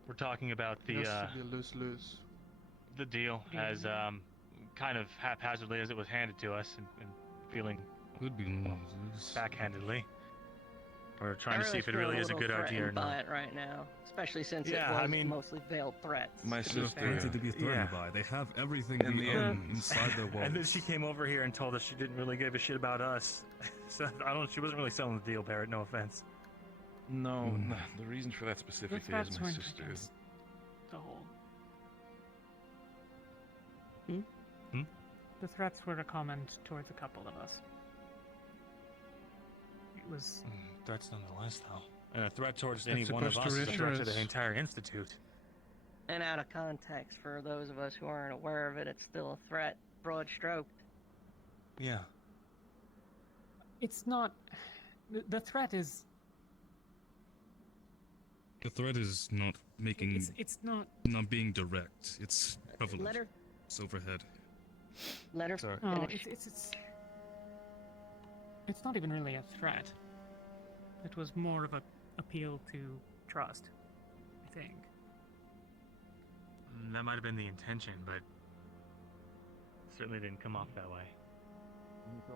We're talking about the It has to be a lose-lose. the deal as kind of haphazardly as it was handed to us, and feeling could be backhandedly. We're trying I to see if it feel really is a little good idea or threatened by not. it right now, especially since Yeah, it was I mean, mostly veiled threats. My to be sister fair. wanted to be threatened by. They have everything we own inside their walls. And then she came over here and told us she didn't really give a shit about us. So she wasn't really selling the deal, Barrett. No offense. No, no, the reason for that specifically is my sister. The whole. Hmm? The threats were a comment towards a couple of us. It was. Threats nonetheless, though. And a threat towards That's any one of supposed us to is a reassure threat to us. the entire institute. And out of context, for those of us who aren't aware of it, it's still a threat, broad stroked. Yeah. It's not. The threat is. The threat is not making. It's not. Not being direct. It's prevalent. Let her- It's overhead. Let her Sorry. No, finish. it's not even really a threat. It was more of a appeal to trust, I think. That might have been the intention, but certainly didn't come off that way. No.